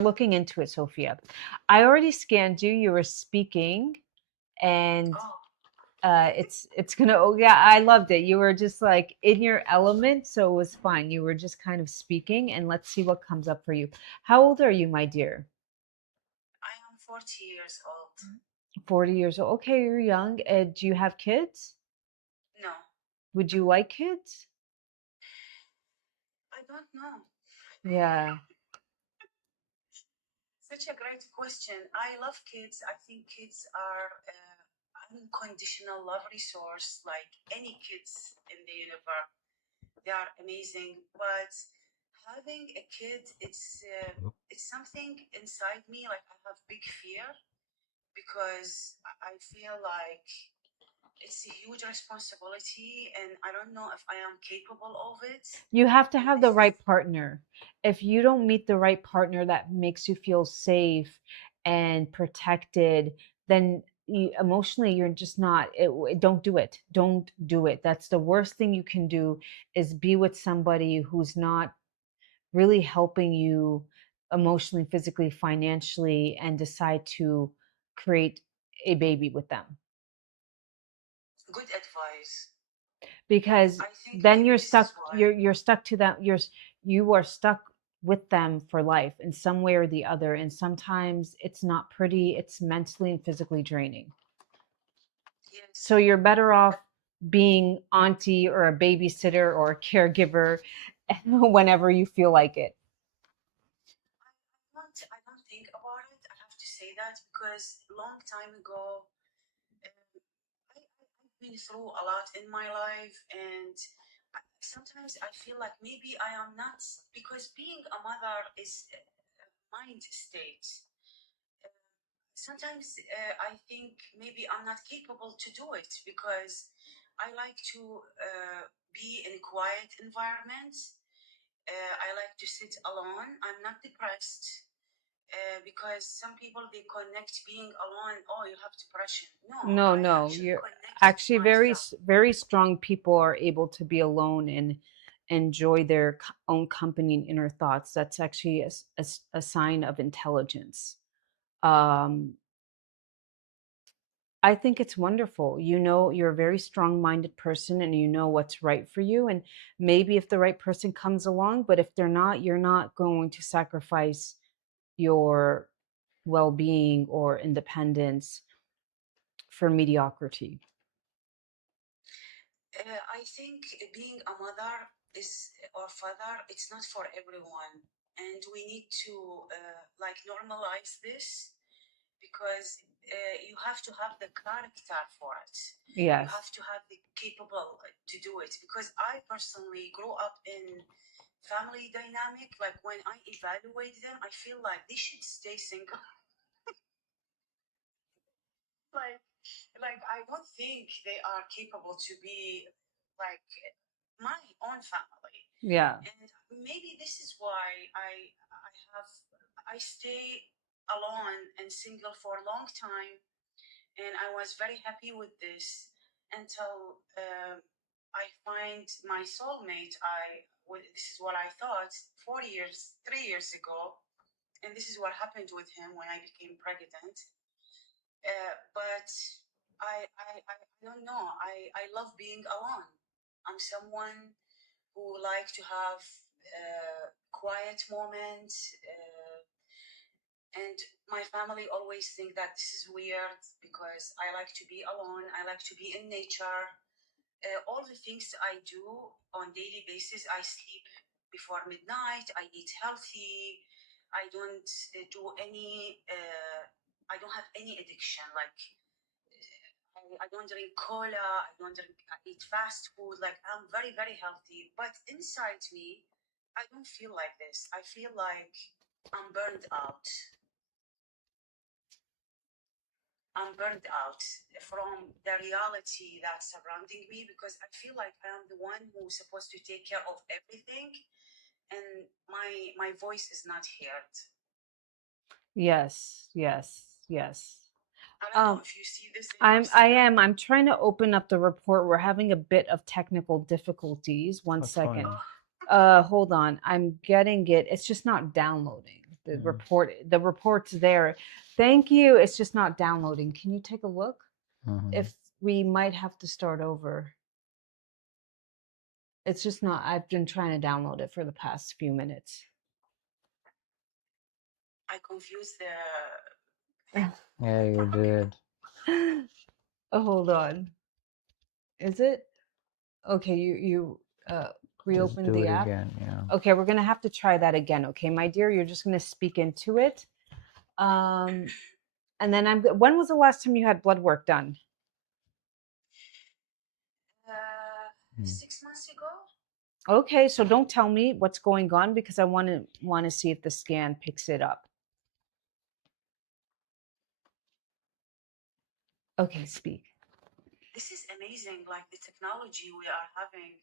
Looking into it, Sophia. I already scanned you. You were speaking, and it's gonna. Oh yeah, I loved it. You were just like in your element, so it was fine. You were just kind of speaking, and let's see what comes up for you. How old are you, my dear? I am 40 years old. 40 years old. Okay, you're young. Do you have kids? No, Would you like kids? I don't know. Yeah. Such a great question. I love kids. I think kids are unconditional love resource, like any kids in the universe. They are amazing. But having a kid, it's something inside me. Like I have big fear because I feel like it's a huge responsibility, and I don't know if I am capable of it. You have to And have the this right is partner. If you don't meet the right partner that makes you feel safe and protected, then emotionally you're just not don't do it. Don't do it. That's the worst thing you can do, is be with somebody who's not really helping you emotionally, physically, financially, and decide to create a baby with them. good advice. Because I think then maybe you're this is stuck, why. you're stuck to them, you are stuck with them for life in some way or the other, and sometimes it's not pretty. It's mentally and physically draining. So Yes. you're better off being auntie or a babysitter or a caregiver whenever you feel like it. I don't think about it. I have to say that because long time ago, I've been through a lot in my life, and sometimes I feel like maybe I am not, because being a mother is a mind state. Uh, Sometimes I think maybe I'm not capable to do it because I like to be in a quiet environment. I like to sit alone. I'm not depressed because some people they connect being alone. Oh, you have depression. No, No, I no, actually you're connect to actually myself. very strong people are able to be alone and enjoy their own company and inner thoughts. That's actually a sign of intelligence. Um, I think it's wonderful. You know, you're a very strong-minded person and you know what's right for you. And maybe if the right person comes along, but if they're not, you're not going to sacrifice your well-being or independence for mediocrity. I think being a mother is or father, it's not for everyone, and we need to like normalize this because you have to have the character for it. You Yes. have to have the capable to do it. Because I personally grew up in family dynamic. Like when I evaluate them, I feel like they should stay single. like like I don't think they are capable to be like my own family. Yeah. And maybe this is why I stay alone and single for a long time, and I was very happy with this until I find my soulmate. This is what I thought 4 years, 3 years ago, and this is what happened with him when I became pregnant. But I don't know. I love being alone. I'm someone who like to have quiet moments. And my family always think that this is weird because I like to be alone. I like to be in nature. All the things I do on daily basis, I sleep before midnight. I eat healthy. I don't do any. I don't have any addiction. Like I don't drink cola. I don't drink. I eat fast food. Like I'm very very healthy. But inside me, I don't feel like this. I feel like I'm burned out. I'm burned out from the reality that's surrounding me because I feel like I'm the one who's supposed to take care of everything, and my voice is not heard. Yes, yes, yes. I don't know Um, if you see this in yourself. I'm trying to open up the report. We're having a bit of technical difficulties. One That's second. fine. Oh, Hold on. I'm getting it. It's just not downloading. the report's there. Thank you. It's just not downloading. Can you take a look? If we might have to start over. It's just not, I've been trying to download it for the past few minutes. I confused the. Yeah, you did. Oh, hold on. Is it? Okay, you reopened Just do the it app. again, yeah. Okay, we're gonna have to try that again. Okay, my dear, you're just gonna speak into it. And then when was the last time you had blood work done? 6 months ago. Okay, so don't tell me what's going on because I want to see if the scan picks it up. Okay, speak. This is amazing, like the technology we are having.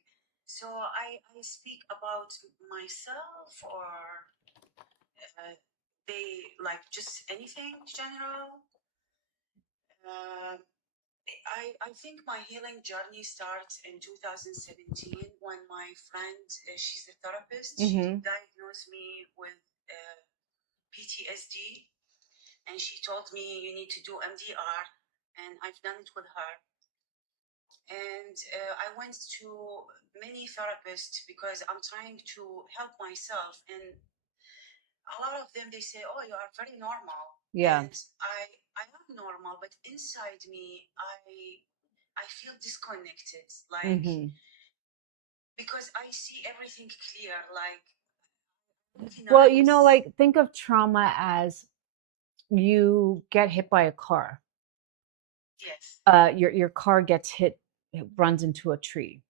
So I speak about myself or they like just anything general. I think my healing journey starts in 2017 when my friend, she's a therapist, she diagnosed me with PTSD, and she told me you need to do MDR, and I've done it with her. And I went to many therapists because I'm trying to help myself, and a lot of them, they say, oh, you are very normal. Yeah. And I am normal, but inside me, I feel disconnected, like because I see everything clear, like well, you know, like think of trauma as you get hit by a car. Yes. Your car gets hit, it runs into a tree.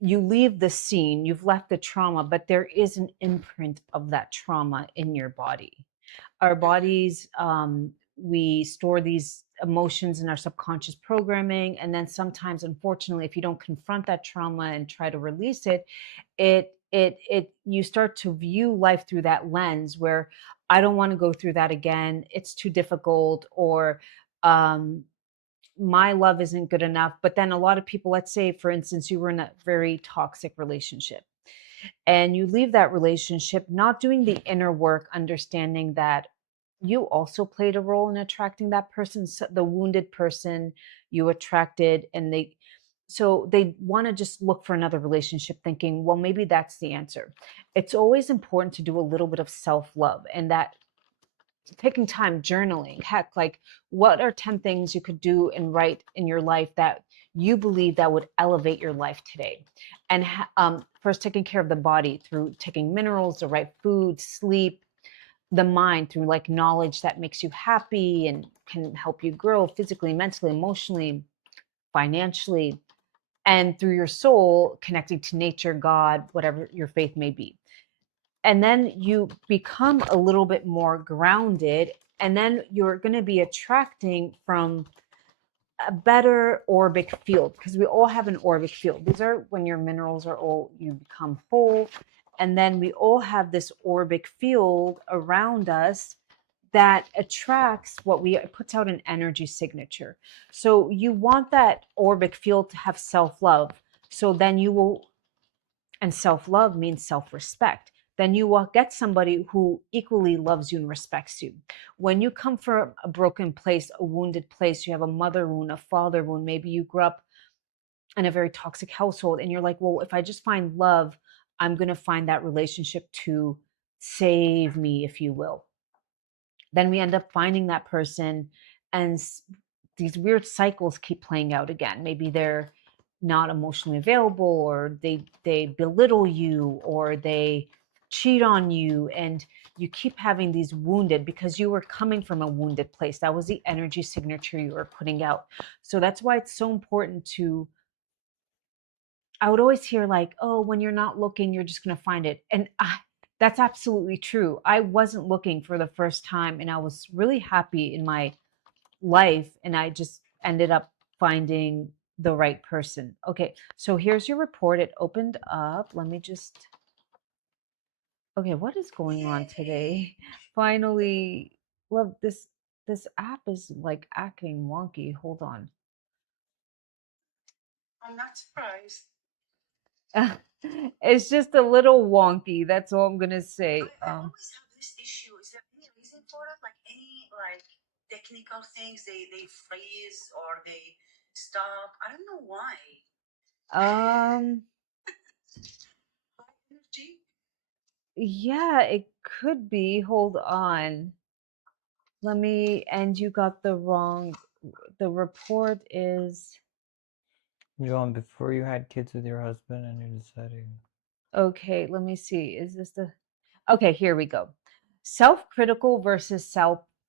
You leave the scene, you've left the trauma, but there is an imprint of that trauma in your body. Our bodies, we store these emotions in our subconscious programming, and then sometimes, unfortunately, if you don't confront that trauma and try to release it, you start to view life through that lens where I don't want to go through that again. It's too difficult, or my love isn't good enough. But then a lot of people, let's say, for instance, you were in a very toxic relationship and you leave that relationship not doing the inner work, understanding that you also played a role in attracting that person, the wounded person you attracted, and they want to just look for another relationship thinking, well, maybe that's the answer. It's always important to do a little bit of self-love, and that taking time journaling, heck, like what are 10 things you could do and write in your life that you believe that would elevate your life today. And first, taking care of the body through taking minerals, the right food, sleep, the mind through like knowledge that makes you happy and can help you grow physically, mentally, emotionally, financially, and through your soul, connecting to nature, God, whatever your faith may be. And then you become a little bit more grounded, and then you're going to be attracting from a better orbic field, because we all have an orbic field. These are when your minerals are all, you become whole. And then we all have this orbic field around us that attracts what we, it puts out an energy signature. So you want that orbic field to have self-love. So then you will, and self-love means self-respect. Then you will get somebody who equally loves you and respects you. When you come from a broken place, a wounded place, you have a mother wound, a father wound, maybe you grew up in a very toxic household, and you're like, well, if I just find love, I'm going to find that relationship to save me, if you will. Then we end up finding that person, and these weird cycles keep playing out again. Maybe they're not emotionally available, or they belittle you, or they cheat on you, and you keep having these wounded, because you were coming from a wounded place. That was the energy signature you were putting out. So that's why it's so important to, I would always hear like, oh, when you're not looking, you're just going to find it. And that's absolutely true. I wasn't looking for the first time, and I was really happy in my life, and I just ended up finding the right person. Okay, so here's your report. It opened up. Let me just, okay, what is going on today? Finally, love this app is like acting wonky. Hold on. I'm not surprised. It's just a little wonky. That's all I'm gonna say. I always have this issue. Is for it? Like any like technical things, they freeze or they stop. I don't know why. Um, High energy. yeah, it could be. Hold on. And you got the report is, You on before you had kids with your husband and you're deciding. okay, let me see. Is this okay, here we go. Self-critical versus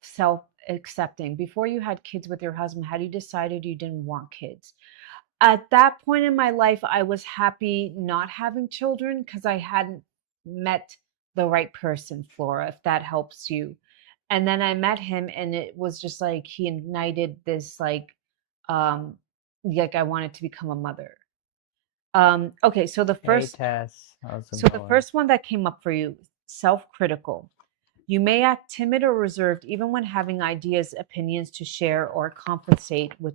self-accepting. Before you had kids with your husband, how you decided you didn't want kids? At that point in my life, I was happy not having children because I hadn't met the right person, Flora, if that helps you. And then I met him, and it was just like he ignited this like I wanted to become a mother. Okay, so the Hey, first Tess. How's it so the going? first one that came up for you, self-critical. You may act timid or reserved even when having ideas, opinions to share, or compensate with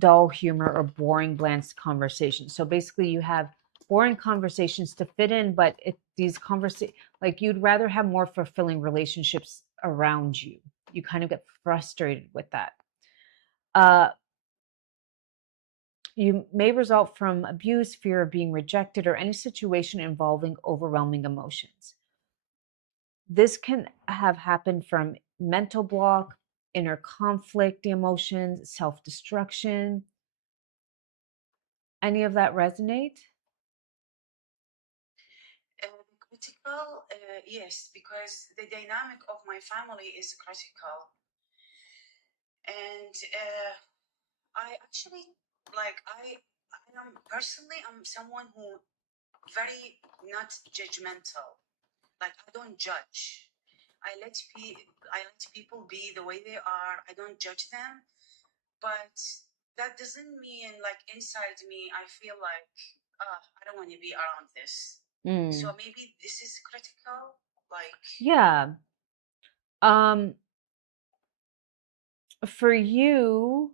dull humor or boring, bland conversations. So basically, you have boring conversations to fit in, but these conversations, like you'd rather have more fulfilling relationships around you. You kind of get frustrated with that. You may result from abuse, fear of being rejected, or any situation involving overwhelming emotions. This can have happened from mental block, inner conflict emotions, self-destruction. Any of that resonate? Critical, yes, because the dynamic of my family is critical, and I actually I'm personally, I'm someone who very not judgmental. Like I don't judge. I let people be the way they are. I don't judge them, but that doesn't mean like inside me I feel like I don't want to be around this. So maybe this is critical. Like Yeah. For you,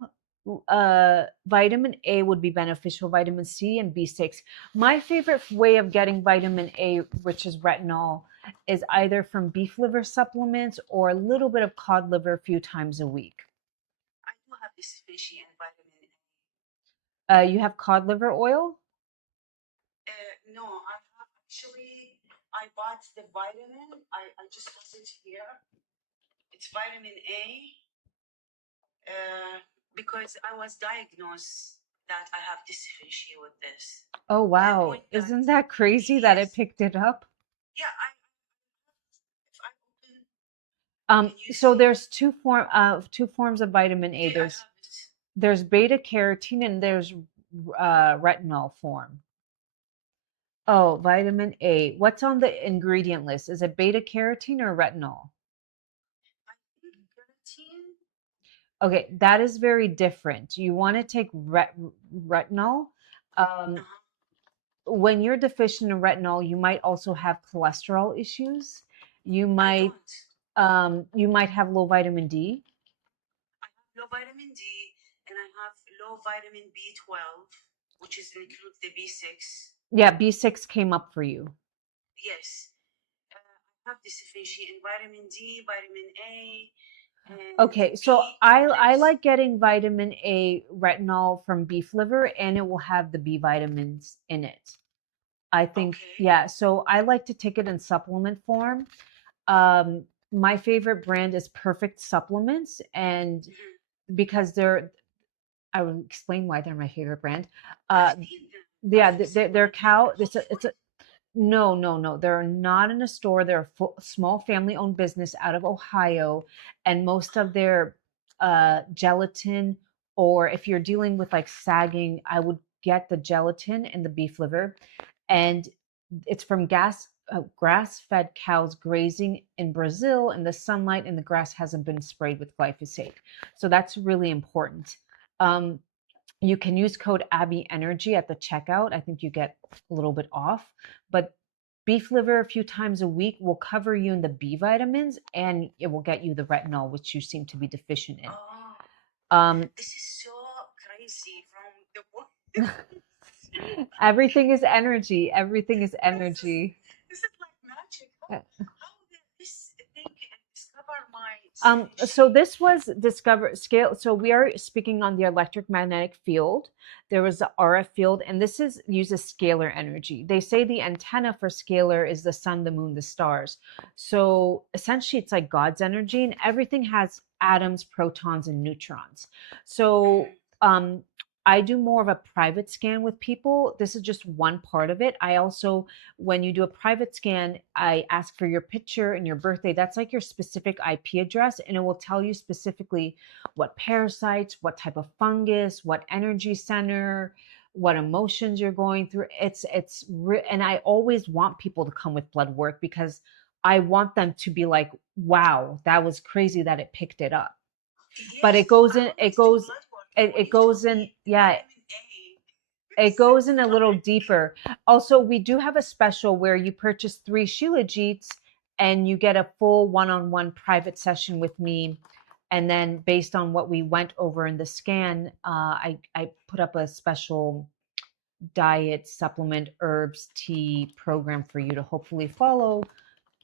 vitamin A would be beneficial, vitamin C and B6. My favorite way of getting vitamin A, which is retinol, is either from beef liver supplements or a little bit of cod liver a few times a week. I do have this fishy and vitamin You have cod liver oil? No, I have actually. I bought the vitamin. I just put it here. It's vitamin A. Because I was diagnosed that I have deficiency with this. Oh, wow. Isn't that crazy that it picked it up? Yeah, if I open. So there's two forms of vitamin A. Okay, There's beta carotene and there's retinol form. Oh, vitamin A. What's on the ingredient list? Is it beta carotene or retinol? I think carotene. Okay, that is very different. You want to take retinol. When you're deficient in retinol, you might also have cholesterol issues. You might have low vitamin D. I have low vitamin D and I have low vitamin B12, which includes the B6. Yeah, B6 came up for you. Yes. I have deficiency in vitamin D, vitamin A. Okay, so I like getting vitamin A retinol from beef liver, and it will have the B vitamins in it. I think, yeah. So I like to take it in supplement form. My favorite brand is Perfect Supplements, and because I will explain why they're my favorite brand. Yeah, they're cow. It's a no. They're not in a store. They're a small family-owned business out of Ohio, and most of their gelatin, or if you're dealing with like sagging, I would get the gelatin and the beef liver, and it's from grass-fed cows grazing in Brazil in the sunlight, and the grass hasn't been sprayed with glyphosate. So that's really important. You can use code Abby Energy at the checkout. I think you get a little bit off, but beef liver a few times a week will cover you in the B vitamins, and it will get you the retinol, which you seem to be deficient in. This is so crazy from the Everything is energy. Everything is energy. This is like magic. How did this thing discover my So this was discovered scale. So we are speaking on the electromagnetic field. There was the RF field, and this uses scalar energy. They say the antenna for scalar is the sun, the moon, the stars. So essentially, it's like God's energy, and everything has atoms, protons, and neutrons. So I do more of a private scan with people. This is just one part of it. I also, when you do a private scan, I ask for your picture and your birthday. That's like your specific IP address, and it will tell you specifically what parasites, what type of fungus, what energy center, what emotions you're going through. And I always want people to come with blood work because I want them to be like, wow, that was crazy that it picked it up. But it goes in, it goes in, yeah, it goes in a little deeper. Also, we do have a special where you purchase 3 Shilajits and you get a full one-on-one private session with me. And then based on what we went over in the scan, I put up a special diet, supplement, herbs, tea program for you to hopefully follow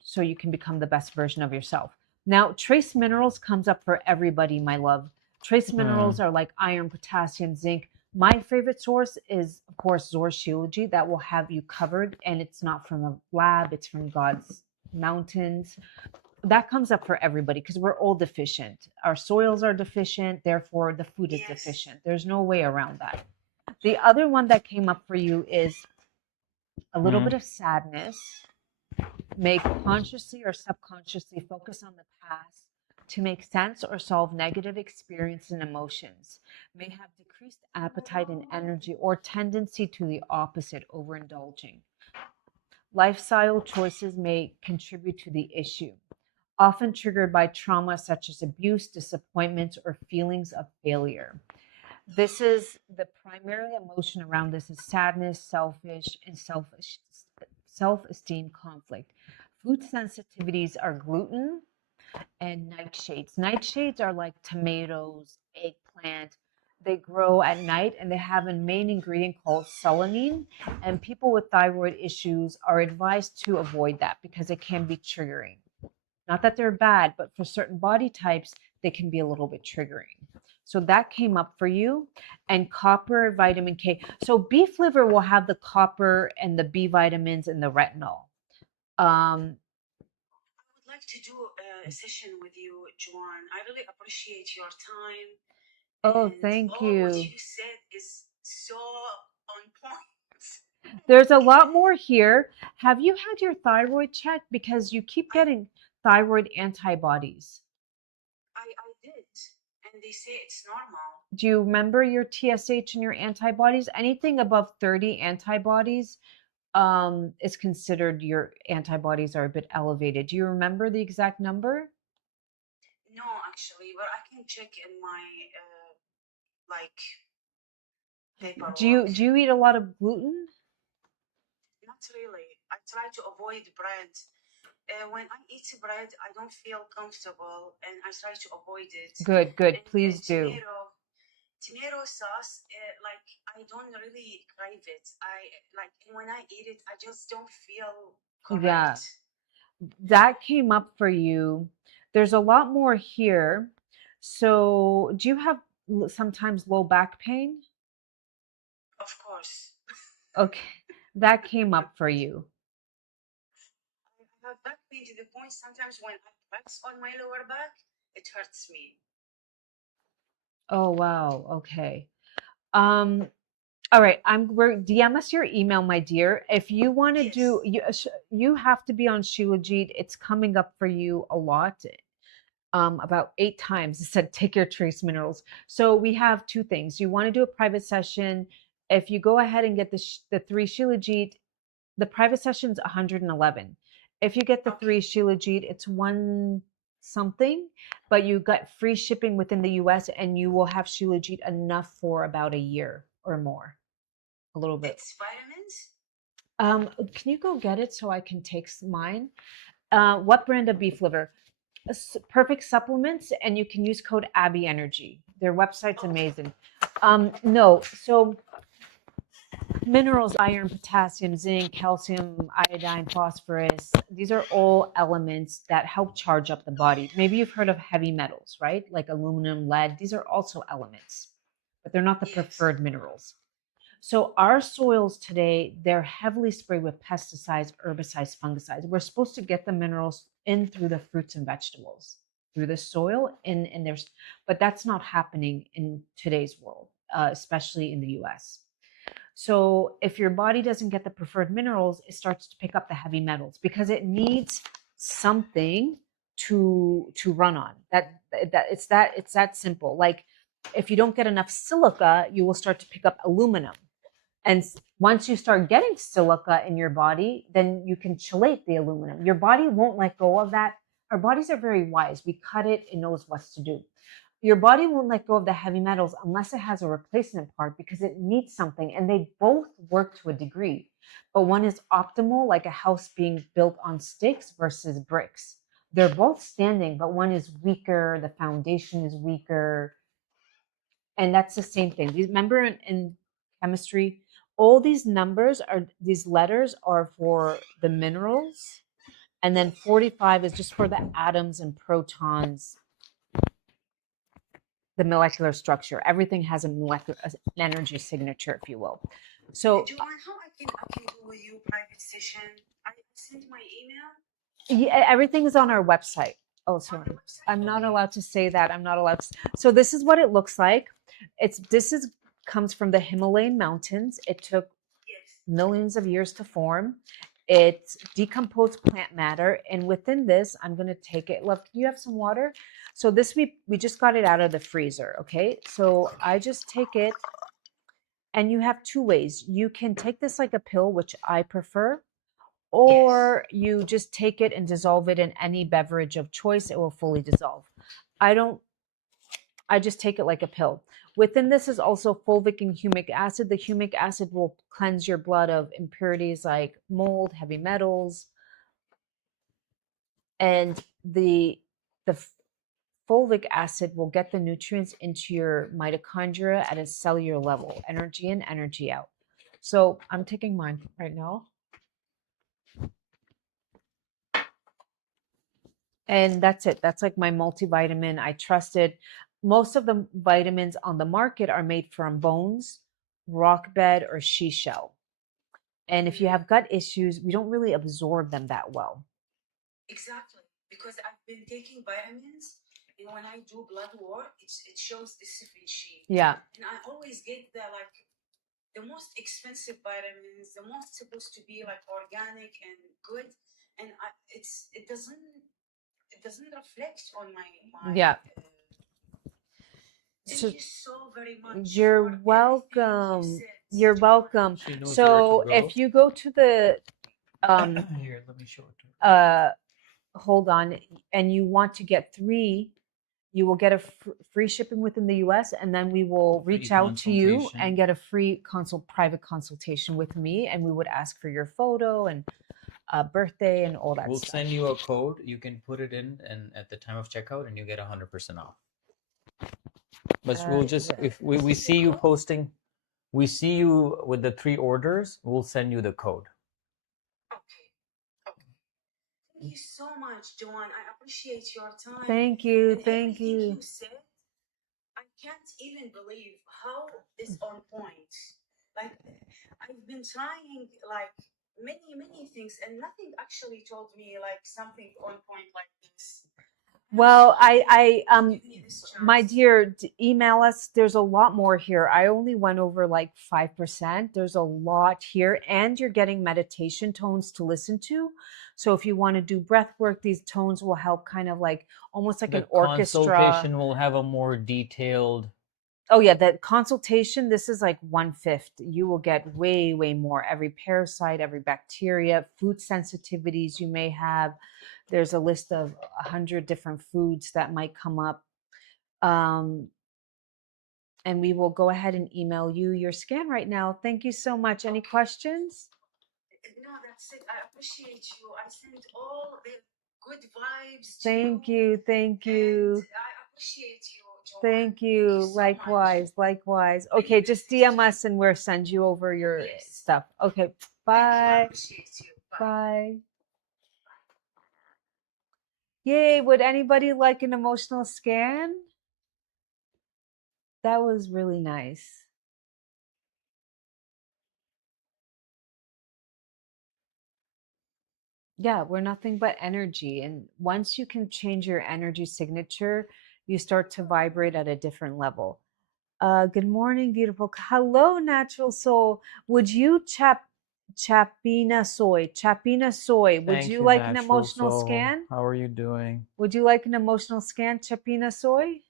so you can become the best version of yourself. Now, trace minerals comes up for everybody, my love. Trace minerals are like iron, potassium, zinc. My favorite source is, of course, Zor Shilajit. That will have you covered, and it's not from a lab. It's from God's mountains. That comes up for everybody because we're all deficient. Our soils are deficient, therefore the food is deficient. There's no way around that. The other one that came up for you is a little bit of sadness. May consciously or subconsciously focus on the past to make sense or solve negative experiences and emotions. May have decreased appetite and energy or tendency to the opposite, overindulging. Lifestyle choices may contribute to the issue, often triggered by trauma such as abuse, disappointments, or feelings of failure. This is the primary emotion around this is sadness, selfish, and self-esteem conflict. Food sensitivities are gluten and nightshades. Nightshades are like tomatoes, eggplant. They grow at night and they have a main ingredient called selenium. And people with thyroid issues are advised to avoid that because it can be triggering. Not that they're bad, but for certain body types, they can be a little bit triggering. So that came up for you. And copper, vitamin K. So beef liver will have the copper and the B vitamins and the retinol. I would like to do a session with you, Joanne. I really appreciate your time. Oh, And thank all what you. you said is so on point. There's a lot more here. Have you had your thyroid checked? Because you keep getting thyroid antibodies. I did, and they say it's normal. Do you remember your TSH and your antibodies? Anything above 30 antibodies is considered your antibodies are a bit elevated. Do you remember the exact number? No, actually, but I can check in my like paperwork. Do you eat a lot of gluten? Not really. I try to avoid bread. When I eat bread, I don't feel comfortable, and I try to avoid it. Good, good. And Please do. Tomato sauce, like I don't really crave it. I like when I eat it, I just don't feel correct. Yeah, that came up for you. There's a lot more here. So, do you have sometimes low back pain? Of course. Okay, that came up for you. I have back pain to the point sometimes when I press on my lower back, it hurts me. Oh, wow. Okay. Um, all right. We're DM us your email, my dear. If you want to do you have to be on Shilajit. It's coming up for you a lot. About 8 times. It said take your trace minerals. So we have 2 things. You want to do a private session. If you go ahead and get the 3 Shilajit, the private session's 111. If you get the 3 Shilajit, it's one something, but you got free shipping within the US and you will have Shilajit enough for about a year or more. A little bit. It's vitamins? Can you go get it so I can take mine? What brand of beef liver? Perfect supplements, and you can use code Abby Energy. Their website's amazing. No, so Minerals, iron, potassium, zinc, calcium, iodine, phosphorus. These are all elements that help charge up the body. Maybe you've heard of heavy metals, right? Like aluminum, lead. These are also elements, but they're not the Yes. preferred minerals. So our soils today, they're heavily sprayed with pesticides, herbicides, fungicides. We're supposed to get the minerals in through the fruits and vegetables, through the soil, and there's, but that's not happening in today's world, especially in the US. So if your body doesn't get the preferred minerals, it starts to pick up the heavy metals because it needs something to run on. It's that simple. Like if you don't get enough silica, you will start to pick up aluminum. And once you start getting silica in your body, then you can chelate the aluminum. Your body won't let go of that. Our bodies are very wise. We cut it, it knows what to do. Your body won't let go of the heavy metals unless it has a replacement part because it needs something, and they both work to a degree. But one is optimal, like a house being built on sticks versus bricks. They're both standing, but one is weaker, the foundation is weaker. And that's the same thing. Remember in chemistry, all these numbers are, these letters are for the minerals, and then 45 is just for the atoms and protons, the molecular structure. Everything has a molecular, an energy signature, if you will. So, Joanne, how I can do with you private session? I send my email. yeah, everything is on our website. Oh, sorry. I'm not allowed to say that. I'm not allowed to. So this is what it looks like. Comes from the Himalayan mountains. It took millions of years to form. It's decomposed plant matter, and within this, I'm going to take it. Love, can you have some water? So this we just got it out of the freezer. Okay, so I just take it, and you have two ways. You can take this like a pill, which I prefer, or you just take it and dissolve it in any beverage of choice. It will fully dissolve. I just take it like a pill. Within this is also fulvic and humic acid. The humic acid will cleanse your blood of impurities like mold, heavy metals, and the fulvic acid will get the nutrients into your mitochondria at a cellular level, energy in, energy out. So I'm taking mine right now. And that's it. That's like my multivitamin. I trust it. Most of the vitamins on the market are made from bones, rock bed, or she shell. And if you have gut issues, we don't really absorb them that well. Exactly, because I've been taking vitamins, and when I do blood work, it shows deficiency. Yeah. And I always get the most expensive vitamins, the most supposed to be like organic and good, and it doesn't reflect on my Yeah. Thank you so very much. You're welcome. You're welcome. So if you go to the here, let me show it to you. Hold on, and you want to get 3, you will get a free shipping within the US, and then we will reach out to you and get a free private consultation with me, and we would ask for your photo and birthday and all that We'll stuff. send you a code. You can put it in, and at the time of checkout, and you get 100% off. But we'll just, if we see you posting, we see you with the 3 orders, we'll send you the code. Okay. Thank you so much, Joanne. I appreciate your time. Thank you. And Thank everything you. you said, I can't even believe how is on point. Like I've been trying like many things, and nothing actually told me like something on point like this. Well, my dear, email us. There's a lot more here. I only went over like 5%. There's a lot here, and you're getting meditation tones to listen to. So if you want to do breath work, these tones will help kind of like almost like an orchestra. Consultation will have a more detailed. Oh yeah, the consultation, this is like 1/5. You will get way more. Every parasite, every bacteria, food sensitivities you may have. There's a list of 100 different foods that might come up. And we will go ahead and email you your scan right now. Thank you so much. Any questions? No, that's it. I appreciate you. I send all the good vibes. Thank you. Thank you. And I appreciate you, Thank you. Likewise, likewise. Okay, just DM us and we'll send you over your stuff. Okay, bye. Bye. Yay, would anybody like an emotional scan? That was really nice. Yeah, we're nothing but energy. And once you can change your energy signature, you start to vibrate at a different level. Good morning, beautiful. Hello, natural soul. Would you Chapina soy? Chapina soy. Would Thank you you, like an natural emotional soul. scan? How are you doing? Would you like an emotional scan, Chapina soy?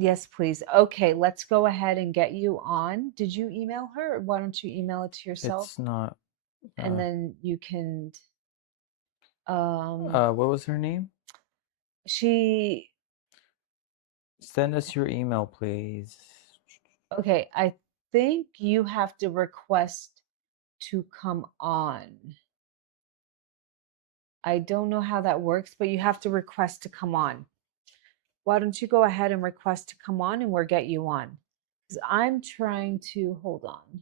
Yes, please. Okay, let's go ahead and get you on. Did you email her? Or why don't you email it to yourself? It's not. And then you can What was her name? she Send us your email, please. okay, I think you have to request to come on. I don't know how that works, but you have to request to come on. Why don't you go ahead and request to come on and we'll get you on? Because I'm trying to hold on.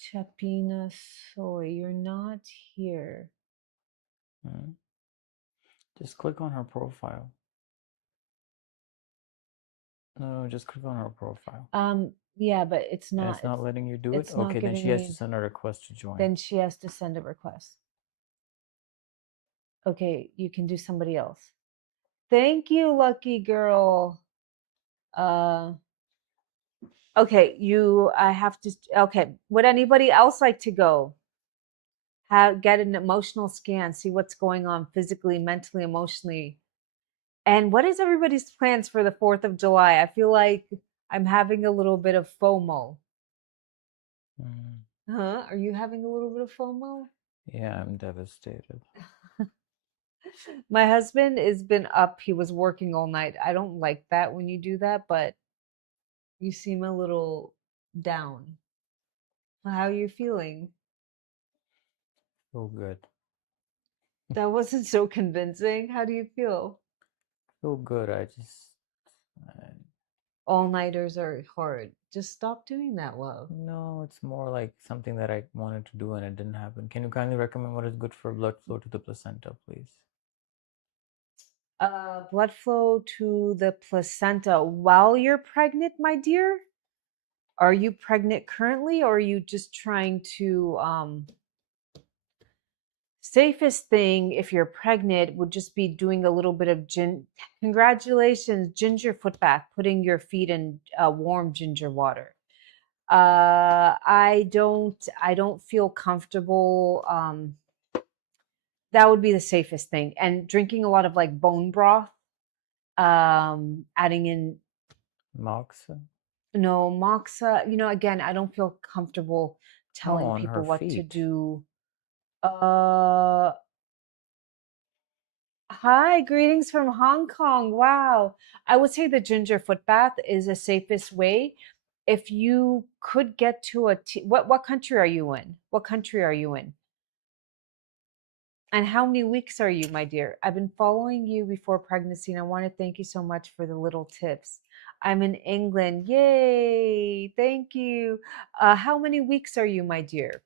Chapina Soy, you're not here. Just click on her profile. No, just click on her profile. Yeah, but it's And not. it's not letting you do it? It's not Okay, then giving she has me. to send a request to join. Then she has to send a request. Okay, you can do somebody else. Thank you, lucky girl. Okay, I have to. Okay, would anybody else like to go? Get an emotional scan, see what's going on physically, mentally, emotionally. And what is everybody's plans for the 4th of July? I feel like I'm having a little bit of FOMO. Huh? Are you having a little bit of FOMO? Yeah, I'm devastated. My husband has been up. He was working all night. I don't like that when you do that, but you seem a little down. How are you feeling? Feel good. That wasn't so convincing. How do you feel? Feel good. All-nighters are hard. Just stop doing that, love. No, it's more like something that I wanted to do and it didn't happen. Can you kindly recommend what is good for blood flow to the placenta, please? Blood flow to the placenta while you're pregnant, my dear? Are you pregnant currently, or are you just trying to safest thing if you're pregnant would just be doing a little bit of congratulations, ginger foot bath, putting your feet in warm ginger water. I don't feel comfortable. That would be the safest thing. And drinking a lot of like bone broth, adding in Moxa? no moxa. Again, I don't feel comfortable telling on people her what to feet. do. Hi, greetings from Hong Kong. Wow. I would say the ginger foot bath is the safest way. If you could get to what country are you in? What country are you in? And how many weeks are you, my dear? I've been following you before pregnancy, and I want to thank you so much for the little tips. I'm in England. Yay. Thank you. How many weeks are you, my dear?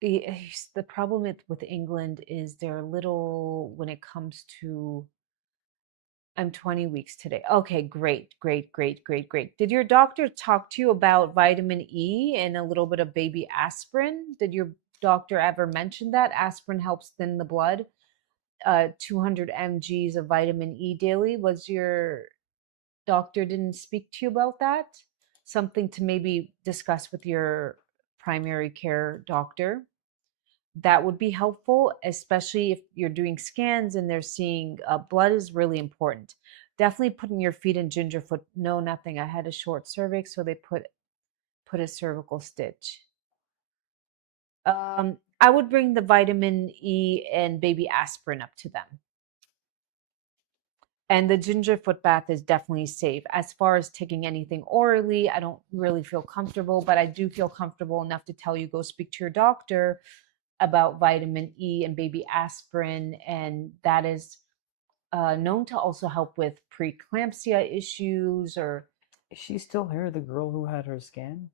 The problem with England is they're little when it comes to. I'm 20 weeks today. Okay, great, great, great, great, great. Did your doctor talk to you about vitamin E and a little bit of baby aspirin? Did your doctor ever mention that? Aspirin helps thin the blood. 200 mgs of vitamin E daily. Was your doctor didn't speak to you about that? Something to maybe discuss with your primary care doctor. That would be helpful, especially if you're doing scans and they're seeing blood is really important. Definitely putting your feet in gingerfoot. No, nothing. I had a short cervix, so they put a cervical stitch. I would bring the vitamin E and baby aspirin up to them. And the ginger foot bath is definitely safe. As far as taking anything orally, I don't really feel comfortable, but I do feel comfortable enough to tell you go speak to your doctor about vitamin E and baby aspirin. And that is known to also help with preeclampsia issues or. Is she still here, the girl who had her scan?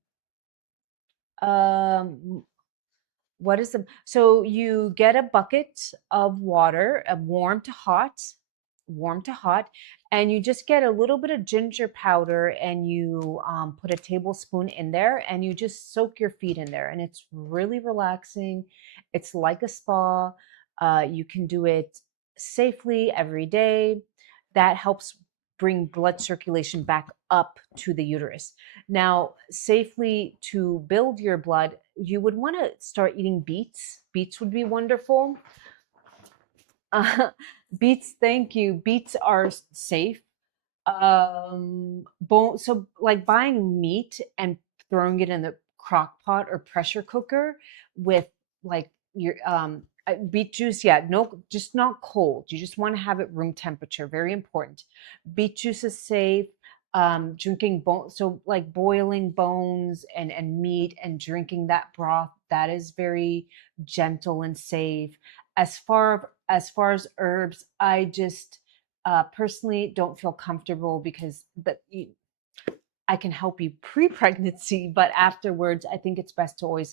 What is the so you get a bucket of water, warm to hot, and you just get a little bit of ginger powder and you put a tablespoon in there and you just soak your feet in there, and it's really relaxing. It's like a spa. You can do it safely every day. That helps bring blood circulation back up to the uterus. Now, safely to build your blood, you would want to start eating beets. Beets would be wonderful. Beets, thank you. Beets are safe. So like buying meat and throwing it in the crock pot or pressure cooker with like your beet juice, yeah, no, just not cold. You just want to have it room temperature, very important. Beet juice is safe. Drinking bone, so like boiling bones and meat and drinking that broth, that is very gentle and safe. As far as herbs, I just personally don't feel comfortable because I can help you pre-pregnancy, but afterwards, I think it's best to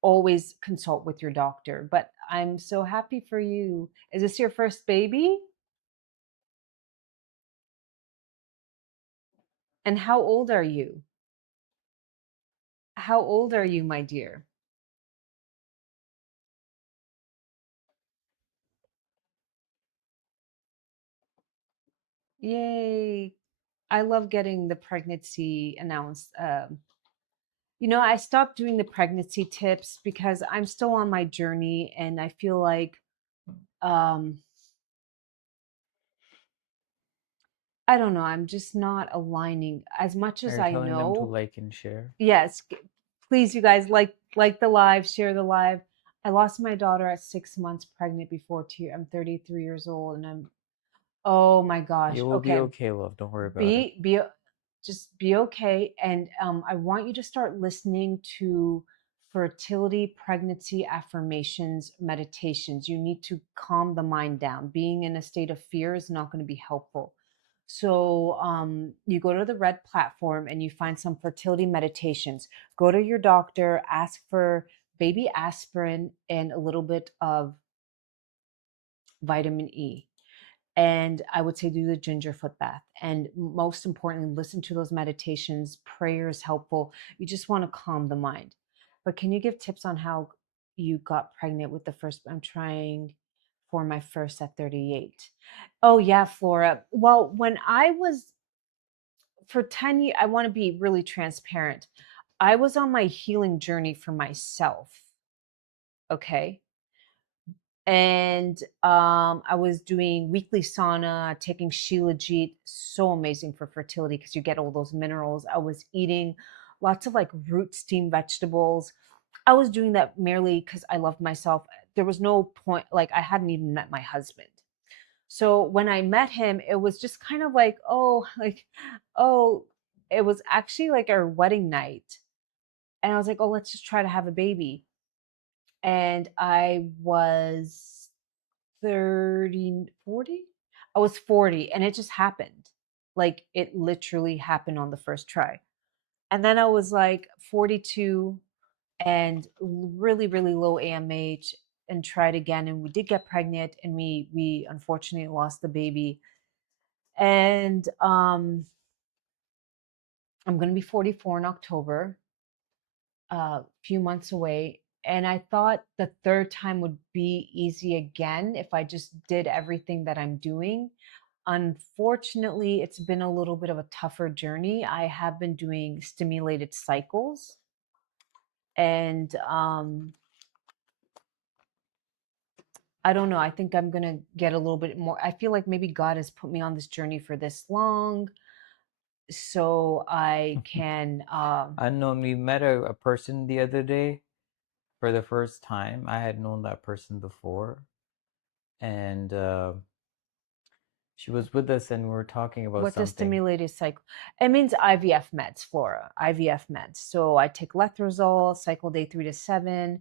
always consult with your doctor. But I'm so happy for you. Is this your first baby? And how old are you? How old are you, my dear? Yay. I love getting the pregnancy announced. I stopped doing the pregnancy tips because I'm still on my journey and I feel like um, I don't know, I'm just not aligning as much as Are you I telling them to know. like and share? Yes, please, you guys, like the live, share the live. I lost my daughter at 6 months pregnant before I'm 33 years old, and oh my gosh. You will be Okay, okay, love. Don't worry about it. be just be okay, and I want you to start listening to fertility pregnancy affirmations meditations. You need to calm the mind down. Being in a state of fear is not going to be helpful. So you go to the red platform and you find some fertility meditations. Go to your doctor, ask for baby aspirin and a little bit of vitamin E. And I would say do the ginger foot bath. And most importantly, listen to those meditations. Prayer is helpful. You just want to calm the mind. But can you give tips on how you got pregnant with the first? I'm trying for my first at 38. Oh, yeah, Flora. Well, when I was for 10 years, I want to be really transparent. I was on my healing journey for myself. Okay. And I was doing weekly sauna, taking Shilajit, so amazing for fertility because you get all those minerals. I was eating lots of like root steamed vegetables. I was doing that merely because I loved myself. There was no point, like, I hadn't even met my husband. So when I met him, it was just kind of like, oh, it was actually like our wedding night. And I was like, oh, let's just try to have a baby. And I was 30, 40. I was 40 and it just happened. Like it literally happened on the first try. And then I was like 42 and really, really low AMH and tried again. And we did get pregnant and we unfortunately lost the baby. And I'm going to be 44 in October, a few months away. And I thought the third time would be easy again if I just did everything that I'm doing. Unfortunately, it's been a little bit of a tougher journey. I have been doing stimulated cycles and I don't know. I think I'm going to get a little bit more. I feel like maybe God has put me on this journey for this long so I can Unknown, we met a person the other day for the first time. I had known that person before, and She was with us and we were talking about What's a something. stimulated cycle? It means IVF meds, Flora. IVF meds. So I take letrozole, cycle day 3 to 7.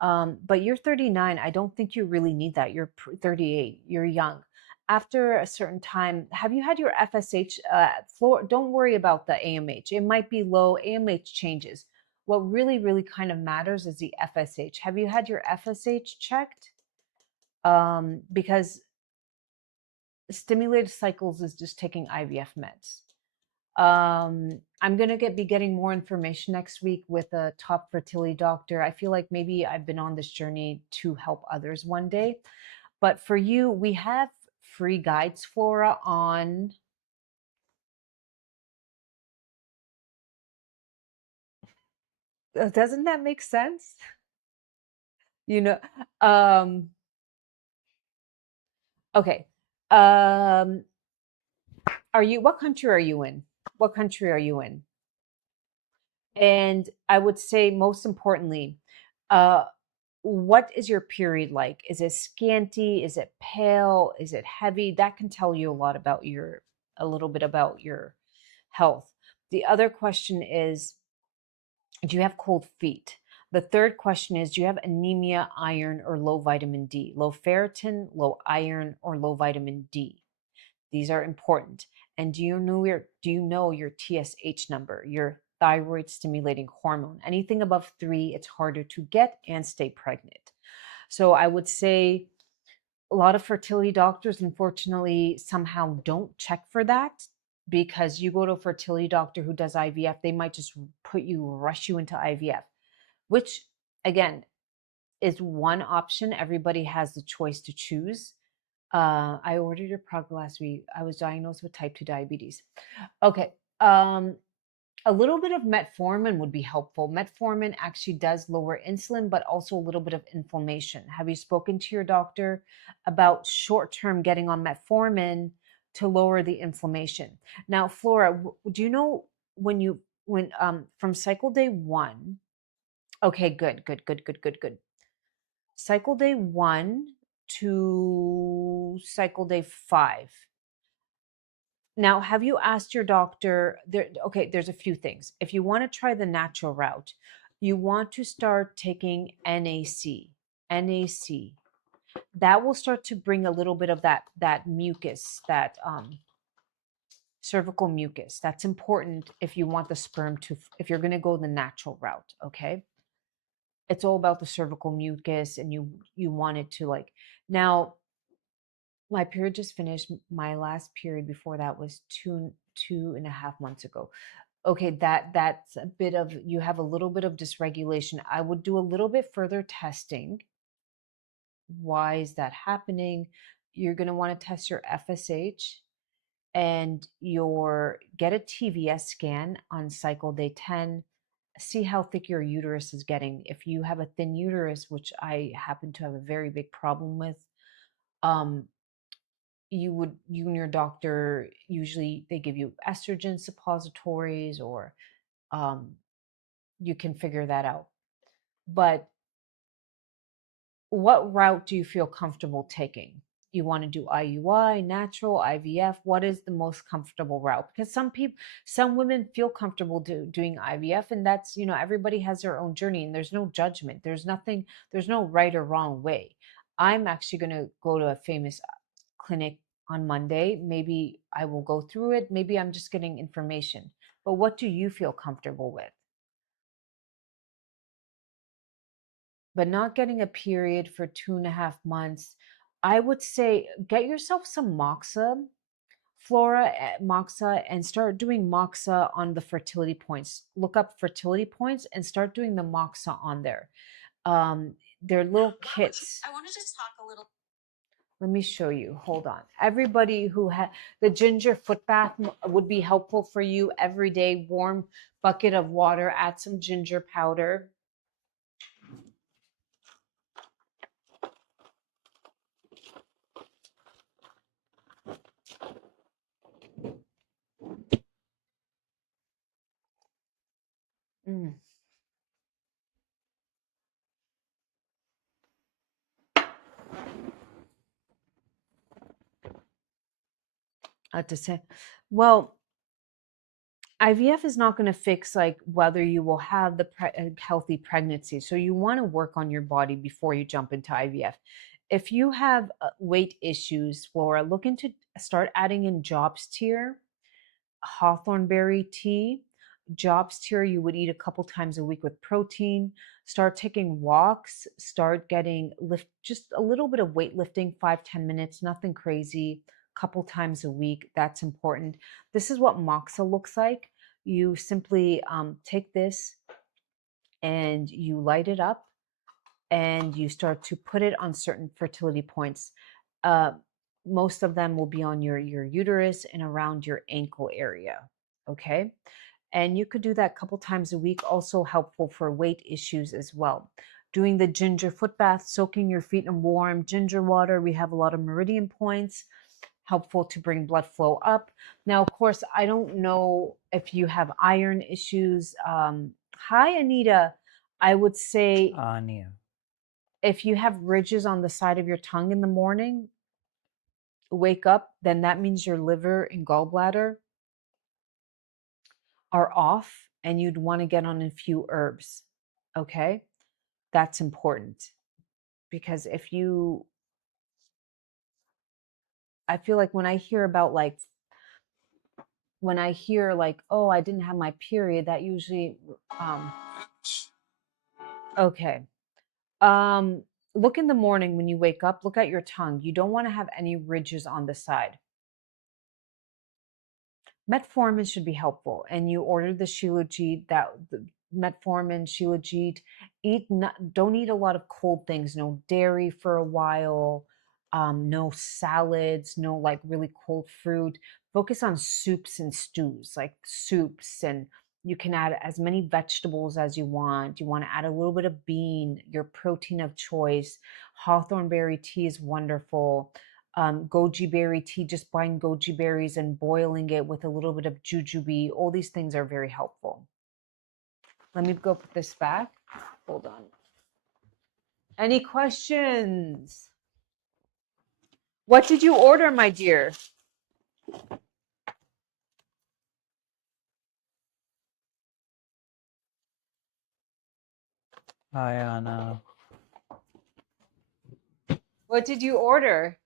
But you're 39. I don't think you really need that. You're 38. You're young. After a certain time, have you had your FSH? Flora, don't worry about the AMH. It might be low. AMH changes. What really, really kind of matters is the FSH. Have you had your FSH checked? Because stimulated cycles is just taking IVF meds. I'm gonna be getting more information next week with a top fertility doctor. I feel like maybe I've been on this journey to help others one day. But for you, we have free guides, Flora, on doesn't that make sense? You know, um, okay. What country are you in? What country are you in? And I would say most importantly, uh, what is your period like? Is it scanty? Is it pale? Is it heavy? That can tell you a little bit about your health. The other question is, do you have cold feet? The third question is, do you have anemia, iron, or low vitamin D? Low ferritin, low iron, or low vitamin D? These are important. And do you know your TSH number, your thyroid stimulating hormone? Anything above 3, it's harder to get and stay pregnant. So I would say a lot of fertility doctors, unfortunately, somehow don't check for that, because you go to a fertility doctor who does IVF, they might just rush you into IVF, which again is one option. Everybody has the choice to choose. I ordered your product last week. I was diagnosed with type 2 diabetes. Okay. A little bit of metformin would be helpful. Metformin actually does lower insulin, but also a little bit of inflammation. Have you spoken to your doctor about short-term getting on metformin to lower the inflammation? Now, Flora, do you know when from cycle day 1? Okay, good. Cycle day 1 to cycle day 5. Now, have you asked your doctor okay, there's a few things. If you want to try the natural route, you want to start taking NAC. NAC. That will start to bring a little bit of that mucus, that cervical mucus. That's important if you want the sperm if you're going to go the natural route, okay? It's all about the cervical mucus, and you want it to now. My period just finished. My last period before that was 2.5 months ago. Okay, that's a bit of, you have a little bit of dysregulation. I would do a little bit further testing. Why is that happening? You're going to want to test your FSH and get a TVS scan on cycle day 10. See how thick your uterus is getting. If you have a thin uterus, which I happen to have a very big problem with, you and your doctor, usually they give you estrogen suppositories, or you can figure that out. But what route do you feel comfortable taking? You want to do IUI, natural, IVF? What is the most comfortable route? Because some women feel comfortable doing IVF, and that's, everybody has their own journey, and there's no judgment. There's no right or wrong way. I'm actually going to go to a famous clinic on Monday. Maybe I will go through it. Maybe I'm just getting information. But what do you feel comfortable with? But not getting a period for 2.5 months, I would say get yourself some moxa, Flora, moxa, and start doing moxa on the fertility points. Look up fertility points and start doing the moxa on there. They're little kits. I wanted to talk a little. Let me show you. Hold on. Everybody who had the ginger foot bath would be helpful for you every day. Warm bucket of water, add some ginger powder. Mm. To say, well, IVF is not going to fix like whether you will have the healthy pregnancy. So you want to work on your body before you jump into IVF. If you have weight issues, Flora, look into start adding in Jobs tier, Hawthornberry tea. Jobs tier, you would eat a couple times a week with protein. Start taking walks. Start getting just a little bit of weightlifting, 5-10 minutes, nothing crazy. Couple times a week. That's important. This is what moxa looks like. You simply take this and you light it up and you start to put it on certain fertility points. Uh, most of them will be on your uterus and around your ankle area. Okay. And you could do that a couple times a week, also helpful for weight issues as well. Doing the ginger foot bath, soaking your feet in warm ginger water. We have a lot of meridian points, helpful to bring blood flow up. Now, of course, I don't know if you have iron issues. Hi, Anita. I would say Ania. if you have ridges on the side of your tongue in the morning, wake up, then that means your liver and gallbladder are off and you'd want to get on a few herbs. Okay. That's important because I feel like when I hear oh, I didn't have my period, that usually, okay. Look in the morning when you wake up, look at your tongue. You don't want to have any ridges on the side. Metformin should be helpful, and you order the Shilajit, the metformin, Shilajit. Don't eat a lot of cold things. No dairy for a while. No salads. No like really cold fruit. Focus on soups and stews, like soups, and you can add as many vegetables as you want. You want to add a little bit of bean, your protein of choice. Hawthornberry tea is wonderful. Goji berry tea, just buying goji berries and boiling it with a little bit of jujube. All these things are very helpful. Let me go put this back. Hold on. Any questions? What did you order, my dear? Hi, Anna. What did you order?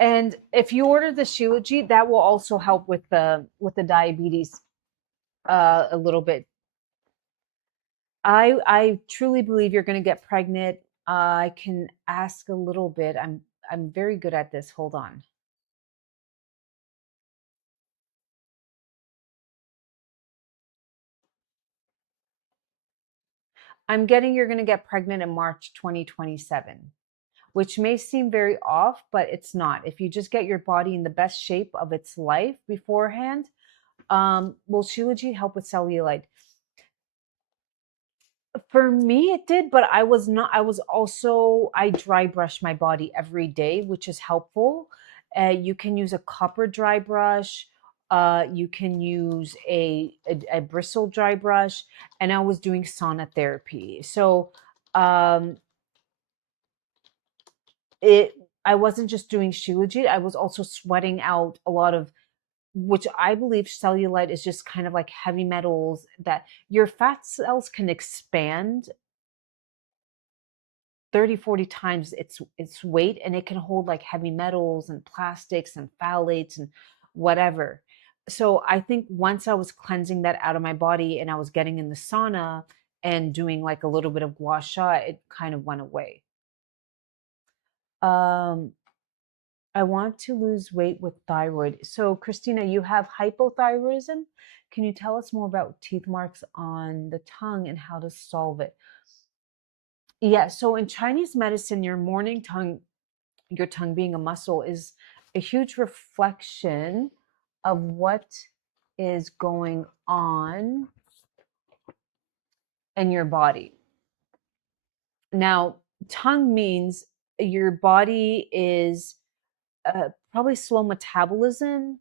And if you order the Shilajit, that will also help with the diabetes a little bit. I truly believe you're going to get pregnant. I can ask a little bit. I'm very good at this. Hold on. I'm getting you're going to get pregnant in March 2027, which may seem very off, but it's not. If you just get your body in the best shape of its life beforehand, will Shilajit help with cellulite? For me, it did, but I was not. I dry brush my body every day, which is helpful. You can use a copper dry brush. You can use a bristle dry brush, and I was doing sauna therapy. So, um, I wasn't just doing Shilajit. I was also sweating out a lot of, which I believe cellulite is just kind of like heavy metals that your fat cells can expand 30-40 times its weight, and it can hold like heavy metals and plastics and phthalates and whatever. So I think once I was cleansing that out of my body and I was getting in the sauna and doing like a little bit of gua sha, it kind of went away. I want to lose weight with thyroid. So Christina, you have hypothyroidism. Can you tell us more about teeth marks on the tongue and how to solve it? Yeah, so in Chinese medicine, your tongue being a muscle is a huge reflection of what is going on in your body. Now, tongue means your body is probably slow metabolism,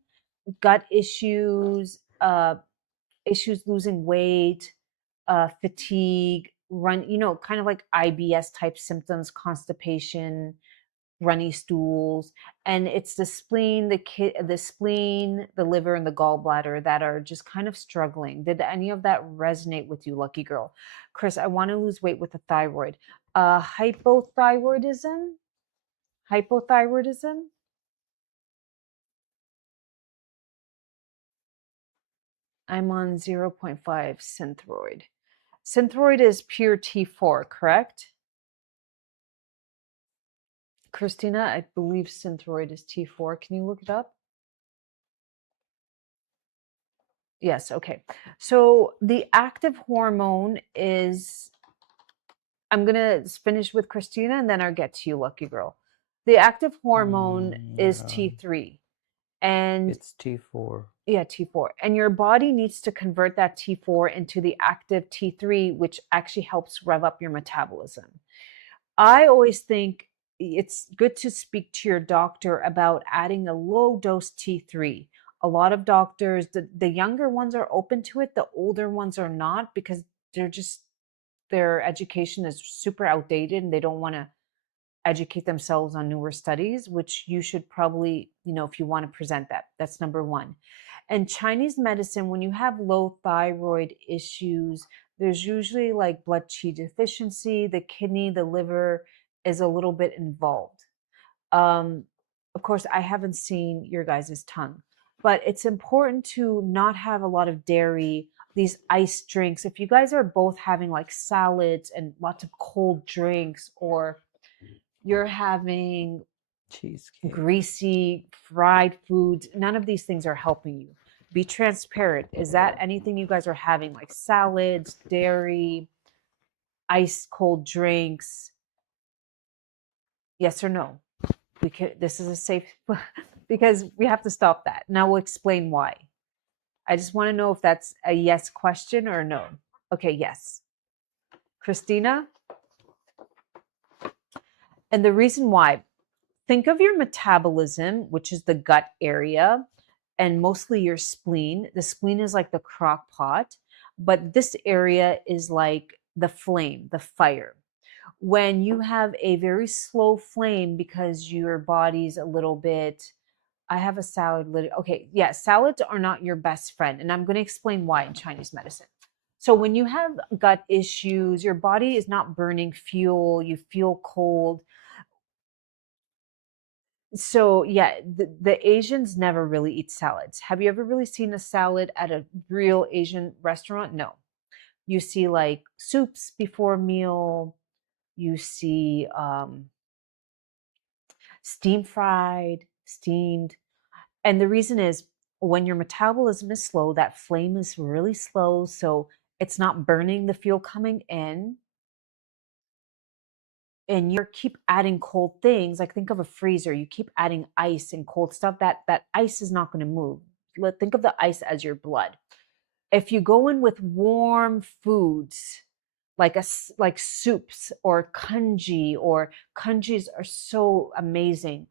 gut issues, issues losing weight, fatigue, kind of like IBS type symptoms, constipation, runny stools, and it's the spleen, the liver, and the gallbladder that are just kind of struggling. Did any of that resonate with you, lucky girl? Chris, I want to lose weight with the thyroid. Hypothyroidism? Hypothyroidism? I'm on 0.5 synthroid. Synthroid is pure T4, correct? Christina, I believe synthroid is T4. Can you look it up? Yes, okay. So the active hormone is, I'm going to finish with Christina and then I'll get to you, lucky girl. The active hormone is T3. And it's T4. Yeah, T4. And your body needs to convert that T4 into the active T3, which actually helps rev up your metabolism. I always think it's good to speak to your doctor about adding a low dose T3. A lot of doctors, the younger ones are open to it, the older ones are not, because their education is super outdated and they don't want to educate themselves on newer studies, which you should probably, if you want to present that. That's number one. And Chinese medicine, when you have low thyroid issues, there's usually like blood qi deficiency, the kidney, the liver is a little bit involved. Of course, I haven't seen your guys' tongue, but it's important to not have a lot of dairy, these iced drinks. If you guys are both having like salads and lots of cold drinks, or you're having cheesecake, greasy fried foods, none of these things are helping you. Be transparent. Is that anything you guys are having, like salads, dairy, ice cold drinks? Yes or no? This is a safe, because we have to stop that. Now we'll explain why. I just want to know if that's a yes question or no. Okay, yes. Christina? And the reason why, think of your metabolism, which is the gut area, and mostly your spleen. The spleen is like the crock pot, but this area is like the flame, the fire. When you have a very slow flame because your body's a little bit, I have a salad. Okay, yeah, salads are not your best friend. And I'm going to explain why in Chinese medicine. So when you have gut issues, your body is not burning fuel, you feel cold. So yeah, the Asians never really eat salads. Have you ever really seen a salad at a real Asian restaurant? No. You see like soups before a meal. You see steamed. And the reason is, when your metabolism is slow, that flame is really slow. So it's not burning the fuel coming in. And you keep adding cold things, like think of a freezer, you keep adding ice and cold stuff, that ice is not going to move. Think of the ice as your blood. If you go in with warm foods, like soups or kanjis are so amazing,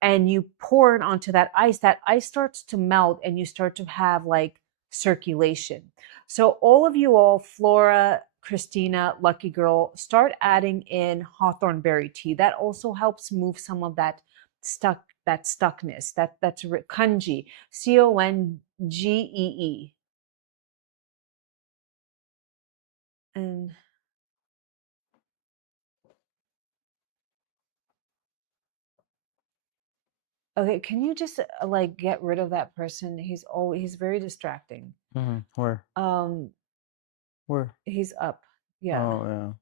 and you pour it onto that ice starts to melt and you start to have like circulation. So all, Flora, Christina, lucky girl, start adding in hawthornberry tea. That also helps move some of that stuckness. That's kanji, Congee. And okay, can you just like get rid of that person? He's very distracting. Where? Where? He's up. Yeah. Oh yeah.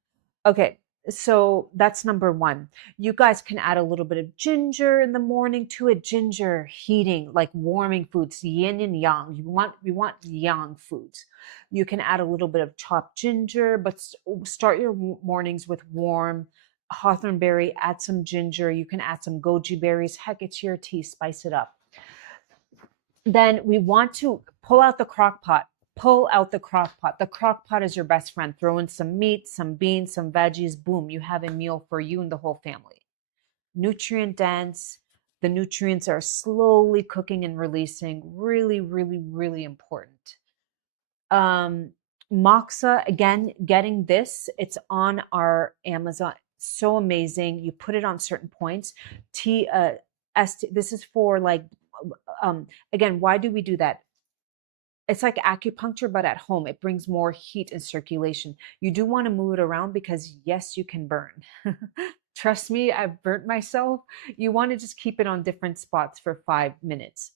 Okay, so that's number one. You guys can add a little bit of ginger in the morning to it. Ginger, heating, like warming foods, yin and yang. We want yang foods. You can add a little bit of chopped ginger, but start your mornings with warm hawthornberry. Add some ginger. You can add some goji berries. Heck, it's your tea. Spice it up. Then we want to pull out the crock pot. Pull out the crock pot. The crock pot is your best friend. Throw in some meat, some beans, some veggies. Boom, you have a meal for you and the whole family. Nutrient dense. The nutrients are slowly cooking and releasing. Really, really, really important. Moxa, again, getting this. It's on our Amazon. so amazing. You put it on certain points. This is for like, again, why do we do that? It's like acupuncture, but at home. It brings more heat and circulation. You do want to move it around because, yes, you can burn. Trust me, I've burnt myself. You want to just keep it on different spots for 5 minutes.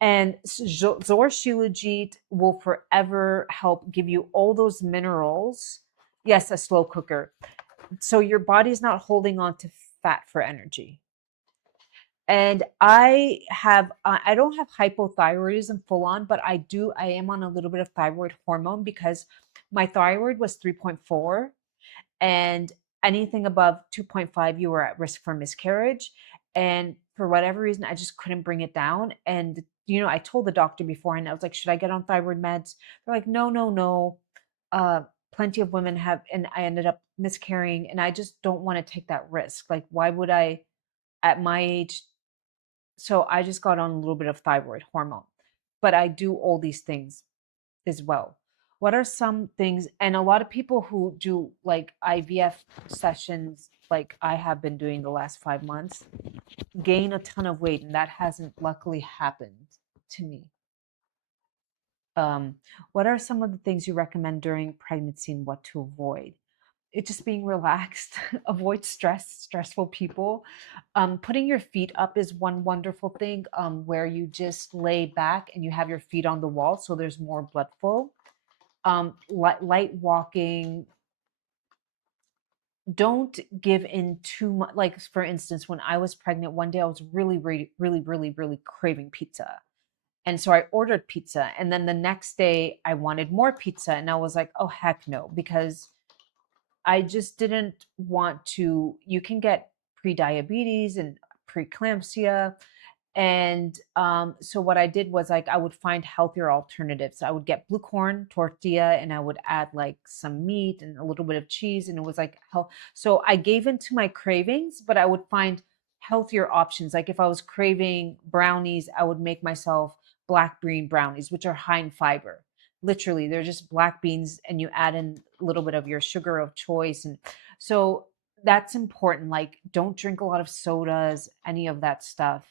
And Zor Shilajit will forever help give you all those minerals. Yes, a slow cooker. So your body's not holding on to fat for energy. And I don't have hypothyroidism full on, but I am on a little bit of thyroid hormone because my thyroid was 3.4, and anything above 2.5, you were at risk for miscarriage. And for whatever reason, I just couldn't bring it down. And, I told the doctor beforehand, I was like, should I get on thyroid meds? They're like, no, no, no. Plenty of women have, and I ended up miscarrying, and I just don't want to take that risk. Like, why would I at my age? So I just got on a little bit of thyroid hormone, but I do all these things as well. What are some things? And a lot of people who do like IVF sessions, like I have been doing the last 5 months, gain a ton of weight, and that hasn't luckily happened to me. What are some of the things you recommend during pregnancy and what to avoid? It just being relaxed, avoid stressful people. Putting your feet up is one wonderful thing, where you just lay back and you have your feet on the wall so there's more blood flow. Light walking. Don't give in too much. Like, for instance, when I was pregnant, one day I was really, really, really, really, really craving pizza. And so I ordered pizza. And then the next day I wanted more pizza. And I was like, oh, heck no, because I just didn't want to. You can get pre-diabetes and preeclampsia. And so what I did was, like, I would find healthier alternatives. I would get blue corn tortilla and I would add like some meat and a little bit of cheese. And it was like health. So I gave into my cravings, but I would find healthier options. Like if I was craving brownies, I would make myself black bean brownies, which are high in fiber. Literally, they're just black beans and you add in a little bit of your sugar of choice. And so that's important. Like, don't drink a lot of sodas, any of that stuff.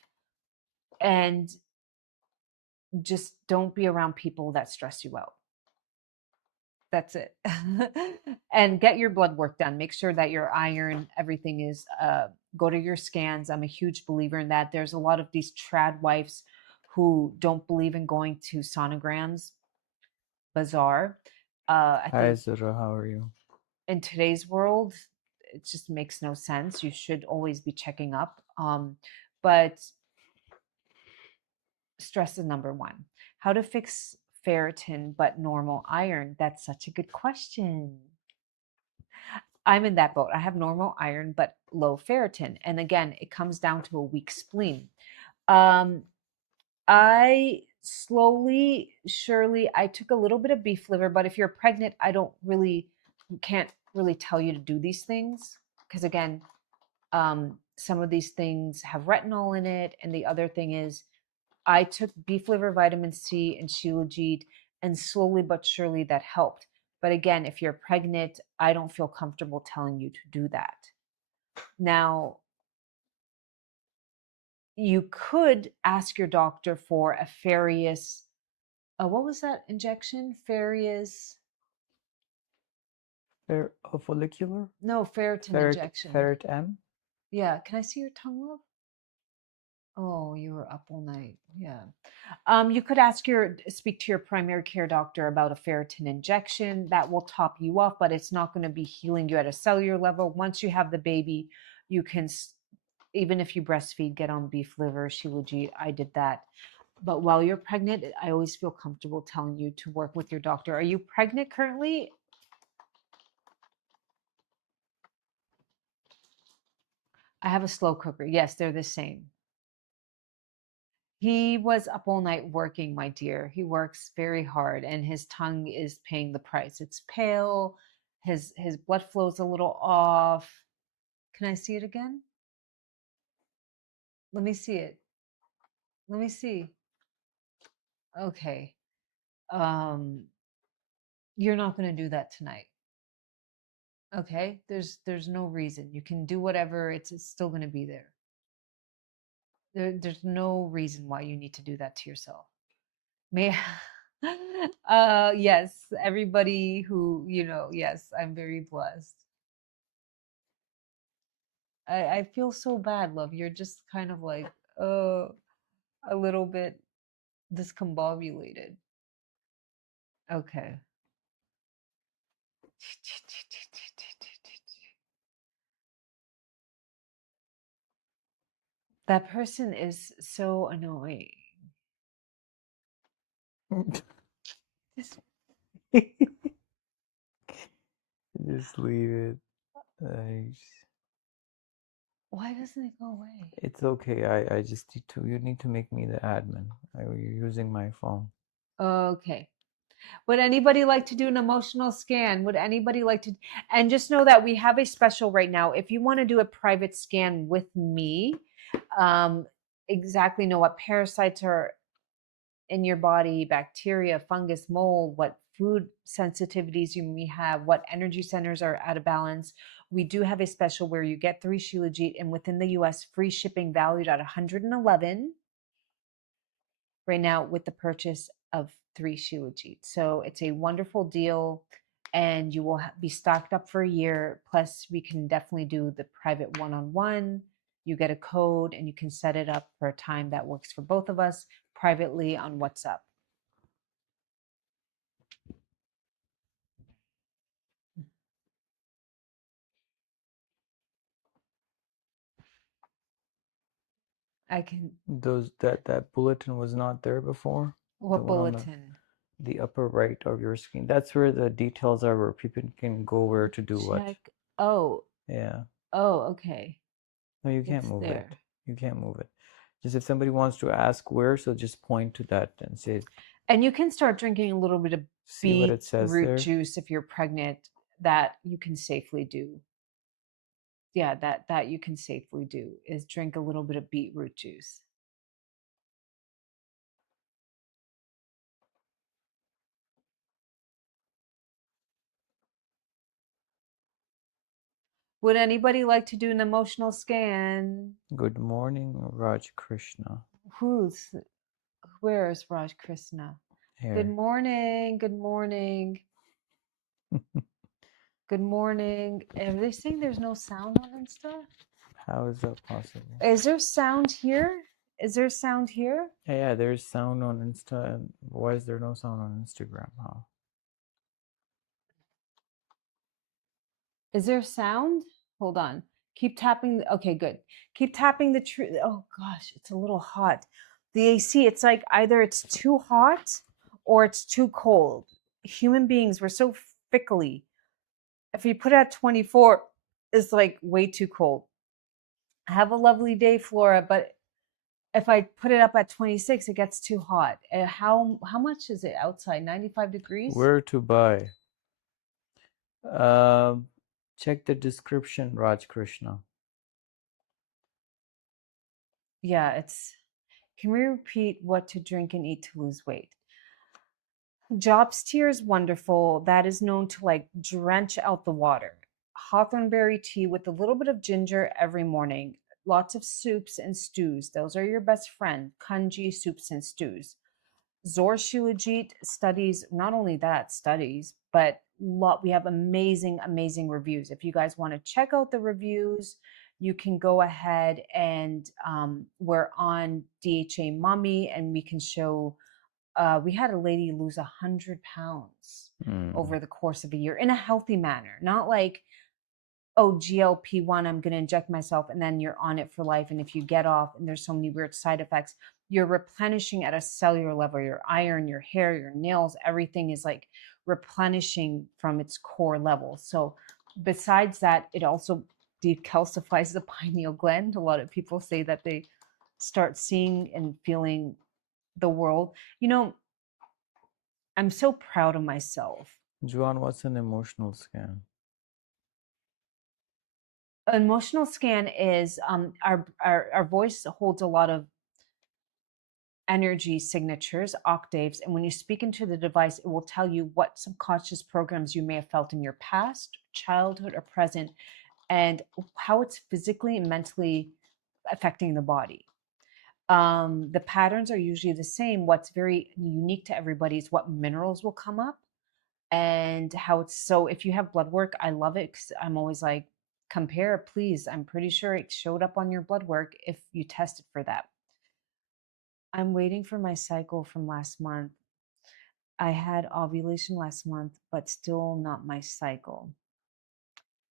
And just don't be around people that stress you out. That's it. And get your blood work done. Make sure that your iron, everything is, go to your scans. I'm a huge believer in that. There's a lot of these trad wives who don't believe in going to sonograms. Bizarre. I Hi, think Zura, how are you? in today's world, it just makes no sense. You should always be checking up. But stress is number one. How to fix ferritin but normal iron? That's such a good question. I'm in that boat. I have normal iron but low ferritin. And again, it comes down to a weak spleen. Um, I slowly, surely, I took a little bit of beef liver, but if you're pregnant, can't really tell you to do these things because, again, some of these things have retinol in it. And the other thing is, I took beef liver, vitamin C, and Shilajit, and slowly but surely that helped. But again, if you're pregnant, I don't feel comfortable telling you to do that. Now, you could ask your doctor for a Farius. What was that injection? Farius? Follicular? No, ferritin injection. Ferret M? Yeah. Can I see your tongue, love? Oh, you were up all night. Yeah. You could speak to your primary care doctor about a ferritin injection that will top you off, but it's not going to be healing you at a cellular level. Once you have the baby, you can, even if you breastfeed, get on beef liver, Shilajit. I did that. But while you're pregnant, I always feel comfortable telling you to work with your doctor. Are you pregnant currently? I have a slow cooker. Yes, they're the same. He was up all night working, my dear. He works very hard and his tongue is paying the price. It's pale. His blood flow's a little off. Can I see it again? Let me see it. Let me see. Okay. Um, you're not going to do that tonight. Okay, there's no reason. You can do whatever, it's still going to be there. There's no reason why you need to do that to yourself. May yes, everybody who, yes, I'm very blessed. I feel so bad, love. You're just kind of like a little bit discombobulated. Okay. That person is so annoying. Just Just leave it. I why doesn't it go away? It's okay. I just need to. You need to make me the admin. You're using my phone. Okay. Would anybody like to do an emotional scan? Would anybody like to? And just know that we have a special right now. If you want to do a private scan with me, exactly know what parasites are in your body, bacteria, fungus, mold, what food sensitivities you may have, what energy centers are out of balance. We do have a special where you get 3 Shilajit and within the US, free shipping valued at $111 right now with the purchase of 3 Shilajit. So it's a wonderful deal and you will be stocked up for a year. Plus, we can definitely do the private one-on-one. You get a code and you can set it up for a time that works for both of us privately on WhatsApp. I can. That bulletin was not there before. What The one on bulletin? the upper right of your screen. That's where the details are, where people can go where to do what. Check. Oh, Yeah. okay. No, you can't It's move there. it. You can't move it. Just if somebody wants to ask where, so just point to that and say, And you can start drinking a little bit of see what it says beetroot there. juice if you're pregnant. That you can safely do. Yeah, that you can safely do is drink a little bit of beetroot juice. Would anybody like to do an emotional scan? Good morning, Raj Krishna. Where is Raj Krishna? Here. Good morning. Good morning. Good morning. Are they saying there's no sound on Insta? How is that possible? Is there sound here? Is there sound here? Yeah, there's sound on Insta. And why is there no sound on Instagram? Huh? Is there sound? Hold on. Keep tapping. Okay, good. Keep tapping the tree. Oh gosh, it's a little hot. The AC, it's like either it's too hot or it's too cold. Human beings, we're so fickly. If you put it at 24, it's like way too cold. Have a lovely day, Flora, but if I put it up at 26, it gets too hot. How much is it outside? 95 degrees? Where to buy? Check the description, Raj Krishna. Yeah, it's. Can we repeat what to drink and eat to lose weight? Jobs tea is wonderful. That is known to like drench out the water. Hawthornberry tea with a little bit of ginger every morning. Lots of soups and stews. Those are your best friend. Kanji soups and stews. Zor Shilajit studies, not only that, studies, but we have amazing reviews. If you guys want to check out the reviews, you can go ahead and we're on DHA Mommy and we can show we had a lady lose 100 pounds over the course of a year in a healthy manner, not like, oh, GLP-1, I'm going to inject myself and then you're on it for life. And if you get off and there's so many weird side effects, you're replenishing at a cellular level, your iron, your hair, your nails, everything is like replenishing from its core level. So besides that, it also decalcifies the pineal gland. A lot of people say that they start seeing and feeling the world. I'm so proud of myself. Juan, what's an emotional scan? An emotional scan is our voice holds a lot of energy signatures, octaves, and when you speak into the device, it will tell you what subconscious programs you may have felt in your past, childhood, or present, and how it's physically and mentally affecting the body. The patterns are usually the same. What's very unique to everybody is what minerals will come up and how it's. So if you have blood work, I love it because I'm always like, compare, please. I'm pretty sure it showed up on your blood work if you tested for that. I'm waiting for my cycle from last month. I had ovulation last month, but still not my cycle.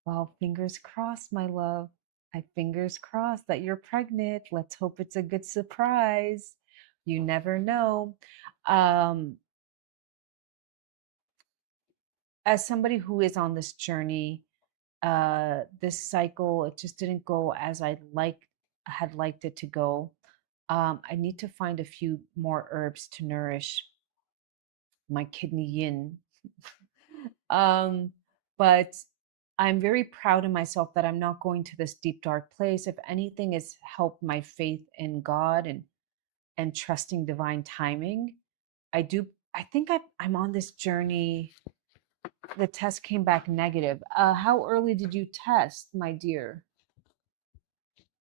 Well, fingers crossed, my love. I fingers crossed that you're pregnant. Let's hope it's a good surprise. You never know. As somebody who is on this journey, this cycle, it just didn't go as I had liked it to go. I need to find a few more herbs to nourish my kidney yin. But I'm very proud of myself that I'm not going to this deep dark place. If anything has helped my faith in God and trusting divine timing, I think I'm on this journey. The test came back negative. How early did you test, my dear?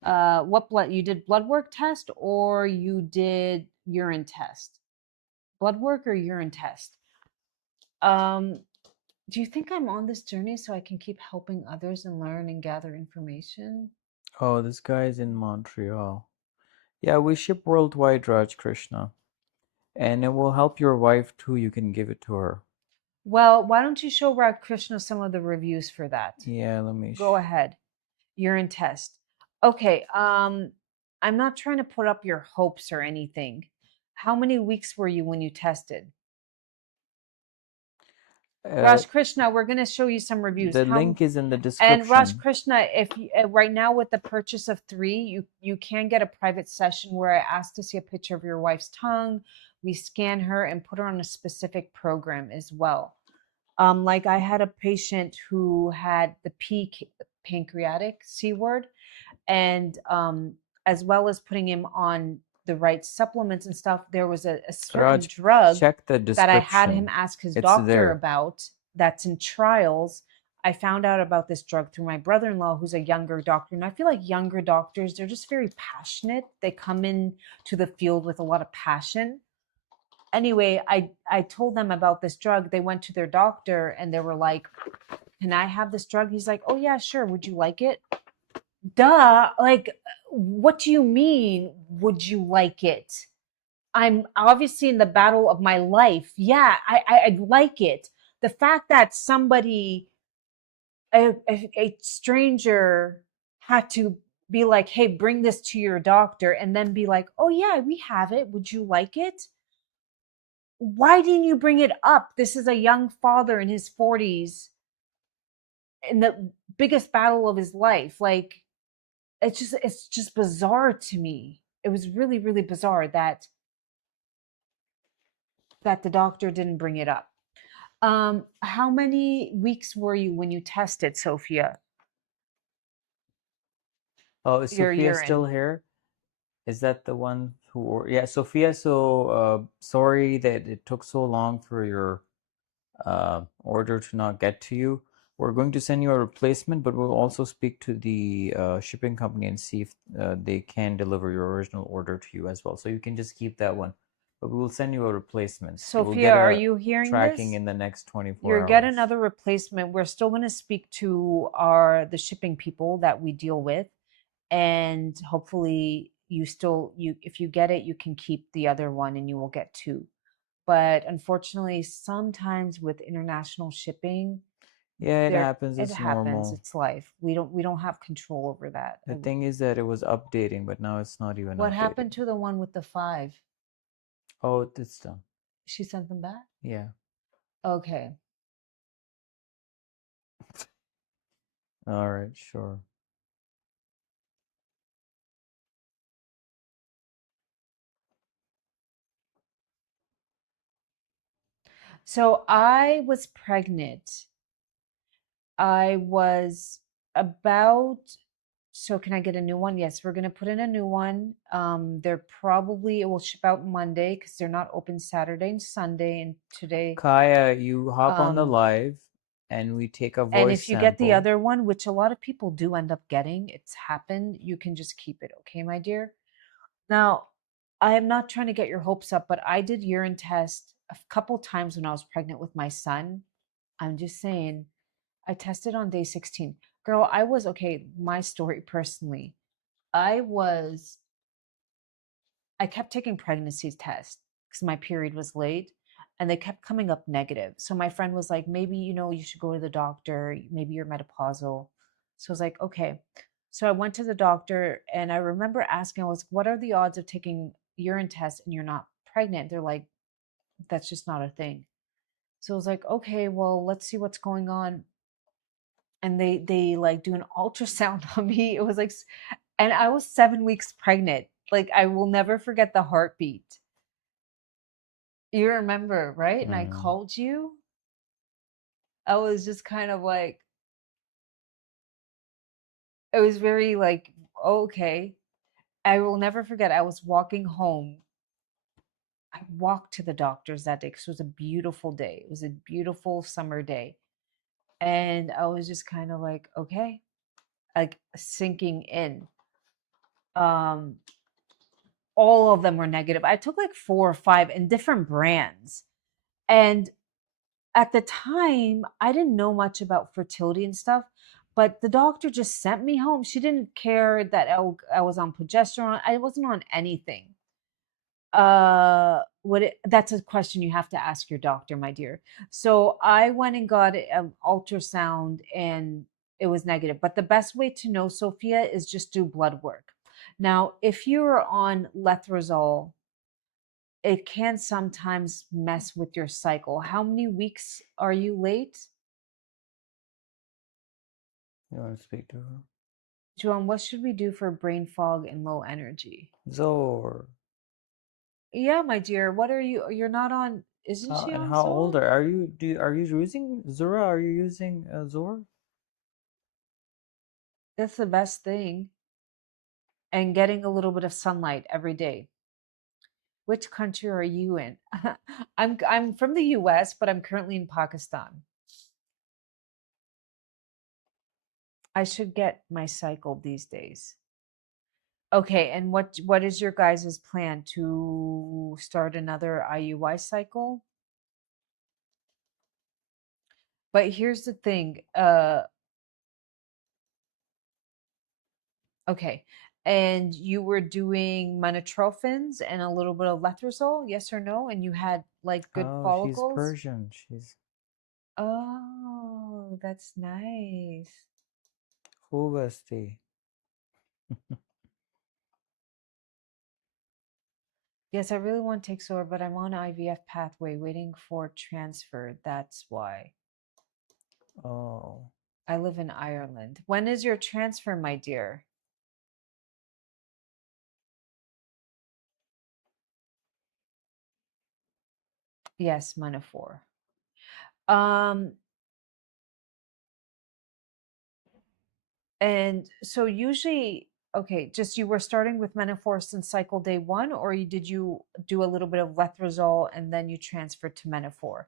What blood you did blood work test or you did urine test? Blood work or urine test? Do you think I'm on this journey so I can keep helping others and learn and gather information? Oh, this guy's in Montreal. Yeah, we ship worldwide, Raj Krishna. And it will help your wife too. You can give it to her. Well, why don't you show Raj Krishna some of the reviews for that? Yeah, let me Go ahead. Urine test. Okay, I'm not trying to put up your hopes or anything. How many weeks were you when you tested? Raj Krishna, we're going to show you some reviews. The link is in the description. And Raj Krishna, if you, right now with the purchase of 3, you can get a private session where I ask to see a picture of your wife's tongue. We scan her and put her on a specific program as well. Like I had a patient who had the pancreatic C word, and as well as putting him on the right supplements and stuff, there was a certain Raj, drug check the that I had him description. ask his It's doctor there. about that's in trials. I found out about this drug through my brother-in-law, who's a younger doctor. And I feel like younger doctors, they're just very passionate. They come in to the field with a lot of passion. Anyway, I told them about this drug. They went to their doctor and they were like, can I have this drug? He's like, oh yeah, sure. Would you like it? Duh. Like, what do you mean? Would you like it? I'm obviously in the battle of my life. Yeah, I like it. The fact that somebody, a stranger, had to be like, hey, bring this to your doctor, and then be like, oh, yeah, we have it. Would you like it? Why didn't you bring it up? This is a young father in his 40s in the biggest battle of his life. Like, it's just bizarre to me. It was really, really bizarre that the doctor didn't bring it up. How many weeks were you when you tested, Sophia? Oh, is Your Sophia urine. still here? Is that the one who? Yeah, Sophia. So sorry that it took so long for your order to not get to you. We're going to send you a replacement, but we'll also speak to the shipping company and see if they can deliver your original order to you as well. So you can just keep that one, but we will send you a replacement. Sophia, are you hearing tracking this? in the next 24 You'll hours. get another replacement. We're still going to speak to the shipping people that we deal with, and hopefully if you get it, you can keep the other one and you will get 2. But unfortunately, sometimes with international shipping, yeah, it happens. It It's happens. normal. It's life. We don't have control over that. The thing is that it was updating, but now it's not even What updating. happened to the one with the 5? Oh, it's done. She sent them back? Yeah. Okay. All right, sure. So I was pregnant. I was about So can I get a new one? Yes, we're going to put in a new one. It will ship out Monday because they're not open Saturday and Sunday. And today, Kaya, you hop on the um, live and we take a and voice if you get the sample. other one, which a lot of people do end up getting, it's happened, you can just keep it. Okay, my dear. Now, I am not trying to get your hopes up, but I did urine test a couple times when I was pregnant with my son. I'm just saying, I tested on day 16. Girl, I was okay. My story personally, I was, I kept taking pregnancy tests because my period was late and they kept coming up negative. So my friend was like, maybe, you should go to the doctor. Maybe you're menopausal. So I was like, okay. So I went to the doctor and I remember asking, I was, what are the odds of taking urine tests and you're not pregnant? They're like, that's just not a thing. So I was like, okay, well, let's see what's going on. And they like do an ultrasound on me. It was like, and I was 7 weeks pregnant. Like I will never forget the heartbeat. You remember, right? And I called you. I was just kind of like, it was very like, okay. I will never forget. I was walking home. I walked to the doctor's that day because it was a beautiful day. It was a beautiful summer day. And I was just kind of like, okay, like sinking in. Um, all of them were negative. I took like 4 or 5 in different brands. And at the time, I didn't know much about fertility and stuff, but the doctor just sent me home. She didn't care that I was on progesterone. I wasn't on anything. That's a question you have to ask your doctor, my dear. So I went and got an ultrasound and it was negative. But the best way to know, Sophia, is just do blood work. Now, if you're on letrozole, it can sometimes mess with your cycle. How many weeks are you late? You want to speak to her? Joan, what should we do for brain fog and low energy? Zor. Yeah, my dear. What are you? You're not on. Isn't she And on how Zor? old are you? Are you using Zora? Are you using Zor? That's the best thing. And getting a little bit of sunlight every day. Which country are you in? I'm from the US, but I'm currently in Pakistan. I should get my cycle these days. Okay, and what is your guys' plan to start another IUI cycle? But here's the thing. Okay. And you were doing monotrophins and a little bit of letrozole, yes or no? And you had like good Oh, she's follicles? Persian. She's Oh, that's nice. Khubasti. Yes, I really want to take Zor, but I'm on IVF pathway waiting for transfer. That's why. Oh. I live in Ireland. When is your transfer, my dear? Yes, Manafor. Um, and so usually, okay, just you were starting with Menopause since cycle day 1, or did you do a little bit of letrozole and then you transferred to Menopause?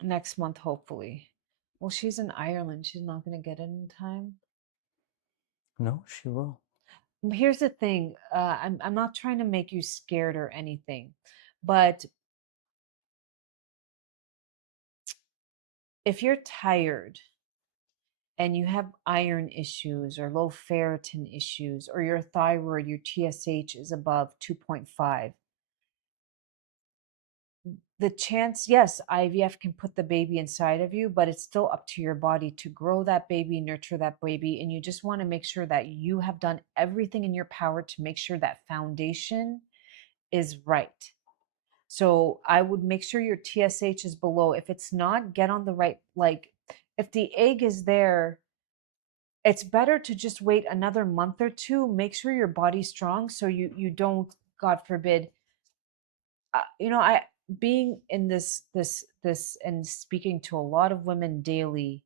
Next month, hopefully. Well, she's in Ireland. She's not going to get it in time. No, she will. Here's the thing. I'm not trying to make you scared or anything, but if you're tired and you have iron issues or low ferritin issues or your thyroid, your TSH is above 2.5, the chance, yes, IVF can put the baby inside of you, but it's still up to your body to grow that baby, nurture that baby. And you just want to make sure that you have done everything in your power to make sure that foundation is right. So I would make sure your TSH is below. If it's not, get on the right, like if the egg is there, it's better to just wait another month or two, make sure your body's strong so you don't, God forbid, being in this and speaking to a lot of women daily,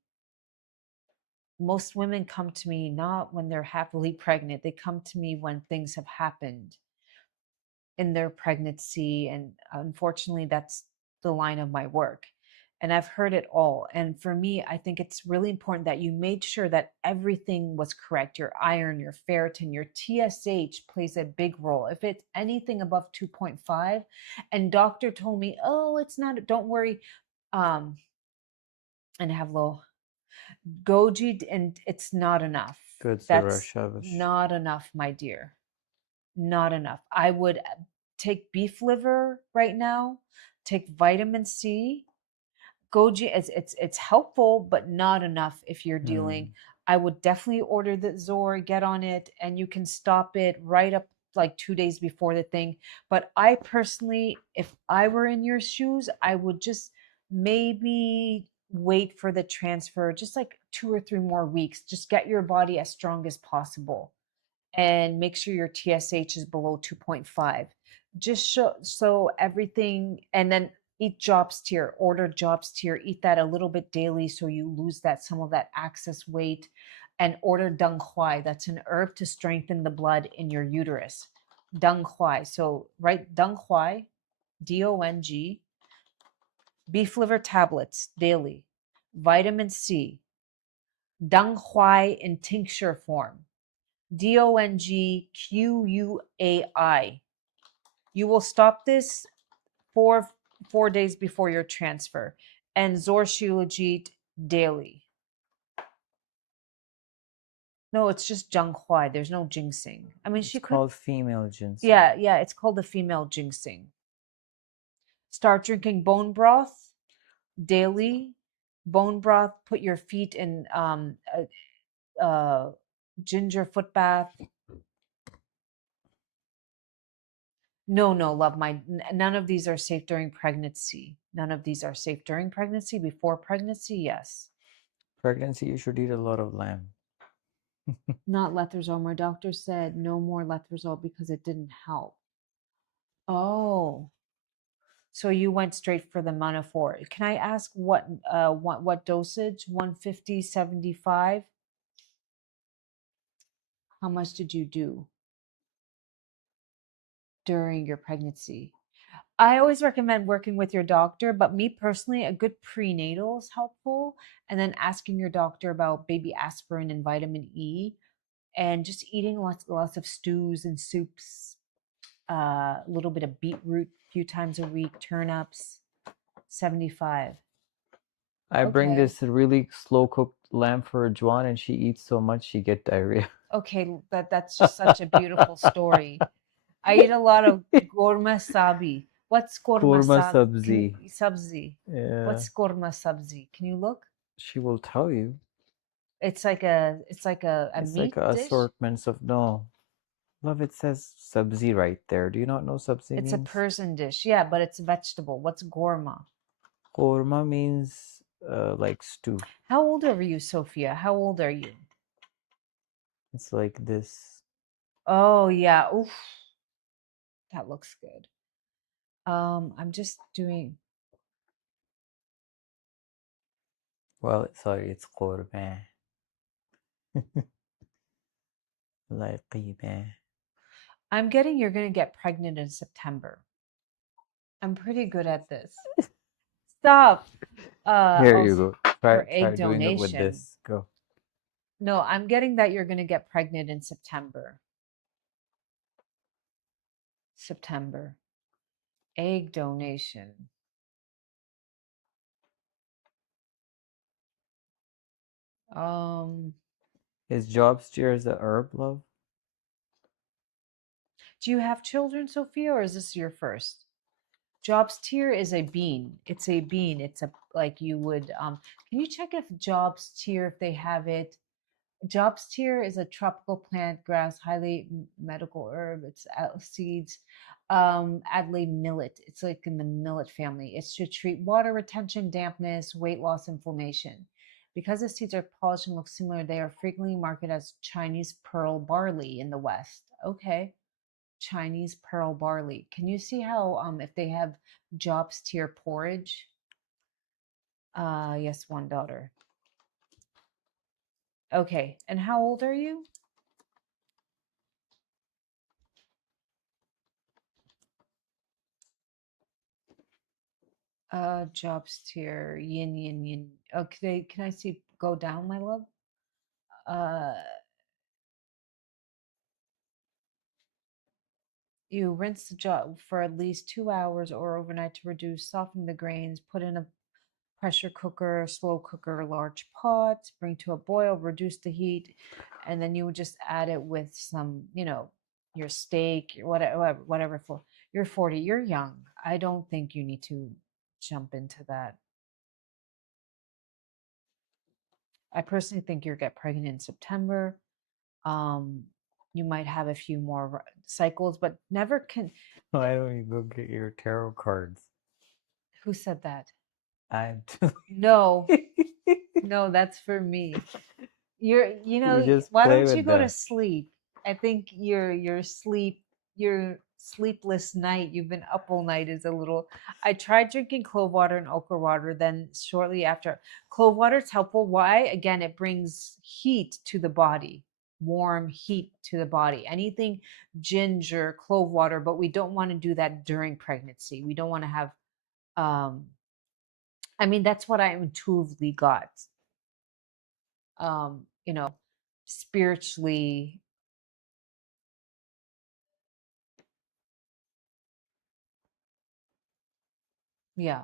most women come to me not when they're happily pregnant. They come to me when things have happened in their pregnancy. And unfortunately, that's the line of my work. And I've heard it all. And for me, I think it's really important that you made sure that everything was correct. Your iron, your ferritin, your TSH plays a big role. If it's anything above 2.5, and doctor told me, oh, it's not, don't worry. And have low goji, and it's not enough. Good, That's Sarah. not enough, my dear. Not enough. I would take beef liver right now, take vitamin C. Goji, it's helpful, but not enough if you're dealing. I would definitely order the Zor, get on it, and you can stop it right up like 2 days before the thing. But I personally, if I were in your shoes, I would just maybe wait for the transfer, just like 2 or 3 more weeks. Just get your body as strong as possible and make sure your TSH is below 2.5. Just so everything, and then eat Jobs Tier, order Jobs Tier, eat that a little bit daily so you lose some of that excess weight, and order Dung Huai. That's an herb to strengthen the blood in your uterus. Dung Huai. So write Dung Huai, DONG, beef liver tablets daily, vitamin C, Dung Huai in tincture form. DONGQUAI. You will stop this 4 days before your transfer. And Zor Shilajit daily. No, it's just Zhanghuai. There's no ginseng. I mean, It's called female ginseng. Yeah, it's called the female ginseng. Start drinking bone broth daily. Bone broth. Put your feet in ginger foot bath. No, love, none of these are safe during pregnancy. None of these are safe during pregnancy. Before pregnancy, yes. Pregnancy, you should eat a lot of lamb. Not letrozole. My doctor said no more letrozole because it didn't help. Oh, so you went straight for the monophore. Can I ask what dosage? 150, 75? How much did you do during your pregnancy? I always recommend working with your doctor, but me personally, a good prenatal is helpful. And then asking your doctor about baby aspirin and vitamin E, and just eating lots of stews and soups, a little bit of beetroot a few times a week, turnips, 75. I bring Okay. this really slow cooked lamb for Juan, and she eats so much she get diarrhea. Okay, that's just such a beautiful story. I eat a lot of gorma sabi. What's gorma Korma sabzi? sabzi. Sabzi. Yeah. What's gorma sabzi? Can you look? She will tell you. It's like a It's meat like dish. assortments of no. Love, it says sabzi right there. Do you not know sabzi It's means? a Persian dish. Yeah, but it's a vegetable. What's gorma? Korma means like stew. How old are you, Sophia? How old are you? It's like this. Oh yeah. Oof. That looks good. I'm just doing. Well, sorry, it's korma. Like qima. I'm getting you're gonna get pregnant in September. I'm pretty good at this. Stop. Here you Also, go. for Try egg doing it with donation. this. Go. No, I'm getting that you're gonna get pregnant in September. September. Egg donation. Is Jobs Cheers a herb, love? Do you have children, Sophia, or is this your first? Jobs tier is a bean. It's a bean. It's a like you would can you check if Jobs tier if they have it? Jobs tier is a tropical plant grass, highly medical herb. It's seeds. Adelaide millet. It's like in the millet family. It's to treat water retention, dampness, weight loss, inflammation. Because the seeds are polished and look similar, they are frequently marketed as Chinese pearl barley in the West. Okay. Chinese pearl barley. Can you see how if they have Jobs tier porridge? Yes, one daughter. Okay, and how old are you? Jobs tier, yin, yin, yin. Okay, can I see, go down, my love? You rinse the job for at least 2 hours or overnight to reduce, soften the grains, put in a pressure cooker, slow cooker, large pot, bring to a boil, reduce the heat, and then you would just add it with some, your steak, whatever. You're 40, you're young. I don't think you need to jump into that. I personally think you'll get pregnant in September. You might have a few more cycles, but never can. Why don't you go get your tarot cards? Who said that? I No, no, that's for me. just Why play don't you with go to them. sleep? I think your sleepless night, you've been up all night is a little. I tried drinking clove water and okra water, then shortly after. Clove water is helpful. Why? Again, it brings heat to the body, warm heat to the body. Anything ginger, clove water, but we don't want to do that during pregnancy. We don't want to have I mean, that's what I intuitively got. Um, you know, spiritually. Yeah,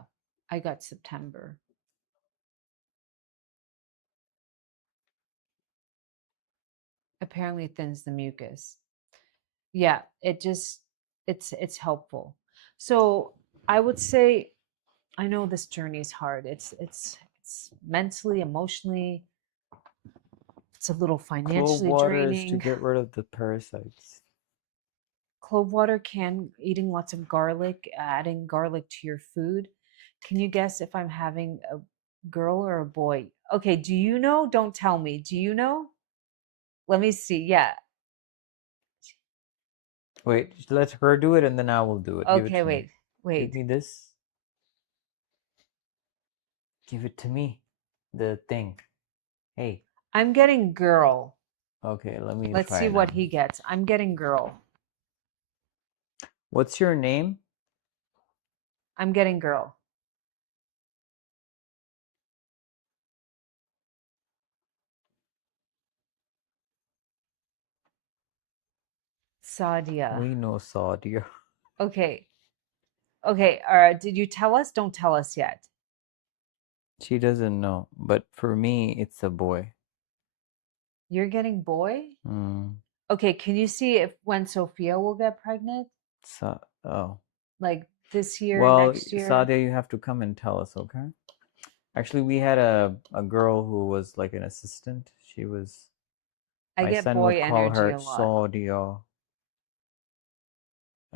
I got September. Apparently it thins the mucus. Yeah, it's helpful. So I would say, I know this journey is hard. It's mentally, emotionally, it's a little Clove financially water is to draining. get rid of the parasites. Clove water can, eating lots of garlic, adding garlic to your food. Can you guess if I'm having a girl or a boy? Okay, do you know? Don't tell me. Do you know? Let me see. Yeah. Wait, let her do it and then I will do it. Give it Okay, to me. wait. Give Wait. me this. Give it to me. The thing. Hey. I'm getting girl. Okay, let me Let's see try now. what he gets. I'm getting girl. What's your name? I'm getting girl. Sadia. We know Sadia. Okay. Okay. Did you tell us? Don't tell us yet. She doesn't know, but for me, it's a boy. You're getting boy? Mm. Okay, can you see if when Sophia will get pregnant? Oh. Like this year, Well, next year? Sadia, you have to come and tell us, okay? Actually, we had a girl who was like an assistant. She was, I my get son would boy call energy her a lot. Sadia.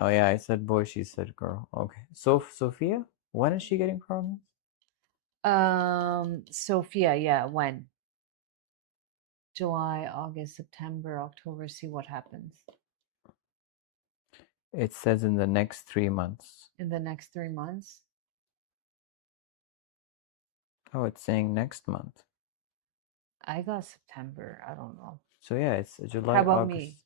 Oh yeah, I said boy, she said girl. Okay. So Sophia, when is she getting pregnant? Sophia, yeah, when? July, August, September, October, see what happens It says in the next 3 months. in the next 3 months. Oh, it's saying next month. I got September. I don't know. So yeah, it's July, How about August. me?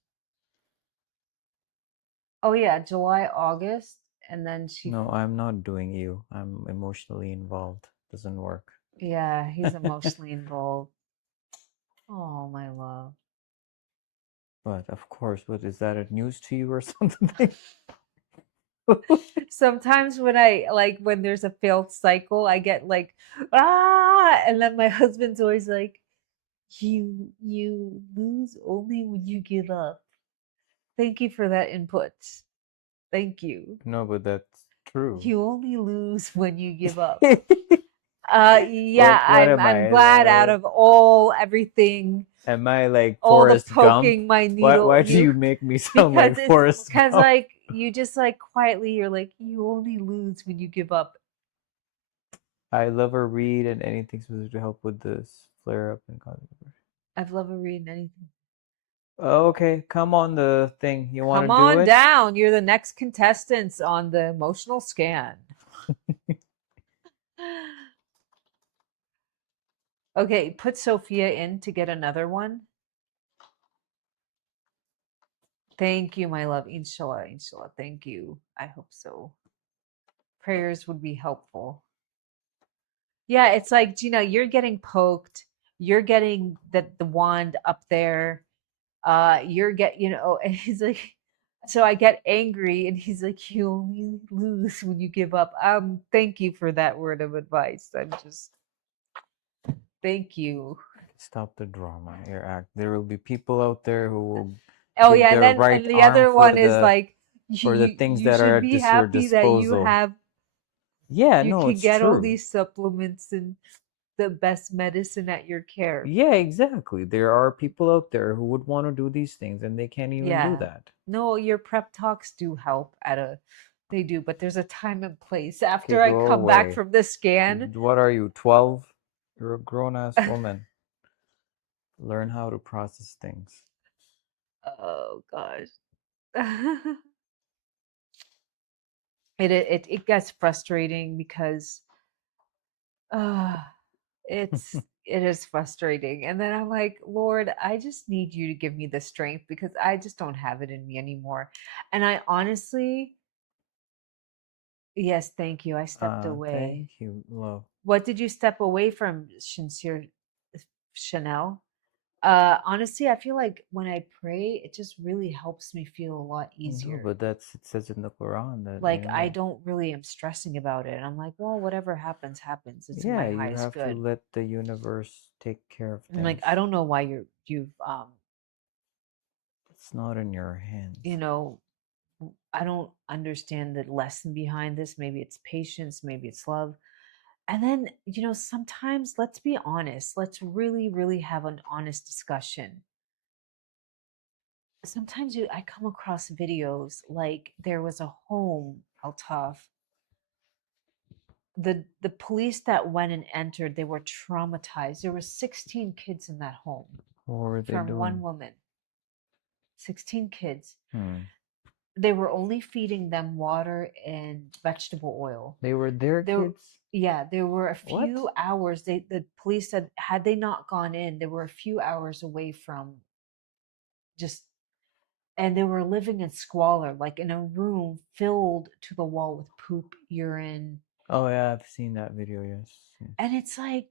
Oh yeah, July, August, and then she. No, I'm not doing you. I'm emotionally involved. Doesn't work. Yeah, he's emotionally involved. Oh, my love. But of course, what is that a news to you or something? Sometimes when there's a failed cycle, I get like, and then my husband's always like, you lose only when you give up. Thank you for that input. Thank you. No, but that's true. You only lose when you give up. What Yeah, am I'm I? glad out of everything, Am I like all the Forrest Gump? poking my needle. Why do you make me sound like Forrest Because Gump? like you just like quietly you're like you only lose when you give up. I love a read and anything supposed to help with this flare up and cause. I've never read anything. Okay, come on the thing. You want Come to do on it? down. You're the next contestants on the emotional scan. Okay, put Sophia in to get another one. Thank you, my love. Inshallah, inshallah. Thank you. I hope so. Prayers would be helpful. Yeah, it's like, Gina, you're getting poked. You're getting the wand up there. And he's like, so I get angry, and he's like, you only lose when you give up. Thank you for that word of advice. Thank you. Stop the drama. There will be people out there who will Oh give yeah, their and right the arm other one is like, for the things you that are should at be your happy that disposal. Yeah, you no, can it's get all true. these supplements and the best medicine at your care. Yeah, exactly. There are people out there who would want to do these things and they can't even do Yeah. that. No, your prep talks do help they do, but there's a time and place. Okay, After I go come back away. from the scan, What are you, 12? You're a grown-ass woman. Learn how to process things. oh gosh. It gets frustrating because it is frustrating. And then I'm like, Lord, I just need you to give me the strength because I just don't have it in me anymore. And I honestly, yes, thank you. I stepped away. Thank you, love. What did you step away from, Sincere Chanel? Honestly, I feel like when I pray, it just really helps me feel a lot No, easier. but it says in the Quran that Like I don't really am stressing about it. And I'm like, well, whatever happens, happens. It's in my you highest have to good. let the universe take care of I'm like, things. I don't know why you've It's not in your hands. I don't understand the lesson behind this. Maybe it's patience, maybe it's love. And then, sometimes let's be honest. Let's really, really have an honest discussion. Sometimes I come across videos like there was a home, Altaf. The police that went and entered, they were traumatized. There were 16 kids in that home. What were they from doing? one woman. 16 kids. Hmm. They were only feeding them water and vegetable oil. They were their kids? Yeah, there were a few What? hours. The police said had they not gone in, they were a few hours away from just, and they were living in squalor, like in a room filled to the wall with poop, urine. Oh yeah, I've seen that video, yes. And it's like,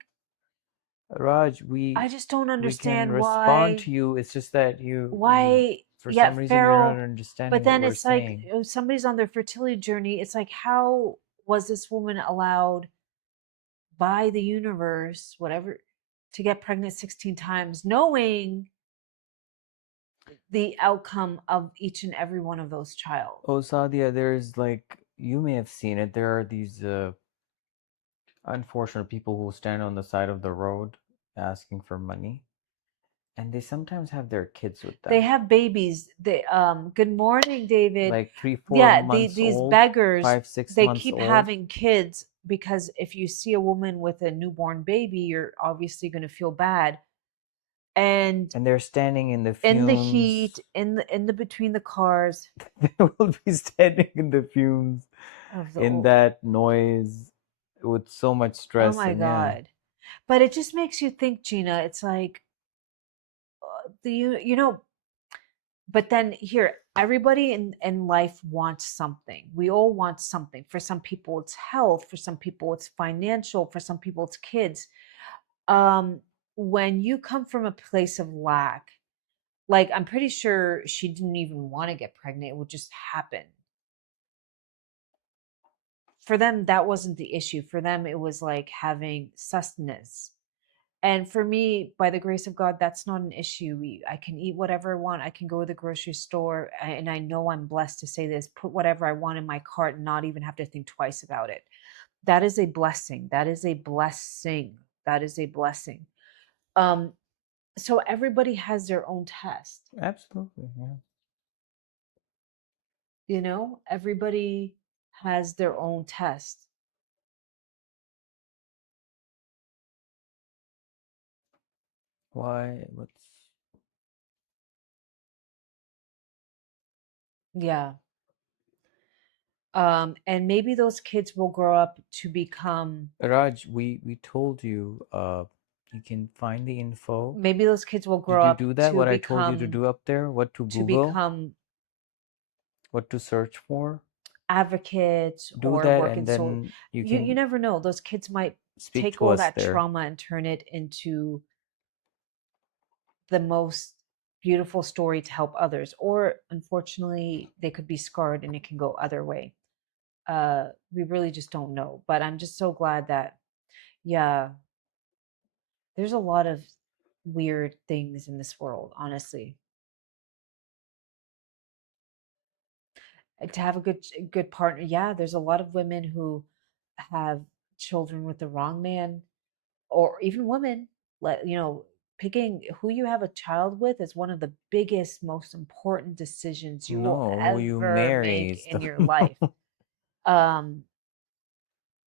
Raj, I just don't we can understand respond why. to you. It's just that for Yeah, some reason you're not Pharaoh. understanding But what then we're it's like, saying. somebody's on their fertility journey. It's like, how was this woman allowed by the universe, whatever, to get pregnant 16 times, knowing the outcome of each and every one of those child? Oh, Sadia, there's you may have seen it. There are these unfortunate people who stand on the side of the road asking for money, and they sometimes have their kids with them. They have babies. Good morning, David. Like 3, 4 Yeah, months these old, beggars, 5, 6 they months keep old. having kids because if you see a woman with a newborn baby, you're obviously going to feel bad. And they're standing in the fumes. in the heat, in the between the cars. They will be standing in the fumes, in that noise, with so much stress. Oh my and yeah. God. But it just makes you think, Gina. It's like, but then here, everybody in life wants something. We all want something. For some people, it's health. For some people, it's financial. For some people, it's kids. When you come from a place of lack, like I'm pretty sure she didn't even want to get pregnant. It would just happen. For them, that wasn't the issue. For them, it was like having sustenance. And for me, by the grace of God, that's not an issue. I can eat whatever I want. I can go to the grocery store, and I know I'm blessed to say this, put whatever I want in my cart and not even have to think twice about it. That is a blessing. That is a blessing. That is a blessing. So everybody has their own test. Absolutely, yeah. Everybody has their own test. Why? Yeah. And maybe those kids will grow up to become, Raj, we told you you can find the info. maybe those kids will Did grow you up do that? to What I told you to become, do up there? What to to Google? become What to search for? advocates Do or that, work in and so then you you can never know. Those kids might speak take to all us that there. trauma and turn it into the most beautiful story to help others, or unfortunately they could be scarred and it can go other way. We really just don't know, but I'm just so glad that, yeah, there's a lot of weird things in this world, honestly. To have a good partner, yeah, there's a lot of women who have children with the wrong man, or even women. Let you know, picking who you have a child with is one of the biggest, most important decisions you will No, who you ever marry make is in the your life. um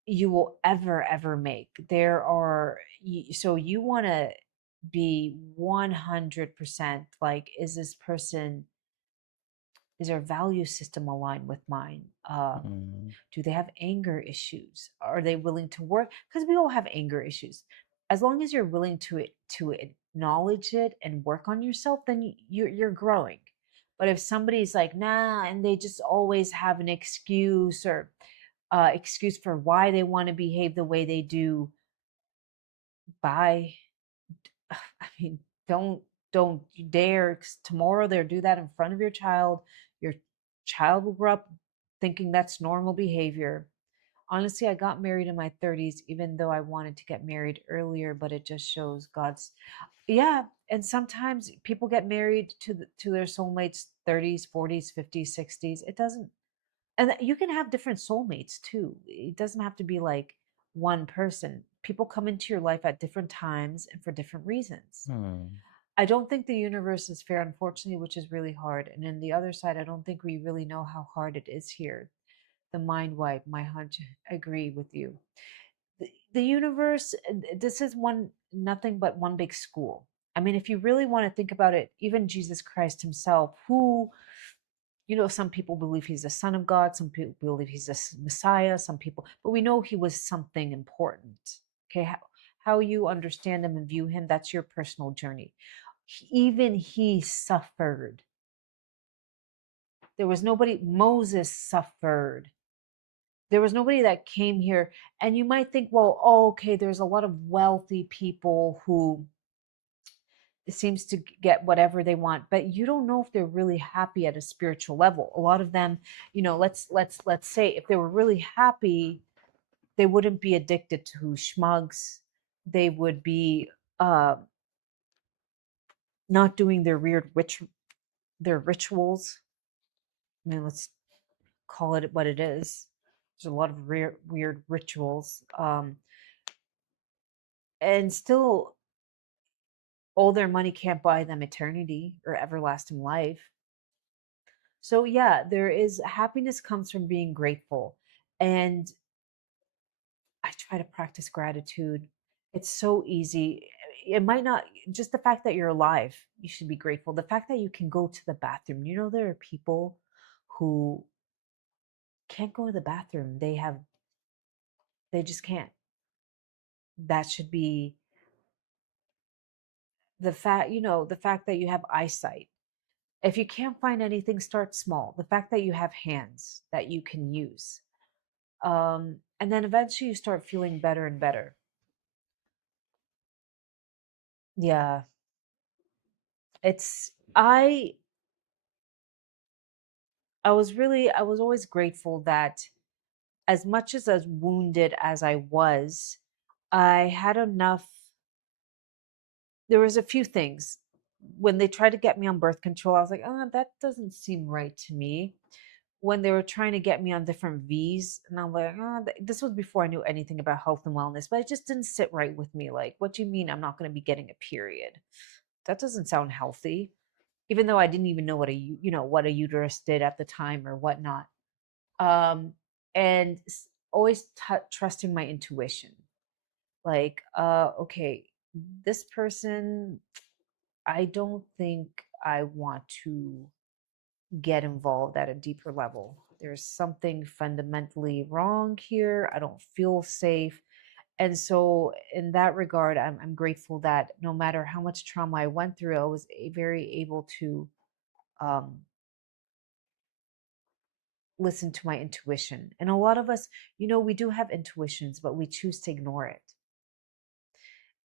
you will ever make. There are, so you want to be 100% like, is this person, is their value system aligned with mine? Mm, Do they have anger issues? Are they willing to work? Because we all have anger issues. As long as you're willing to acknowledge it and work on yourself, then you're growing. But if somebody's like, nah, and they just always have an excuse, or excuse for why they want to behave the way they do, bye. I mean, don't you dare, 'cause tomorrow they'll do that in front of your child. Your child will grow up thinking that's normal behavior. Honestly, I got married in my 30s, even though I wanted to get married earlier, but it just shows God's, yeah. And sometimes people get married to their soulmates 30s, 40s, 50s, 60s. It doesn't, and you can have different soulmates too. It doesn't have to be like one person. People come into your life at different times and for different reasons. hmm. I don't think the universe is fair, unfortunately, which is really hard. And on the other side, I don't think we really know how hard it is here. The mind wipe, my hunch, agree with you. The universe, this is one, nothing but one big school. I mean, if you really want to think about it, even Jesus Christ himself, who, some people believe he's the son of God, some people believe he's the Messiah, some people, but we know he was something important. Okay, how you understand him and view him, that's your personal journey. Even he suffered. There was nobody, Moses suffered. There was nobody that came here. And you might think, well, oh, okay, there's a lot of wealthy people who seems to get whatever they want, but you don't know if they're really happy at a spiritual level. A lot of them, let's say if they were really happy, they wouldn't be addicted to schmugs. They would be uh, not doing their their rituals. I mean, let's call it what it is. There's a lot of weird rituals, and still, all their money can't buy them eternity or everlasting life. So yeah, there is, happiness comes from being grateful. And I try to practice gratitude. It's so easy. It might not, just the fact that you're alive, you should be grateful. The fact that you can go to the bathroom. There are people who can't go to the bathroom. They just can't. That should be the fact that you have eyesight. If you can't find anything, start small. The fact that you have hands that you can use. And then eventually you start feeling better and better. Yeah, it's I was always grateful that, as much as wounded as I was, I had enough. There was a few things when they tried to get me on birth control. I was like, oh, that doesn't seem right to me. When they were trying to get me on different V's, and I'm like, oh, this was before I knew anything about health and wellness, but it just didn't sit right with me. Like, what do you mean I'm not going to be getting a period? That doesn't sound healthy. Even though I didn't even know what a uterus did at the time or whatnot. And always trusting my intuition. Like, okay, this person, I don't think I want to get involved at a deeper level. There's something fundamentally wrong here. I don't feel safe. And so, in that regard, I'm grateful that no matter how much trauma I went through, I was very able to um, listen to my intuition. And a lot of us, we do have intuitions, but we choose to ignore it.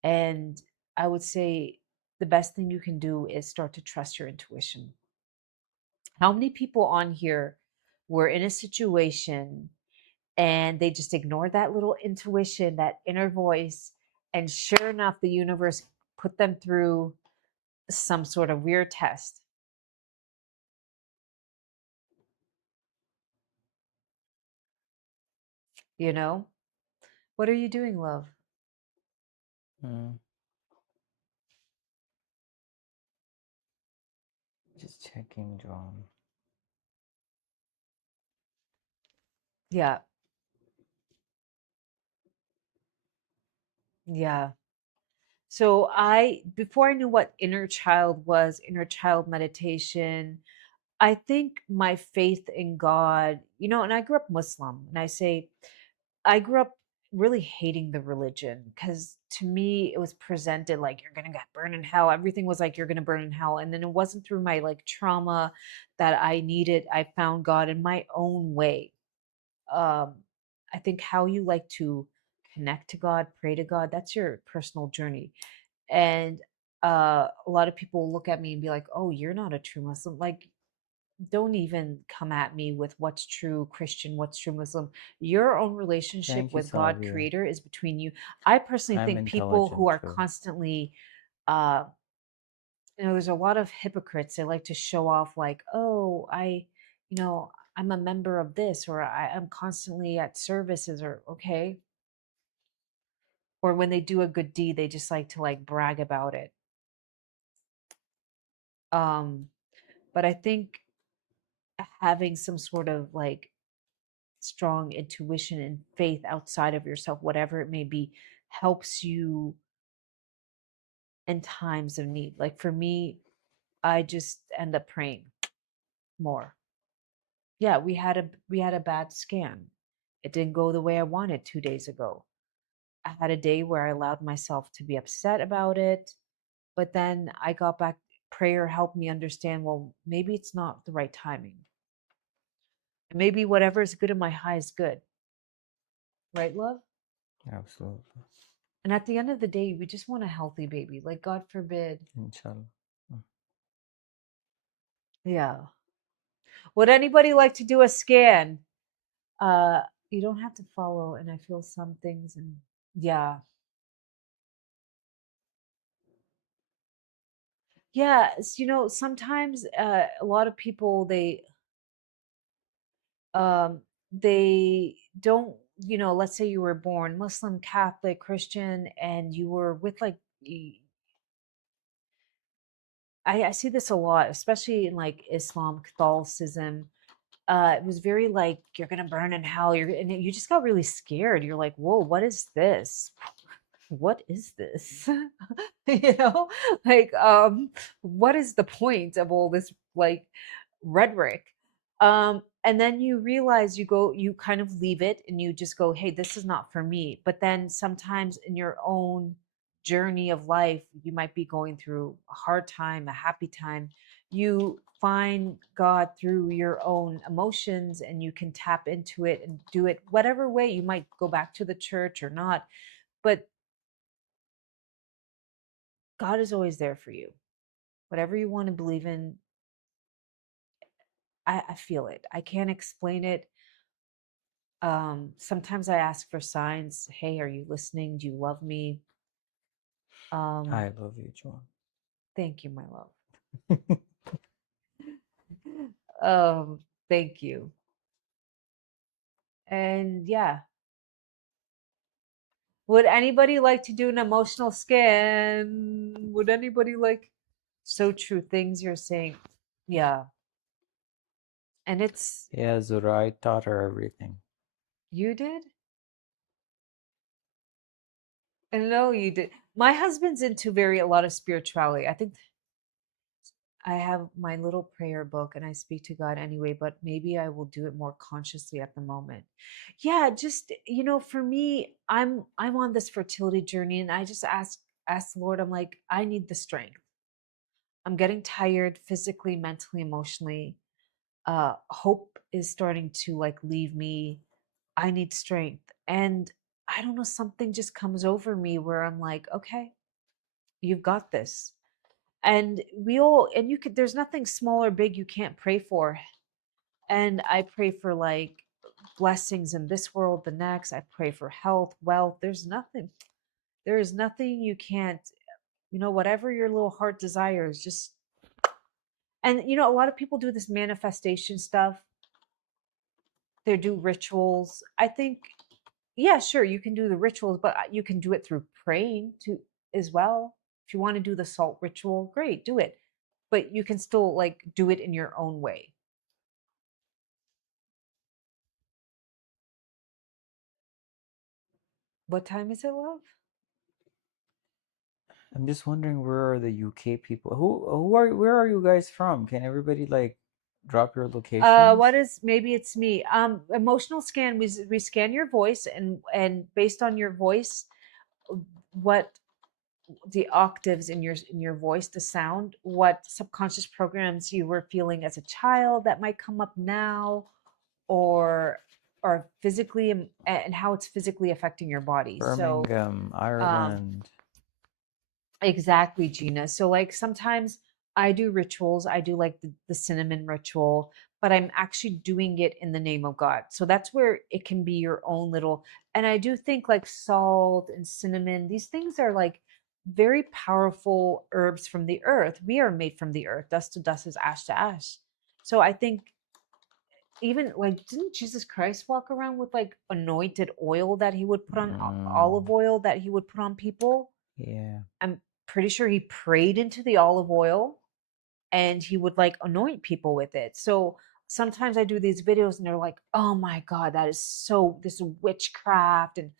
And I would say the best thing you can do is start to trust your intuition. How many people on here were in a situation and they just ignored that little intuition, that inner voice, and sure enough, the universe put them through some sort of weird test? You know? What are you doing, love? Just checking, John. Yeah. Yeah. So before I knew what inner child was, inner child meditation, I think my faith in God, and I grew up Muslim, and I grew up really hating the religion because to me it was presented like you're gonna get burned in hell. Everything was like you're gonna burn in hell. And then it wasn't through my like trauma that I found God in my own way. I think how you like to connect to God, pray to God, that's your personal journey. And a lot of people look at me and be like, oh, you're not a true Muslim. Like, don't even come at me with what's true Christian, what's true Muslim. Your own relationship Thank you, with God, Savia. Creator, is between you. I personally I'm think people who intelligent are too. constantly, uh, there's a lot of hypocrites. They like to show off, like, oh, I'm a member of this, or I'm constantly at services, or okay. Or when they do a good deed, they just like to like brag about it. Um, but I think having some sort of like strong intuition and faith outside of yourself, whatever it may be, helps you in times of need. Like for me, I just end up praying more. Yeah, we had a bad scan. It didn't go the way I wanted 2 days ago. I had a day where I allowed myself to be upset about it, but then I got back. Prayer helped me understand, well, maybe it's not the right timing. Maybe whatever is good in my high is good. Right, love? Absolutely. And at the end of the day, we just want a healthy baby. Like, God forbid. Inshallah. Yeah. Would anybody like to do a scan? Uh, you don't have to follow, and I feel some things, and yeah. Yeah, sometimes a lot of people they don't, let's say you were born Muslim, Catholic, Christian, and you were with like I see this a lot, especially in like Islam, Catholicism. It was very like you're gonna burn in hell. And you just got really scared. You're like, whoa, what is this? What is this? you know, like what is the point of all this like rhetoric? And then you realize you kind of leave it and you just go, hey, this is not for me. But then sometimes in your own journey of life, you might be going through a hard time, a happy time. You find God through your own emotions and you can tap into it and do it whatever way. You might go back to the church or not, but God is always there for you. Whatever you want to believe in, I feel it. I can't explain it. Sometimes I ask for signs. Hey, are you listening? Do you love me? I love you, John. Thank you, my love. Thank you. And yeah, would anybody like to do an emotional scan? Would anybody like so true things you're saying? Yeah. And it's Yeah, Zora, I taught her everything. you did? I know you did. My husband's into a lot of spirituality. I think I have my little prayer book and I speak to God anyway, but maybe I will do it more consciously at the moment. Yeah, just for me, I'm on this fertility journey and I just ask the Lord, I'm like, I need the strength. I'm getting tired physically, mentally, emotionally. Hope is starting to like leave me. I need strength. And I don't know, something just comes over me where I'm like, okay, you've got this. And you could, there's nothing small or big you can't pray for. And I pray for like blessings in this world, the next. I pray for health, wealth. There is nothing you can't, whatever your little heart desires, just, and a lot of people do this manifestation stuff. They do rituals. I think, yeah, sure, you can do the rituals, but you can do it through praying too as well. If you want to do the salt ritual, great, do it. But you can still like do it in your own way. What time is it, love? I'm just wondering, where are the UK people? Where are you guys from? Can everybody like drop your locations? What is, maybe it's me. Emotional scan, we scan your voice, and based on your voice, what the octaves in your voice, the sound, what subconscious programs you were feeling as a child that might come up now, or physically, and how it's physically affecting your body. Birmingham, Ireland. Exactly, Gina. So like sometimes I do rituals. I do like the cinnamon ritual, but I'm actually doing it in the name of God. So that's where it can be your own little. And I do think like salt and cinnamon, these things are like very powerful herbs from the earth. We are made from the earth. Dust to dust is ash to ash. So I think, even like, didn't Jesus Christ walk around with like anointed oil that he would put on, olive oil that he would put on people? Yeah. I'm pretty sure he prayed into the olive oil and he would like anoint people with it. So sometimes I do these videos and they're like, oh my God, that is so, this witchcraft and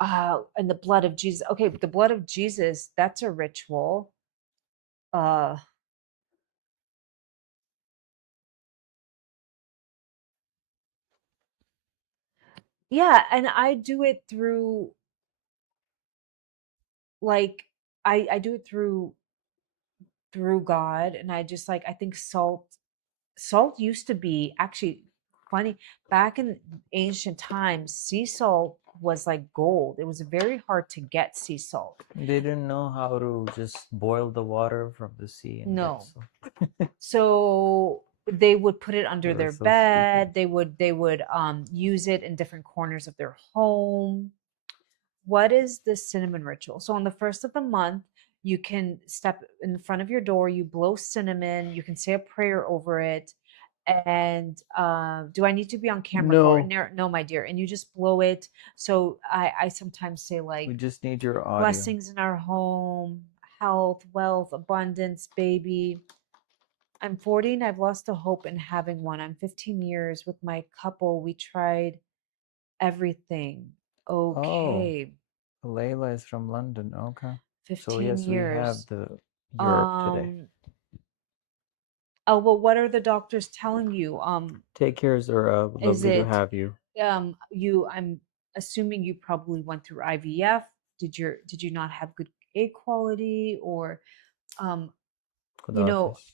the blood of Jesus. Okay, but the blood of Jesus, that's a ritual. Uh yeah, and I do it through like I do it through God, and I just like, I think salt used to be actually funny back in ancient times. Sea salt was like gold. It was very hard to get sea salt. They didn't know how to just boil the water from the sea and get No. salt. So they would put it under They were their so bed. stupid. They would use it in different corners of their home. What is the cinnamon ritual? So on the first of the month, you can step in front of your door, you blow cinnamon, you can say a prayer over it. And do I need to be on camera for it? No. No, my dear. And you just blow it. So I sometimes say We like, just need your audio. blessings in our home, health, wealth, abundance, baby. I'm 40 and I've lost the hope in having one. I'm 15 years with my couple. We tried everything. Okay. Oh, Layla is from London. Okay. So 15 yes, we have years. the Europe today. Oh, well, what are the doctors telling you? Take care, Zora. Is Lovely to it have you. I'm assuming you probably went through IVF. Did you not have good egg quality, or um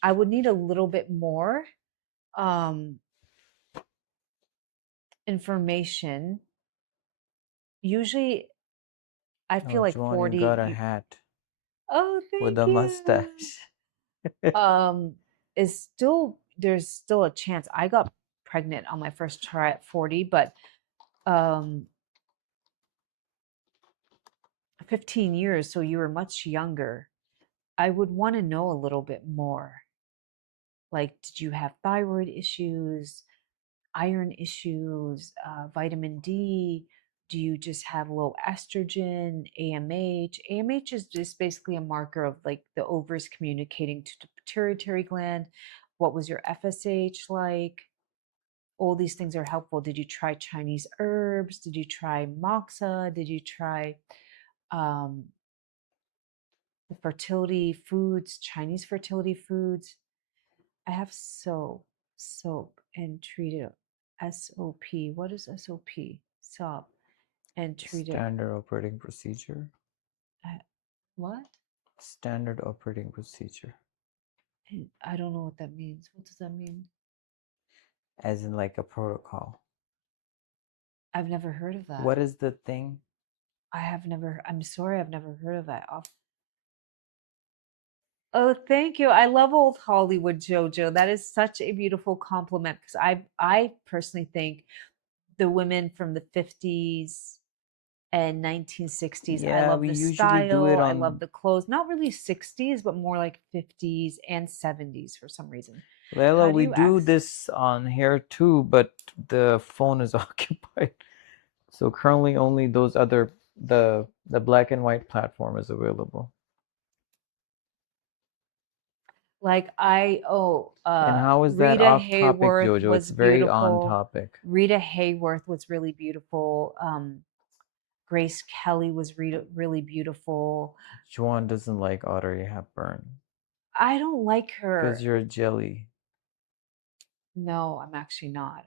I would need a little bit more um information. Usually I feel like Joan, you 40 got a hat oh, with thank a you. mustache. Is still, there's still a chance. I got pregnant on my first try at 40, but 15 years, so you were much younger. I would want to know a little bit more. Like, did you have thyroid issues, iron issues, vitamin D? Do you just have low estrogen, AMH? AMH is just basically a marker of like the ovaries communicating to the pituitary gland. What was your FSH like? All these things are helpful. Did you try Chinese herbs? Did you try moxa? Did you try the fertility foods, Chinese fertility foods? I have soap and treated SOP. What is SOP? SOP and treated. Standard operating procedure. What? Standard operating procedure. I don't know what that means. What does that mean? As in like a protocol. I've never heard of that. What is the thing? I'm sorry, I've never heard of that. Oh, thank you. I love old Hollywood, Jojo. That is such a beautiful compliment because I personally think the women from the 50s and 1960s, I Yeah, love we the usually do it style, I on. love the clothes. Not really 60s, but more like 50s and 70s for some reason. Layla, How do we you do ask? this on here too, but the phone is occupied. So currently only those other the black and white platform is available. Like And how is that Rita off topic, Hayworth Jojo? It's was very on beautiful. topic. Rita Hayworth was really beautiful. Grace Kelly was really beautiful. Juan doesn't like Audrey Hepburn I don't like her. because you're a jelly. No, I'm actually not.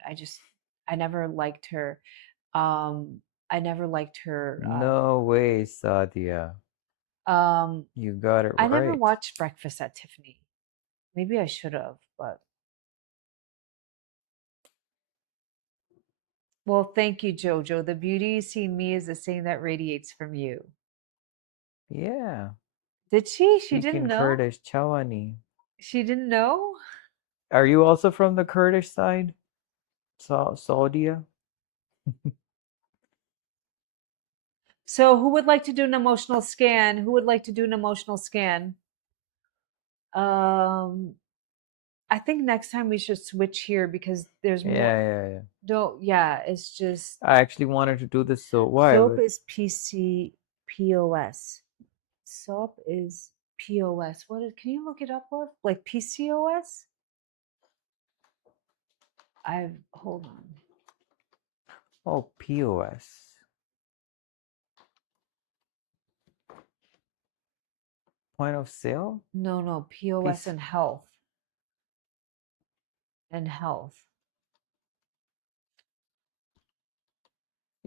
I never liked her. I never liked her. No way, Sadia. You got it I right. never watched Breakfast at Tiffany. Maybe I should have, but well, thank you, Jojo. The beauty you see in me is the same that radiates from you. Yeah. Did she? She Speak didn't in know. Kurdish, Chawani. She didn't know. Are you also from the Kurdish side? Saudia? So, who would like to do an emotional scan? Who would like to do an emotional scan? I think next time we should switch here because there's more. Yeah. No, yeah, it's just I actually wanted to do this, so why? soap is PCOS. Soap is POS. Can you look it up, love? Like PCOS? Hold on. Oh, POS. Point of sale? No, POS and health. And health.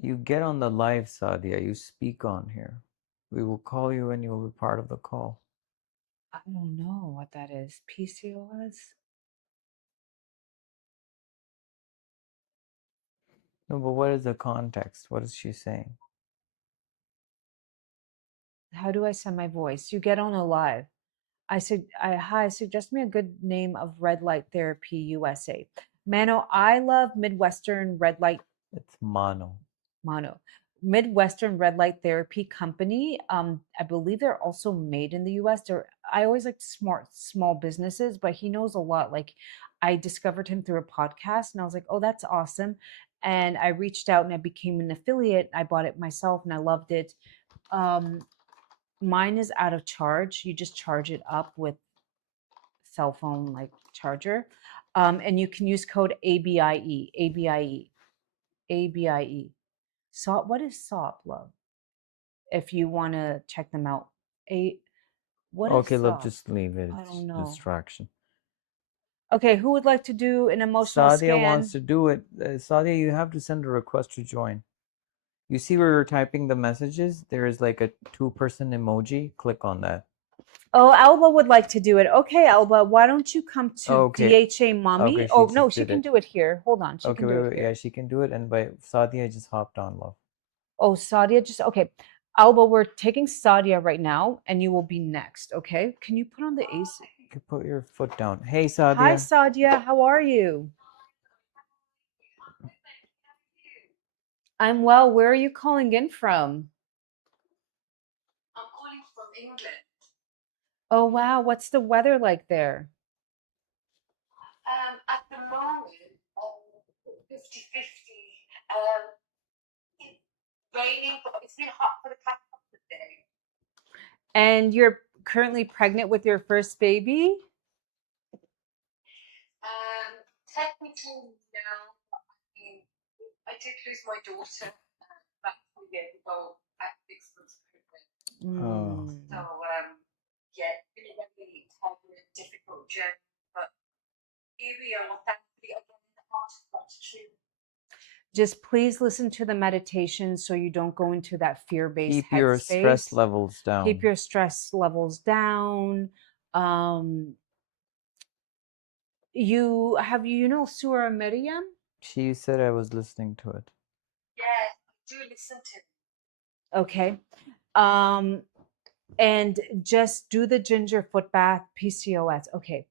You get on the live, Sadia. You speak on here. We will call you and you will be part of the call. I don't know what that is. PCOS? No, but what is the context? What is she saying? How do I send my voice? You get on a live. Hi, suggest me a good name of Red Light Therapy USA. Mano, I love Midwestern Red Light. It's Mono. Midwestern Red Light Therapy Company. I believe they're also made in the US. I always like small businesses, but he knows a lot. Like I discovered him through a podcast and I was like, oh, that's awesome. And I reached out and I became an affiliate. I bought it myself and I loved it. Mine is out of charge. You just charge it up with cell phone like charger. And you can use code ABIE. SOP, what is SOP, love? If you want to check them out. What is Okay, love, SOP? just leave it. I It's don't know. distraction. Okay, who would like to do an emotional Sadia scan? wants to do it. Sadia, you have to send a request to join. You see where you're typing the messages? There is like a 2-person emoji. Click on that. Oh, Alba would like to do it. Okay, Alba, why don't you come to DHA Mommy? Okay, Oh, no, she can do it here. Hold on. She Okay, can do it wait. here. Yeah, she can do it. And by Sadia just hopped on, love. Oh, Sadia just okay. Alba, we're taking Sadia right now, and you will be next. Okay? Can you put on the AC? You can put your foot down. Hey, Sadia. Hi, Sadia. How are you? I'm well. Where are you calling in from? I'm calling from England. Oh, wow. What's the weather like there? At the moment, 50-50. It's raining, but it's been hot for the past couple of days. And you're currently pregnant with your first baby? Technically, no. I did lose my daughter about 2 years ago at 6 months pregnant. Oh. So, yeah, it's been a really difficult journey, but here we are. Thankfully, again, the heart is not true. Just please listen to the meditation so you don't go into that fear-based Keep your headspace. stress levels down. Keep your stress levels down. You know Surah Miriam? She said I was listening to it. Yeah, I do listen to it. Okay. And just do the ginger foot bath, PCOS. Okay.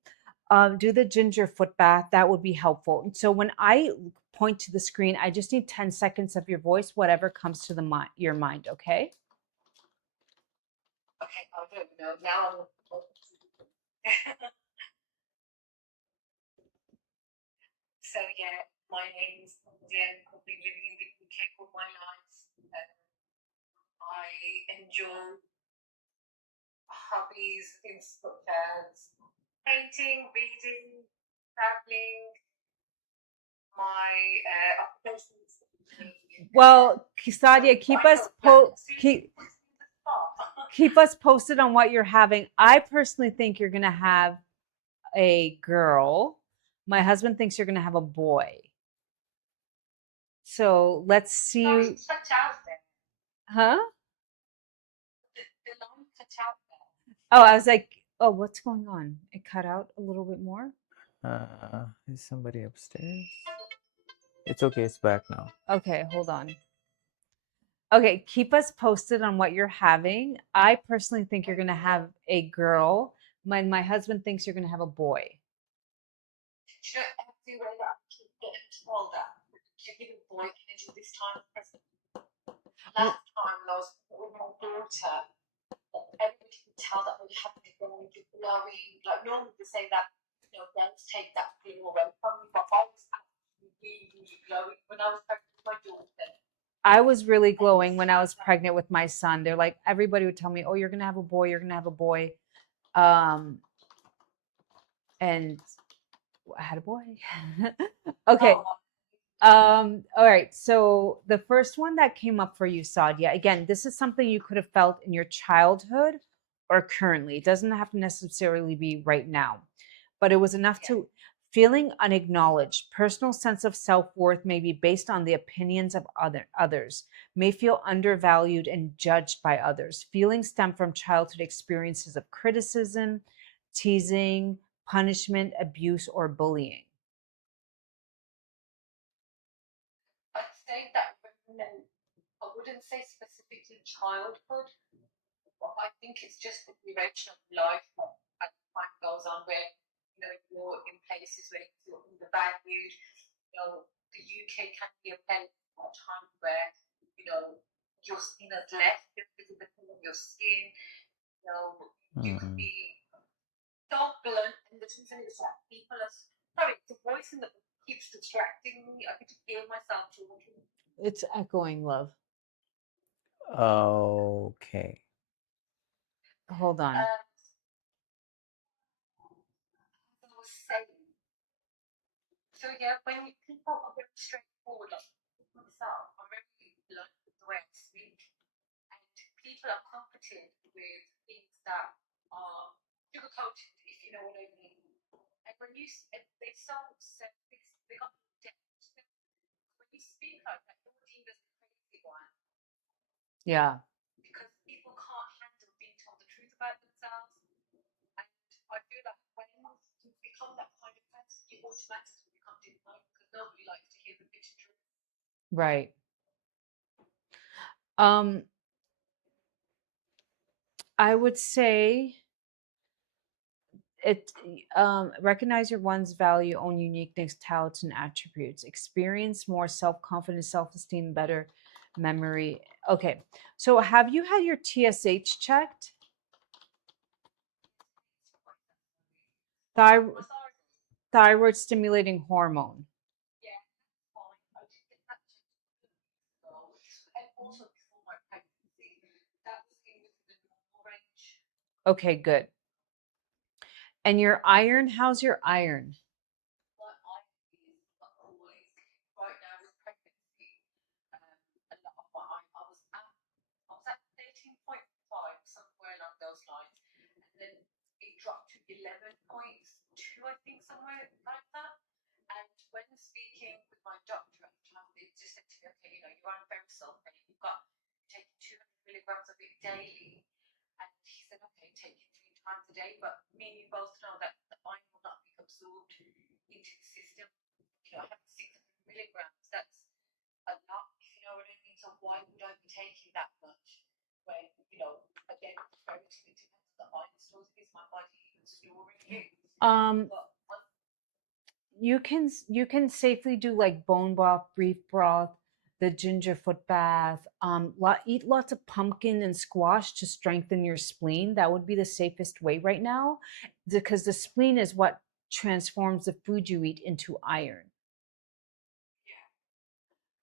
Do the ginger foot bath. That would be helpful. So when I point to the screen, I just need 10 seconds of your voice, whatever comes to your mind. Okay. Okay, I don't know. Now so yeah, my name is Diane. I've been living in the UK all my life. I enjoy hobbies, things such as painting, reading, traveling. My occupations. Well, Sadia, keep us posted on what you're having. I personally think you're gonna have a girl. My husband thinks you're gonna have a boy. So let's see. Sorry, cut out there. Huh? The line cut out there. Oh, I was like, oh, what's going on? It cut out a little bit more. Is somebody upstairs? It's okay. It's back now. Okay, hold on. Okay, keep us posted on what you're having. I personally think you're gonna have a girl. My husband thinks you're gonna have a boy. Should everywhere that keep getting older, you're giving boy energy this time present. Last time when I was with my daughter, everybody could tell that we had to go and get glowing. Like normally they say that, you know, girls take that glow away from me, but I was actually really, really glowing when I was pregnant with my daughter. I was really glowing when I was pregnant with my son. They're like, everybody would tell me, oh, you're gonna have a boy, you're gonna have a boy. And I had a boy. Okay. All right. So the first one that came up for you, Sadia, again, this is something you could have felt in your childhood or currently. It doesn't have to necessarily be right now, but it was enough to feeling unacknowledged. Personal sense of self-worth may be based on the opinions of others, may feel undervalued and judged by others. Feelings stem from childhood experiences of criticism, teasing, punishment, abuse, or bullying. I'd say that I wouldn't say specifically childhood, but I think it's just the duration of life as time goes on, where you know you're in places where you're undervalued. You know, the UK can be a place at times where you know your skin is less visibility of your skin. You know, you could be so blunt, and the reason is that people are sorry, the voice in the keeps distracting me. I could hear myself talking. It's echoing, love. Okay. Hold on. I was saying, so yeah, when people are very straightforward, like myself, I'm very blunt with the way I speak, and people are comforted with things that are sugar-coated, if you know what I mean. And when they so they got depth. When you speak like that, you're deemed as a crazy one. Yeah. Because people can't handle being told the truth about themselves. And I feel like when you become that kind of person, you automatically become different because nobody likes to hear the bitter truth. Right. I would say it recognize your one's value, own uniqueness, talents, and attributes. Experience more self-confidence, self-esteem, better memory. Okay. So have you had your TSH checked? Thyroid stimulating hormone. Yeah, fine. I did get that and also before my pregnancy, that was in the normal range. Okay, good. And your iron, how's your iron? My iron is always right now with pregnancy. A lot of my iron. I was at 13.5 somewhere along those lines, and then it dropped to 11.2, I think, somewhere like that. say, okay, you know, you're on ferrosulfate, you've got taking 200 milligrams of it daily. And he said, okay, take it 3 times a day. But me and you both know that the iron will not be absorbed into the system. You know, having 600 milligrams, that's a lot, if you know what I mean. So why would I be taking that much when, you know, again, ferritin, it depends on the iron stores. Is my body even storing it? But you can safely do like bone broth, beef broth, the ginger foot bath. Eat lots of pumpkin and squash to strengthen your spleen. That would be the safest way right now, because the spleen is what transforms the food you eat into iron.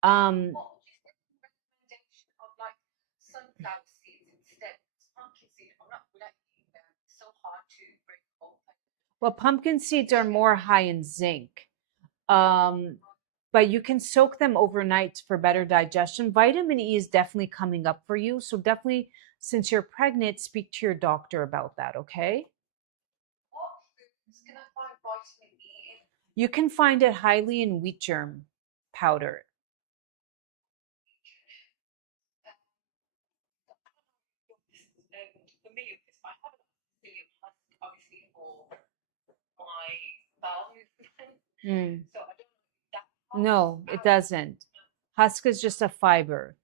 what is the recommendation of like sunflower seeds instead? Pumpkin seed, I'm not good at eating them. It's so hard to break open. Well, pumpkin seeds are more high in zinc. But you can soak them overnight for better digestion. Vitamin E is definitely coming up for you. So definitely, since you're pregnant, speak to your doctor about that, okay? What foods can I find vitamin E in? You can find it highly in wheat germ powder. Familiar with this, I have a psyllium husk, obviously, for my bowel movement. So I don't know if that No, it doesn't. Husk is just a fiber.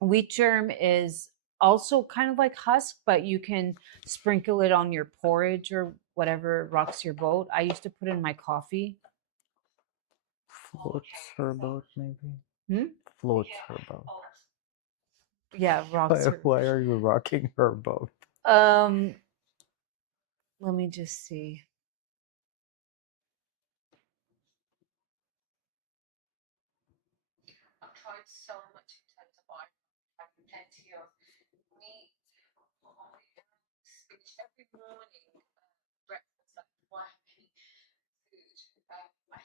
Wheat germ is also kind of like husk, but you can sprinkle it on your porridge or whatever rocks your boat. I used to put it in my coffee. Floats her boat, maybe. Floats her boat. Yeah, rocks her. Why are you rocking her boat? Let me just see. I've tried so much in terms of iron. I've plenty of meat, spinach every morning. Breakfast, like before I have any food. I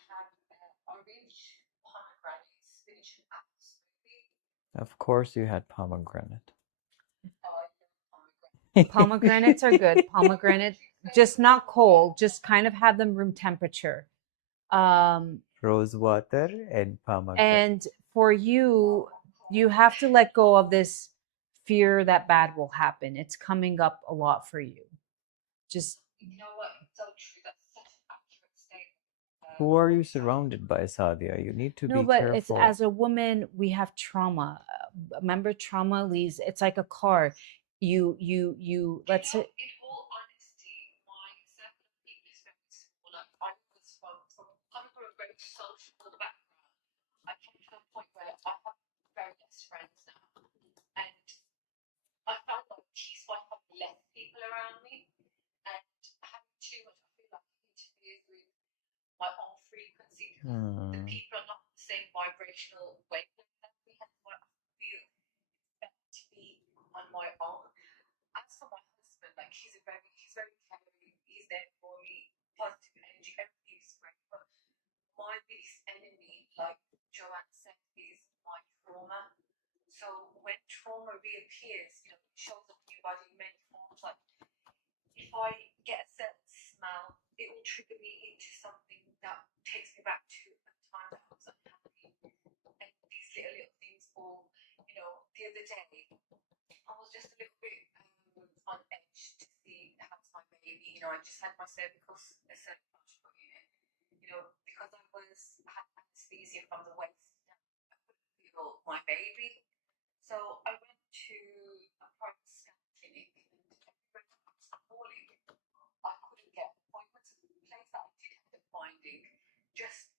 have orange, pomegranate, spinach, and apple smoothie. Of course, you had pomegranate. I love pomegranate. Pomegranates are good. Pomegranate, just not cold. Just kind of have them room temperature. Rose water and pomegranate. And for you, you have to let go of this fear that bad will happen. It's coming up a lot for you. Just, You know what? It's so true. That's such an accurate statement. Who are you surrounded by, Sadia? You need to no, be but careful. it's as a woman, we have trauma. Remember, trauma leaves. It's like a car. Let's say. In all honesty, my circle of people is very small. Like I was coming from a very social background. I came to a point where I have very less friends now, and I found like peace by having less people around me, and having too much. I feel like it interferes with my own frequency. The people are not on the same vibrational wavelength as me, hence why I feel it's better to be on my own. As for my husband, like he's very caring, he's there for me, positive energy, everything is great. But my biggest enemy, like Joanne said, is my trauma. So when trauma reappears, you know, it shows up in your body in many forms. Like if I get a certain smell, it will trigger me into something that takes me back to a time that I was unhappy. And these little things, or you know, the other day I was just a little bit on edge to see how's my baby. You know, I just had my cervical put in. You know, because had anesthesia from the waist down, I couldn't feel my baby. So I went to a private scan clinic, and everywhere I was calling, I couldn't get appointments. A place that I did end up finding, just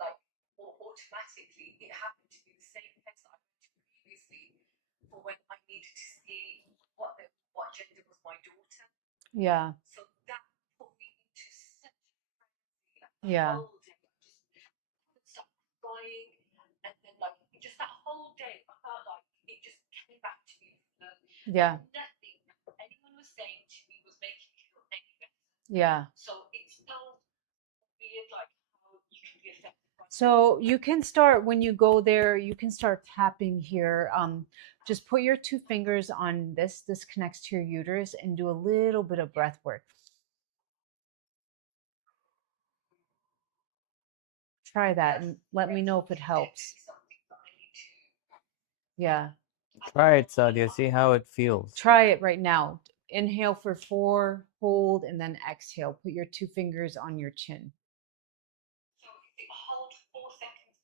like automatically, it happened to be the same place that I went to previously for when I needed to see what gender was my daughter. Yeah. So that put me into such a frenzy. Like the Yeah. whole day, I just couldn't stop crying, and then like just that whole day, I felt like it just came back to me. Yeah. Nothing anyone was saying to me was making me feel any better. Yeah. So it's so weird, like how you can be affected. So you can start when you go there, you can start tapping here. Just put your 2 fingers on this. This connects to your uterus, and do a little bit of breath work. Try that and let me know if it helps. Something that I need to. Yeah. Try it, Sadia. See how it feels. Try it right now. Inhale for 4, hold, and then exhale. Put your 2 fingers on your chin. So if you hold 4 seconds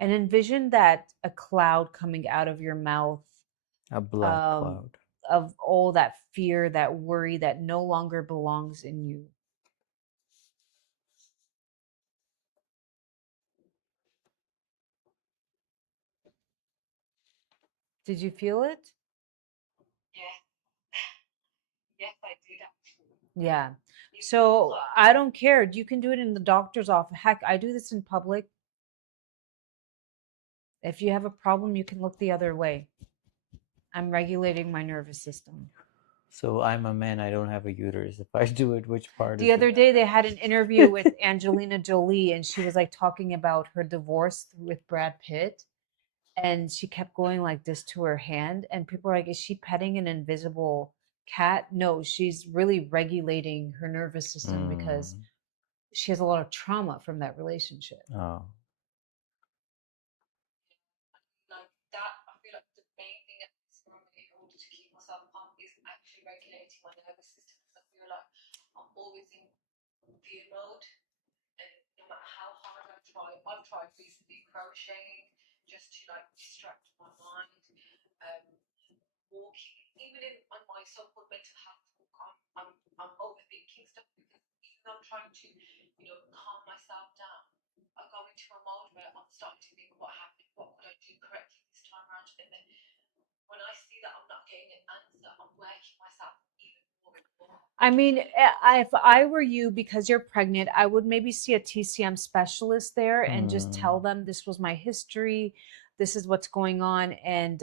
in. And envision that a cloud coming out of your mouth, A black cloud. of all that fear, that worry that no longer belongs in you. Did you feel it? Yeah. Yes, I did actually. Yeah. So I don't care. You can do it in the doctor's office. Heck, I do this in public. If you have a problem, you can look the other way. I'm regulating my nervous system. So I'm a man. I don't have a uterus. If I do it, which part? The other day, they had an interview with Angelina Jolie, and she was like talking about her divorce with Brad Pitt. And she kept going like this to her hand. And people are like, is she petting an invisible cat? No, she's really regulating her nervous system because she has a lot of trauma from that relationship. Oh. Like that, I feel like the main thing at this moment in order to keep myself calm is actually regulating my nervous system, because I feel like I'm always in fear mode, and no matter how hard I've tried recently crocheting just to like distract my mind, walking, even on my so-called mental health walk, I'm overthinking stuff, because even though I'm trying to, calm myself down, I go into a mode where I'm starting to think, what happened? What could I do correctly this time around? And then when I see that I'm not getting an answer, I'm working myself even more and more. I mean, if I were you, because you're pregnant, I would maybe see a TCM specialist there and just tell them this was my history, this is what's going on, and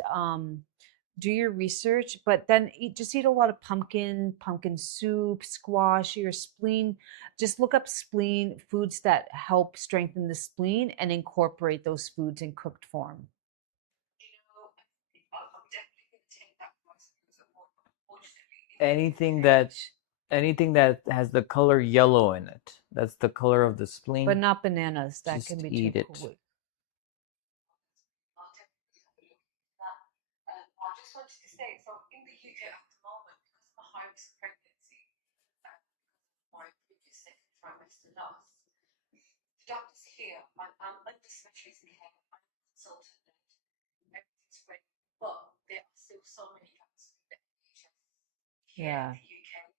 do your research. But then just eat a lot of pumpkin soup, squash, your spleen. Just look up spleen foods that help strengthen the spleen and incorporate those foods in cooked form. I'm definitely going to take that advice, because unfortunately, Anything that has the color yellow in it. That's the color of the spleen. But not bananas. That Just can be eat too it. cool. I'll definitely have a look into that. I just wanted to say, so in the UK at the moment, because of a high risk pregnancy, because of my previous second trimester loss, the doctors here, I'm under specialist care, I'm a consultant, everything's great, but there are still so many gaps in the NHS here in the UK.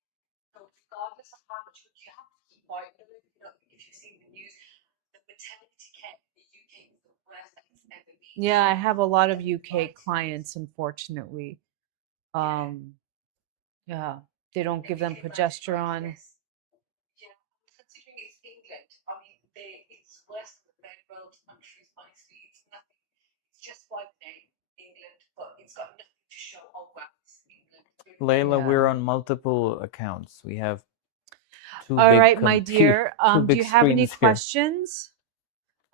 So regardless of how much you have to keep quiet, if you've seen the news, the maternity care in the UK is the worst that it's ever been. Yeah, I have a lot of UK clients, unfortunately. Yeah, they don't give them progesterone. Yeah, considering it's England, I mean, it's worse than the third world countries, honestly. It's nothing, it's just by the name, England, but it's got nothing to show, oh wow, it's England. Layla, Yeah. we're on multiple accounts. We have two All big right, my dear. two Do big you have any screens here. questions?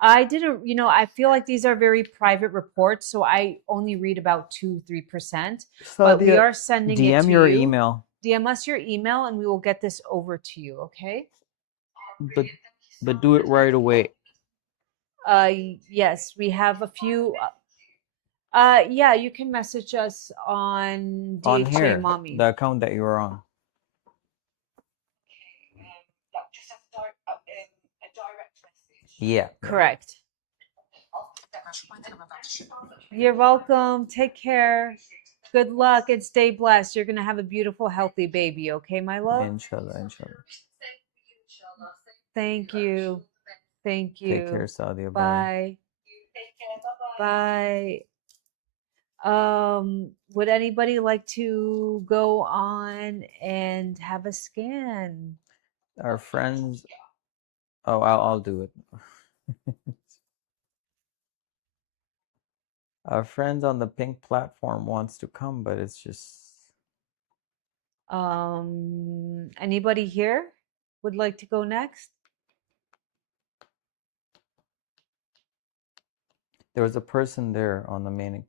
I didn't, I feel like these are very private reports, so I only read about 2-3%. But we are sending it DM to your you. email. DM us your email, and we will get this over to you. Okay? But do it right away. Yes, we have a few. Yeah, you can message us on DHA On here, Mommy. the account that you're on. Like just a direct message. Yeah. Correct. You're welcome. Take care. Good luck and stay blessed. You're going to have a beautiful, healthy baby. Okay, my love? Inshallah, inshallah. Thank you. Thank you. Take care, Sadia. Bye. Take care. Bye-bye. Bye. Would anybody like to go on and have a scan? Our friends. Oh, I'll do it. Our friends on the pink platform wants to come, but it's just. Anybody here would like to go next? There was a person there on the main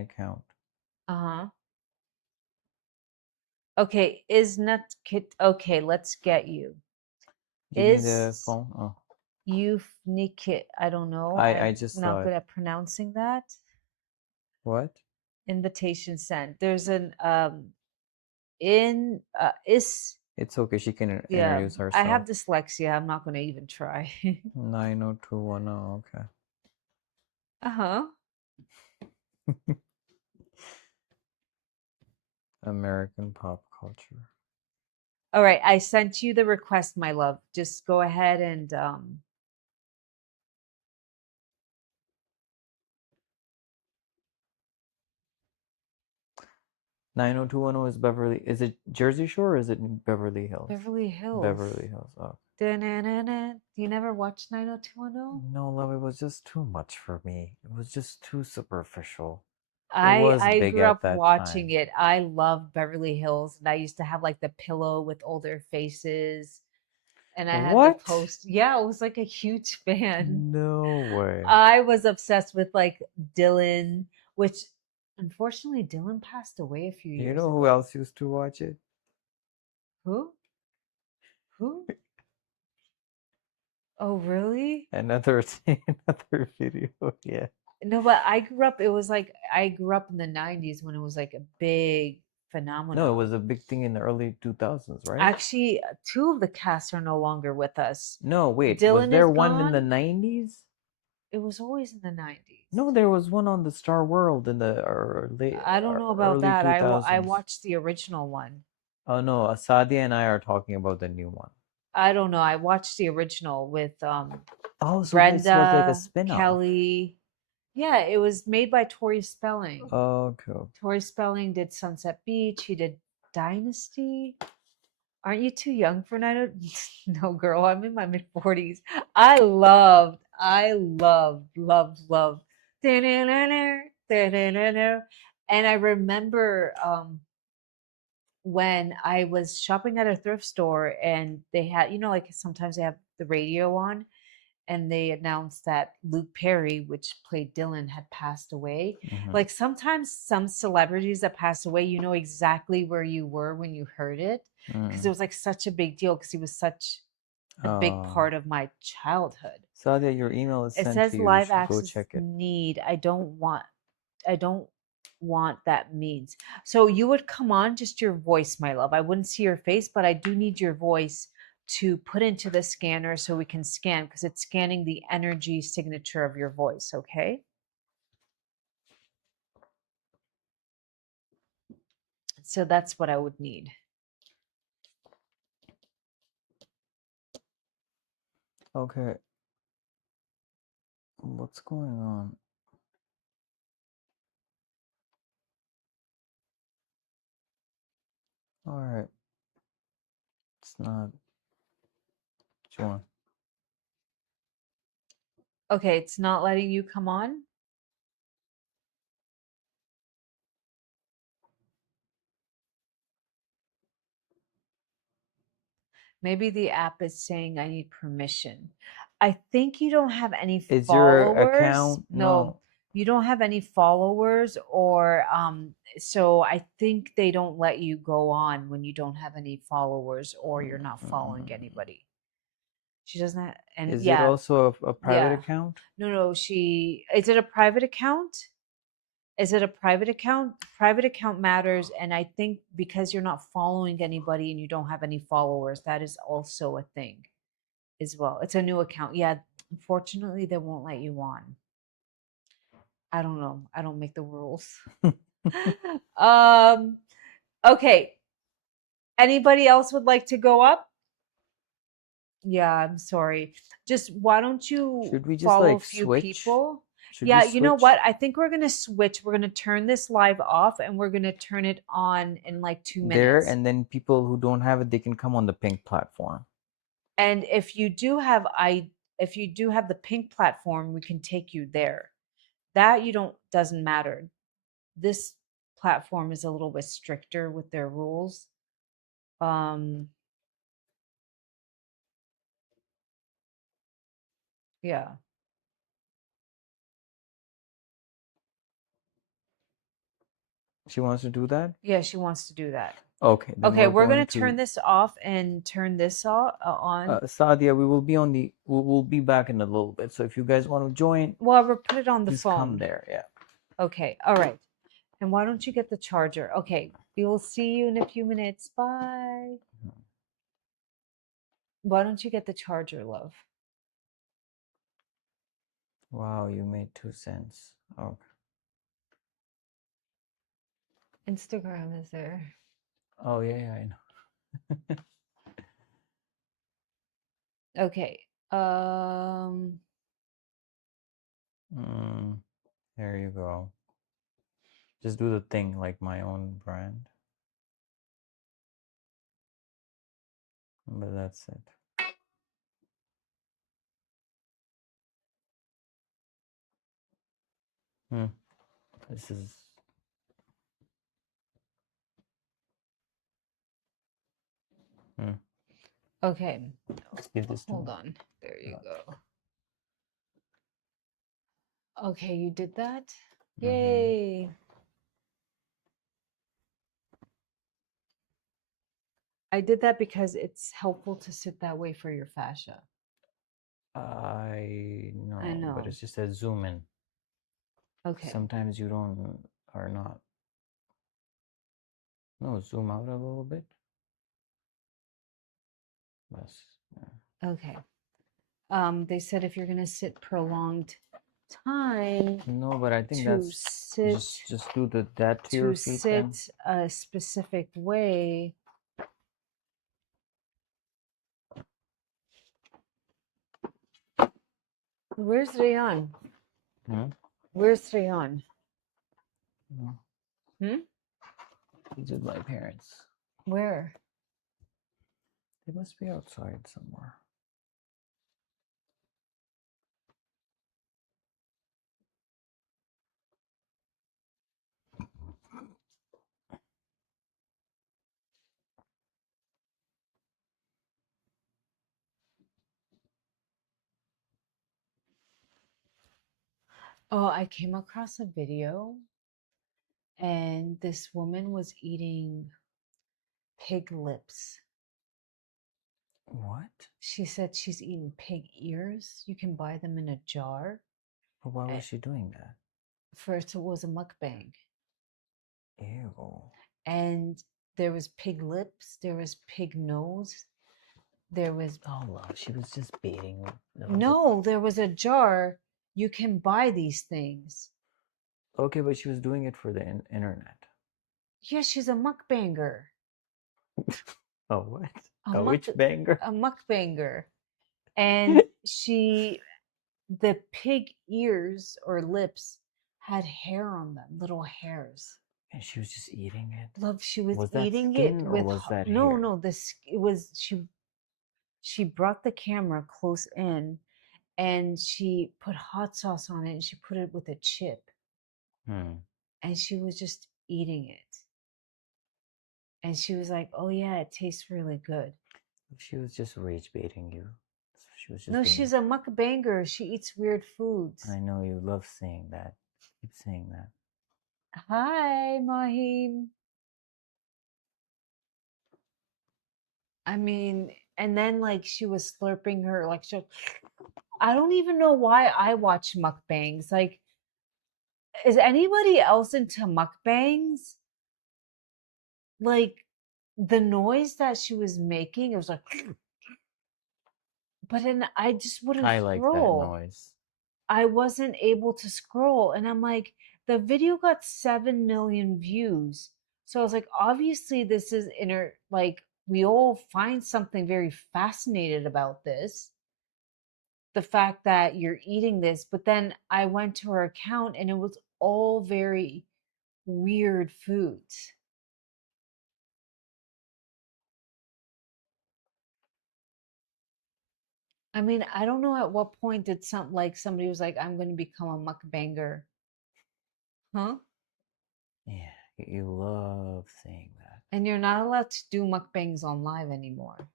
account. Uh-huh. Okay, is not kit. Okay, let's get you. Give me the Is phone. Oh, Eufnikit. I don't know. I I'm just not saw good it. at pronouncing that. What? Invitation sent. There's an in is It's okay. She can yeah. introduce I have herself. dyslexia. I'm not going to even try. 90210. Okay. Uh-huh. American pop culture. All right, I sent you the request, my love. Just go ahead and 90210 is Beverly. Is it Jersey Shore or is it Beverly Hills? Beverly Hills. Beverly Hills. Oh. Da-na-na-na. You never watched 90210? No, love, it was just too much for me. It was just too superficial. It I was I big grew at up that watching time. it. I love Beverly Hills, and I used to have like the pillow with all their faces, and I had the What? post. Yeah, I was like a huge fan. No way. I was obsessed with like Dylan, which unfortunately Dylan passed away a few You years know who ago. else used to watch it? Who? Who? Oh, really? Another thing, another video. Yeah. No, but I grew up, it was like I grew up in the 90s when it was like a big No, it phenomenon. was a big thing in the early 2000s, right? Actually, two of the casts are no longer with us. No, wait. Was Dylan there is one in the gone. 90s? It was always in the 90s. No, there was one on the Star World in the I don't know about early that. I 2000s. watched the original one. Oh no, Sadia and I are talking about the new one. I don't know. I watched the original with Oh, so this was like a Brenda, spin-off. Kelly. Yeah, it was made by Tori Spelling. Okay. Tori Spelling did Sunset Beach. He did Dynasty. Aren't you too young for 90? No, girl, I'm in my mid 40s. I loved, loved. And I remember when I was shopping at a thrift store and they had, like sometimes they have the radio on and they announced that Luke Perry, which played Dylan, had passed away. Mhm. Like sometimes some celebrities that pass away, you know exactly where you were when you heard it because it was like such a big deal because he was such a big part of my childhood. Sadia, your email is It sent says to you. You live should go access check it. need. I don't want that means. So you would come on just your voice, my love. I wouldn't see your face, but I do need your voice to put into the scanner so we can scan because it's scanning the energy signature of your voice, okay? So that's what I would need. Okay. What's going on? All right. It's not. Sure. Okay, it's not letting you come on. Maybe the app is saying I need permission. I think you don't have any Is your followers. account? No, you don't have any followers or so I think they don't let you go on when you don't have any followers or you're not following anybody. She doesn't have, and Is it yeah, also a private yeah. account? No, is it a private account? Is it a private account? Private account matters. And I think because you're not following anybody and you don't have any followers, that is also a thing as well. It's a new account. Yeah, unfortunately, they won't let you on. I don't know. I don't make the rules. Okay. Anybody else would like to go up? Yeah, I'm sorry. Just why don't you Should we just follow a like few switch? people? Should Yeah, we you know switch? what? I think we're gonna switch. We're gonna turn this live off and we're gonna turn it on in like 2 minutes. There, and then people who don't have it, they can come on the pink platform. And if you do have the pink platform, we can take you there. That doesn't matter. This platform is a little bit stricter with their rules. Yeah. She wants to do that? Yeah, she wants to do that. Okay, then Okay, we're we're going gonna turn to this off and turn this on. Sadia. We'll be back in a little bit. So if you guys want to join, Well, we'll put it on the just come phone. there. Yeah. Okay, all right. And why don't you get the charger? Okay, we will see you in a few minutes. Bye. Why don't you get the charger, love? Wow, you made 2 cents. Okay. Instagram is there. Oh yeah, I know. Okay. There you go. Just do the thing like my own brand. But that's it. This is. Okay. Let's give this to Hold me. on. There you go. Okay, you did that? Yay. I did that because it's helpful to sit that way for your fascia. I know, but know. it's just a zoom in. Okay. Sometimes you don't are not. No, zoom out a little bit. Yes. Yeah. Okay. They said if you're gonna sit prolonged time No, but I think to that's sit just do that to your feet then. a specific way. Where's Rayan? Where's Rayan? He's with my parents. Where? They must be outside somewhere. Oh, I came across a video and this woman was eating pig lips. What? She said she's eating pig ears. You can buy them in a jar. But why was she doing that? First, it was a mukbang. Ew. And there was pig lips, there was pig nose, there was. Oh, love, she was just baiting. No, there was a jar. You can buy these things. Okay, but she was doing it for the internet. Yeah, she's a mukbanger. Oh, what? A which banger? A mukbanger. And the pig ears or lips had hair on them, little hairs. And she was just eating it. Love, she was that eating skin it or with was that no, hair? no. It was she brought the camera close in, and she put hot sauce on it, and she put it with a chip, and she was just eating it. And she was like, "Oh yeah, it tastes really good." She was just rage baiting you. She was just. No, she's a mukbanger. She eats weird foods. I know you love saying that. Keep saying that. Hi, Mahim. I mean, and then like she was slurping her like I don't even know why I watch mukbangs. Like, is anybody else into mukbangs? Like the noise that she was making, it was like, but then I just wouldn't I like that scroll. noise. I wasn't able to scroll, and I'm like, the video got 7 million views. So I was like, obviously this is like we all find something very fascinated about this. The fact that you're eating this, but then I went to her account and it was all very weird foods. I mean, I don't know at what point did somebody was like, I'm going to become a mukbanger. Huh? Yeah, you love saying that. And you're not allowed to do mukbangs on live anymore.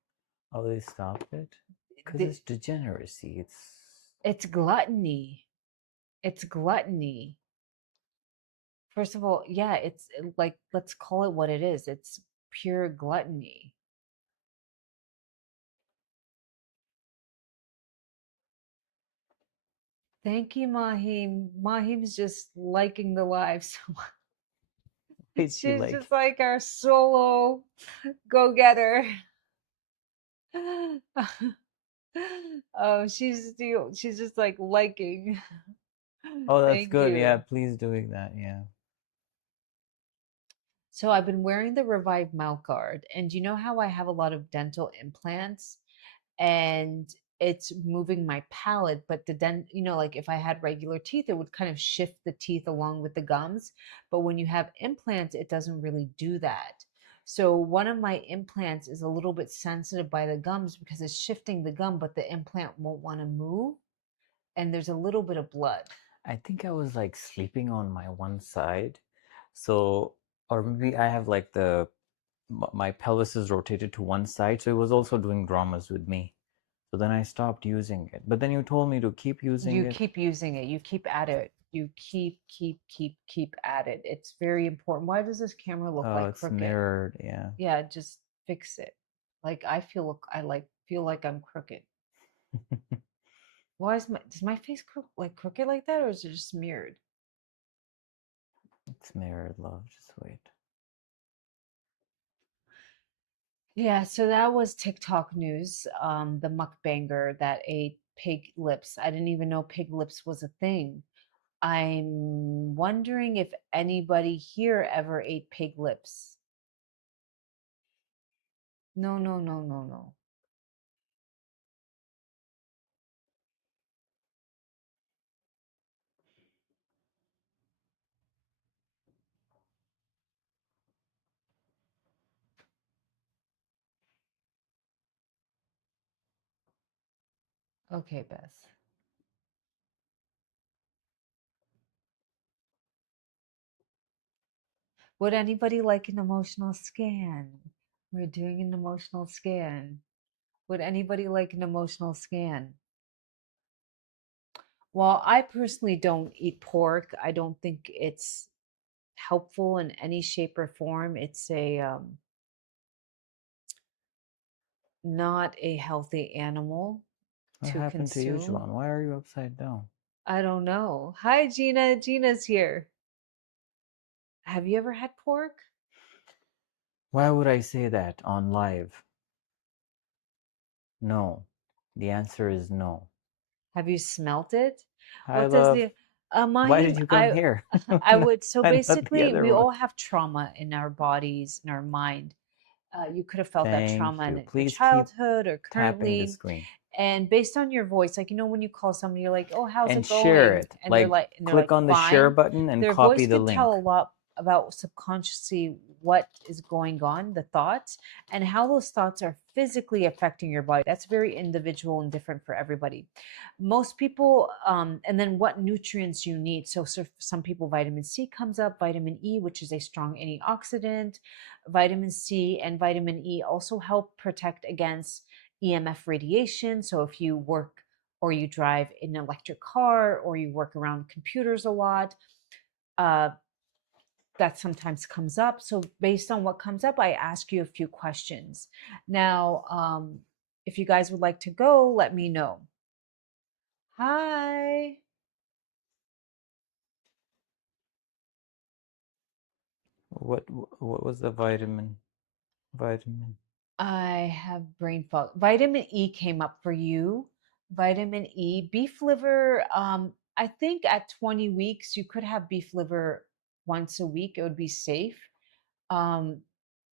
Oh, they stopped it? Because it's degeneracy. It's gluttony. It's gluttony. First of all, yeah, it's like, let's call it what it is. It's pure gluttony. Thank you, Mahim. Mahim's just liking the live so much. Is she She's like? just like our solo go-getter. Oh, she's just like liking. Oh, that's Thank good. Yeah, you. please doing that. Yeah. So I've been wearing the Revive mouth guard, and you know how I have a lot of dental implants, and it's moving my palate, but like if I had regular teeth, it would kind of shift the teeth along with the gums. But when you have implants, it doesn't really do that. So one of my implants is a little bit sensitive by the gums because it's shifting the gum, but the implant won't want to move, and there's a little bit of blood. I think I was like sleeping on my one side, so or maybe I have like my pelvis is rotated to one side, so it was also doing dramas with me. So then I stopped using it. But then you told me to keep using You it. keep using it. You keep at it. You keep at it. It's very important. Why does this camera look Oh, like it's crooked? mirrored. Yeah. Yeah, just fix it. Like feel like I'm crooked. Why does my face crooked like that, or is it just mirrored? It's mirrored, love. Just wait. Yeah, so that was TikTok news. The mukbanger that ate pig lips. I didn't even know pig lips was a thing. I'm wondering if anybody here ever ate pig lips. No, no, no, no, no. Okay, Beth. Would anybody like an emotional scan? We're doing an emotional scan. Would anybody like an emotional scan? Well, I personally don't eat pork. I don't think it's helpful in any shape or form. It's not a healthy animal What to happened to you, consume. Juan? Why are you upside down? I don't know. Hi, Gina. Gina's here. Have you ever had pork? Why would I say that on live? No. The answer is no. Have you smelt it? Hi, What does love. the Why Mahim? did you come here? I would. So Why not the basically, other we one? all have trauma in our bodies, in our mind. You could have felt that Thank trauma you. in your Please keep childhood or tapping the currently. screen. And based on your voice, like when you call somebody, you're like, "Oh, how's And it share going?" it. And Like, they're click like, on the share "Fine." button and Their copy voice the can link. tell a lot about subconsciously what is going on, the thoughts, and how those thoughts are physically affecting your body. That's very individual and different for everybody. Most people, and then what nutrients you need. So for some people, vitamin C comes up, vitamin E, which is a strong antioxidant. Vitamin C and vitamin E also help protect against EMF radiation. So if you work or you drive an electric car or you work around computers a lot, uh, that sometimes comes up. So based on what comes up, I ask you a few questions. Now, if you guys would like to go, let me know. Hi. What was the vitamin? Vitamin. I have brain fog. Vitamin E came up for you. Vitamin E, beef liver. I think at 20 weeks, you could have beef liver once a week. It would be safe. Um,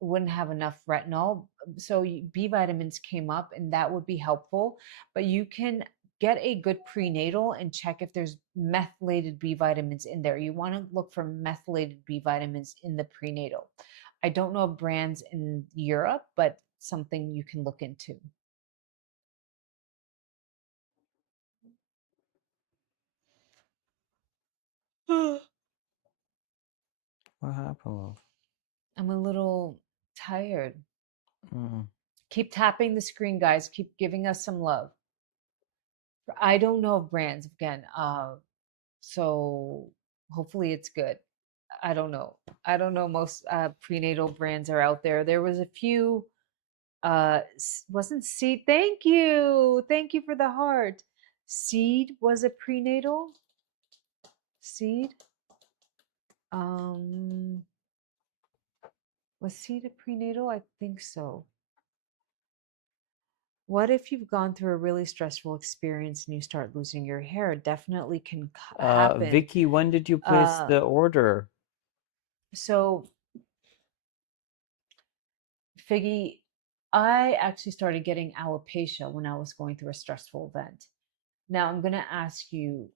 wouldn't have enough retinol. So B vitamins came up, and that would be helpful. But you can get a good prenatal and check if there's methylated B vitamins in there. You want to look for methylated B vitamins in the prenatal. I don't know of brands in Europe, but something you can look into. What happened, love? I'm a little tired. Mm. Keep tapping the screen, guys. Keep giving us some love. I don't know of brands again. So hopefully it's good. I don't know. I don't know. Most prenatal brands are out there. There was a few. Wasn't Seed? Thank you. Thank you for the heart. Seed was a prenatal. Seed. Was Seed a prenatal? I think so. What if you've gone through a really stressful experience and you start losing your hair? Definitely can happen. Vicky, when did you place the order? So, Figgy, I actually started getting alopecia when I was going through a stressful event. Now, I'm going to ask you,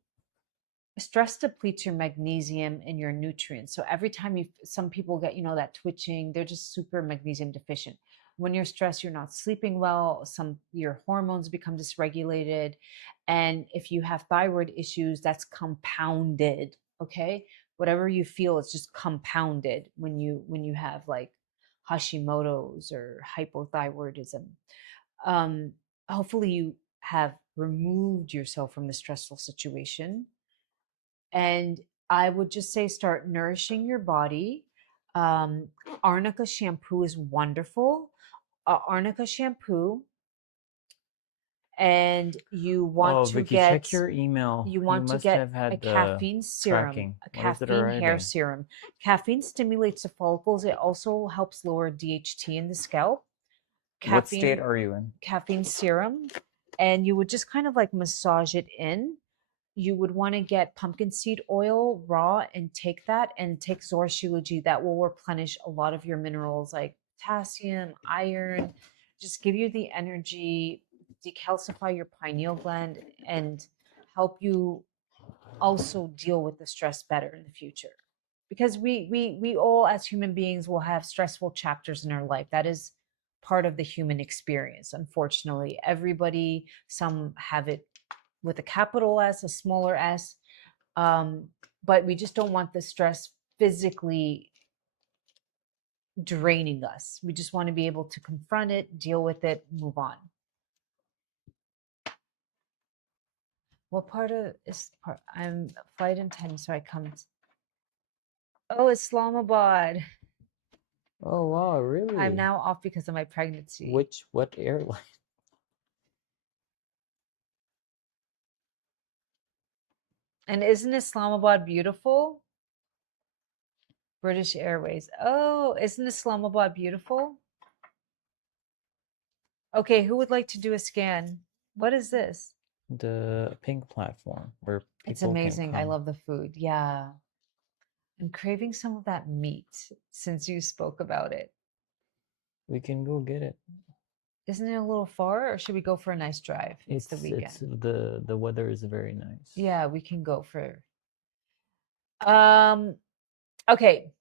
stress depletes your magnesium and your nutrients. So every time some people get, that twitching, they're just super magnesium deficient. When you're stressed, you're not sleeping well, your hormones become dysregulated. And if you have thyroid issues, that's compounded. Okay. Whatever you feel, it's just compounded when you have like Hashimoto's or hypothyroidism. Hopefully you have removed yourself from the stressful situation. And I would just say start nourishing your body. Arnica shampoo is wonderful. Arnica shampoo, and you want to Vicky, get check your email. You want to must get have had a caffeine serum, tracking. a What is it caffeine hair already? serum. Caffeine stimulates the follicles. It also helps lower DHT in the scalp. What state are you in? Caffeine serum, and you would just kind of like massage it in. You would want to get pumpkin seed oil raw and take that, and take Zor Shilajit. That will replenish a lot of your minerals like potassium, iron, just give you the energy, decalcify your pineal gland, and help you also deal with the stress better in the future. Because we all as human beings will have stressful chapters in our life. That is part of the human experience. Unfortunately, everybody, some have it with a capital S, a smaller S. But we just don't want the stress physically draining us. We just want to be able to confront it, deal with it, move on. What part of is part? I'm flight attendant, so I come. Oh, Islamabad. Oh wow, really? I'm now off because of my pregnancy. What airline? And isn't Islamabad beautiful? British Airways. Oh, isn't Islamabad beautiful? Okay, who would like to do a scan? What is this? The pink platform where people It's amazing. Can I come. love the food. Yeah. I'm craving some of that meat since you spoke about it. We can go get it. Isn't it a little far, or should we go for a nice drive? It's the weekend. The weather is very nice. Yeah, we can go for. Okay.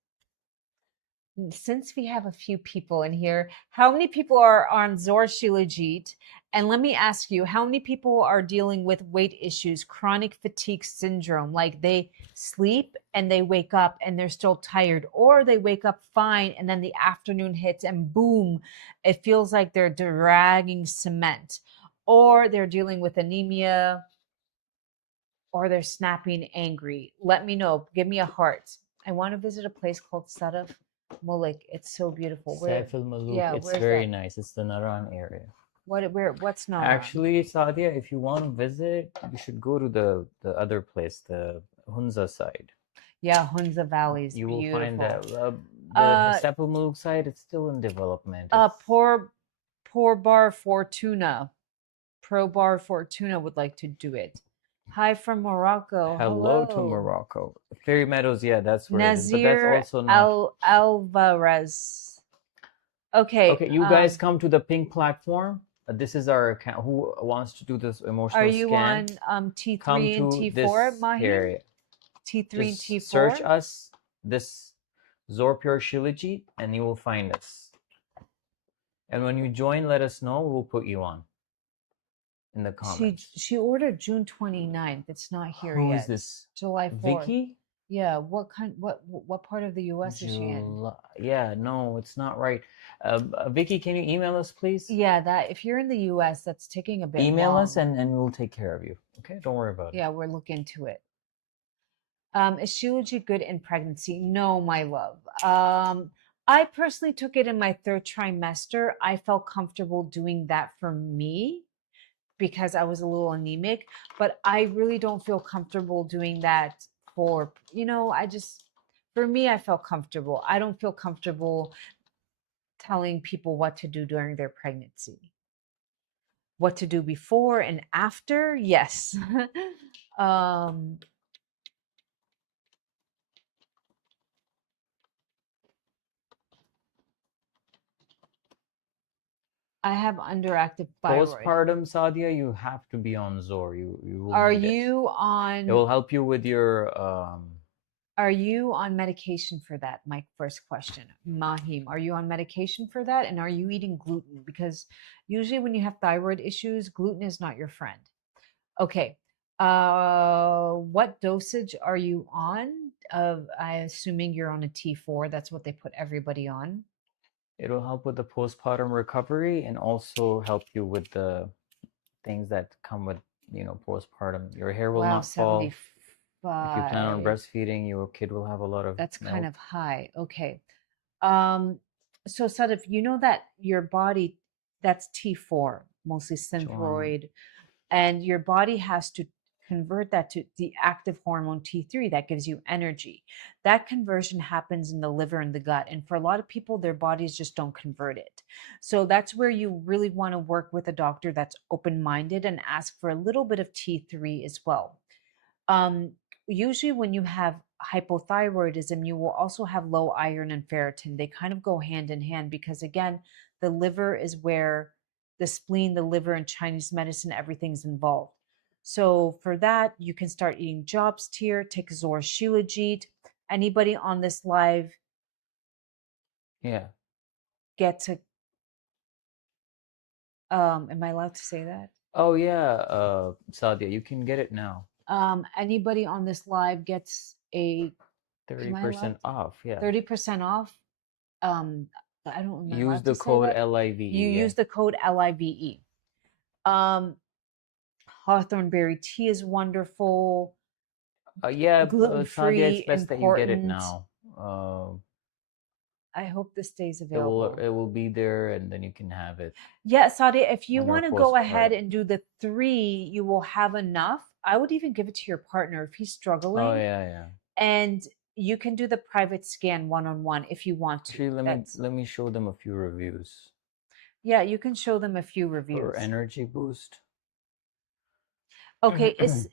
Since we have a few people in here, how many people are on Zor Shilajit? And let me ask you, how many people are dealing with weight issues, chronic fatigue syndrome? Like they sleep and they wake up and they're still tired, or they wake up fine and then the afternoon hits and boom, it feels like they're dragging cement, or they're dealing with anemia, or they're snapping angry. Let me know. Give me a heart. I want to visit a place called Sadaf Mulek. It's so beautiful. Saif al Maluk. Yeah, It's where's very that? nice. It's the Naran area. What's not Actually, Sadia, if you want to visit, you should go to the other place, the Hunza side. Yeah, Hunza Valley is You beautiful. will find that the Saif al Maluk side, it's still in development. Poor Bar Fortuna. Pro Bar Fortuna would like to do it. Hi from Morocco. Hello to Morocco. Fairy Meadows, yeah, that's where Nazir it is. But that's also not Alvarez. Okay. Okay, you guys come to the pink platform. This is our account. Who wants to do this emotional Are you scan? on T3 Come and to T4, this Mahi? area. T3 and Just T4? search us, this Zor Pure Shilajit, and you will find us. And when you join, let us know. We'll put you on in the comments. She ordered June 29th. It's not here Who yet. is this? July 4th. Vicky? Yeah. What part of the US is she in? Yeah, no, it's not right. Vicky, can you email us, please? Yeah, that if you're in the US, that's taking a bit Email long. us and we'll take care of you. Okay, don't worry about it. Yeah, we'll look into it. Is Shilajit good in pregnancy? No, my love. I personally took it in my third trimester. I felt comfortable doing that for me because I was a little anemic, but I really don't feel comfortable doing that for, for me, I felt comfortable. I don't feel comfortable telling people what to do during their pregnancy. What to do before and after? Yes. I have underactive thyroid. Postpartum, Sadia, you have to be on Zor. You will Are need it. you on It will help you with your Are you on medication for that? My first question. Mahim, are you on medication for that? And are you eating gluten? Because usually when you have thyroid issues, gluten is not your friend. Okay. What dosage are you on? I assuming you're on a T4. That's what they put everybody on. it'll help with the postpartum recovery and also help you with the things that come with, postpartum. Your hair will Wow, not fall. 75. If you plan on breastfeeding, your kid will have a lot of That's kind milk. of high. Okay. So Sadaf, you know that your body, that's T4, mostly synthroid, and your body has to convert that to the active hormone T3 that gives you energy. That conversion happens in the liver and the gut. And for a lot of people, their bodies just don't convert it. So that's where you really want to work with a doctor that's open-minded and ask for a little bit of T3 as well. Usually when you have hypothyroidism, you will also have low iron and ferritin. They kind of go hand in hand because, again, the liver is where the spleen, the liver, and Chinese medicine, everything's involved. So for that, you can start eating Jobs Tier, take Zor Shilajit. Anybody on this live Yeah. get to, am I allowed to say that? Oh yeah, Sadia, you can get it now. Anybody on this live gets a 30% off. Yeah. 30% off. I don't know. Use the code LIVE. You use the code LIVE. Hawthornberry tea is wonderful. Yeah, Gluten Sadia, it's free, best that you get it important. now. I hope this stays It available. will be there, and then you can have it. Yeah, Sadia, if you when you're want to go ahead postpartum. and do the 3, you will have enough. I would even give it to your partner if he's struggling. Oh yeah. And you can do the private scan one-on-one if you want to. Actually, let me show them a few reviews Yeah, you can show them a few reviews. for energy boost. Okay, is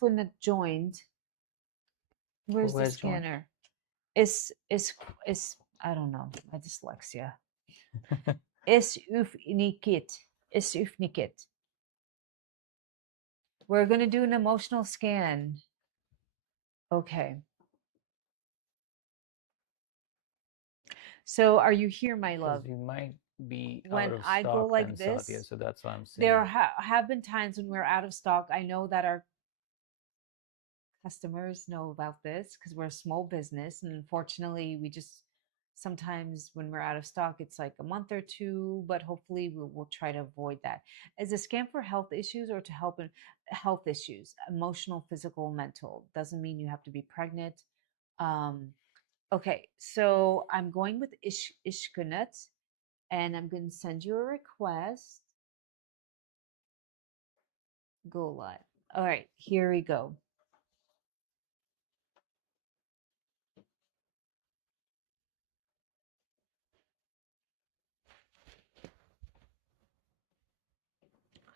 Funat joined? Where's Who the has joined? scanner? Is I don't know, my dyslexia. Is ufnikit. Is ufnikit. We're gonna do an emotional scan. Okay. So are you here, my love? Because you might be When out of I stock go like then, this, Sadia, so that's why I'm saying. there have been times when we're out of stock. I know that our customers know about this because we're a small business, and unfortunately we just sometimes when we're out of stock it's like a month or two, but hopefully we'll try to avoid that. Is a scam for health issues or to help in health issues, emotional, physical, mental? Doesn't mean you have to be pregnant. Okay, so I'm going with Ishkunut, and I'm going to send you a request. Go live. All right, here we go.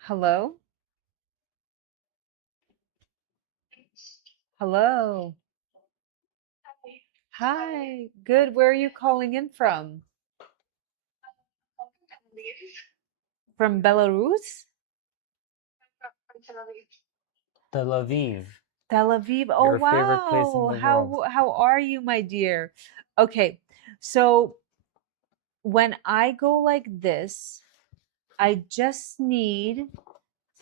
Hello? Hello. Hi. Good. Where are you calling in from? From Belarus? Tel Aviv. Tel Aviv. Oh, Your favorite place in wow. the world. How are you, my dear? Okay. So when I go like this, I just need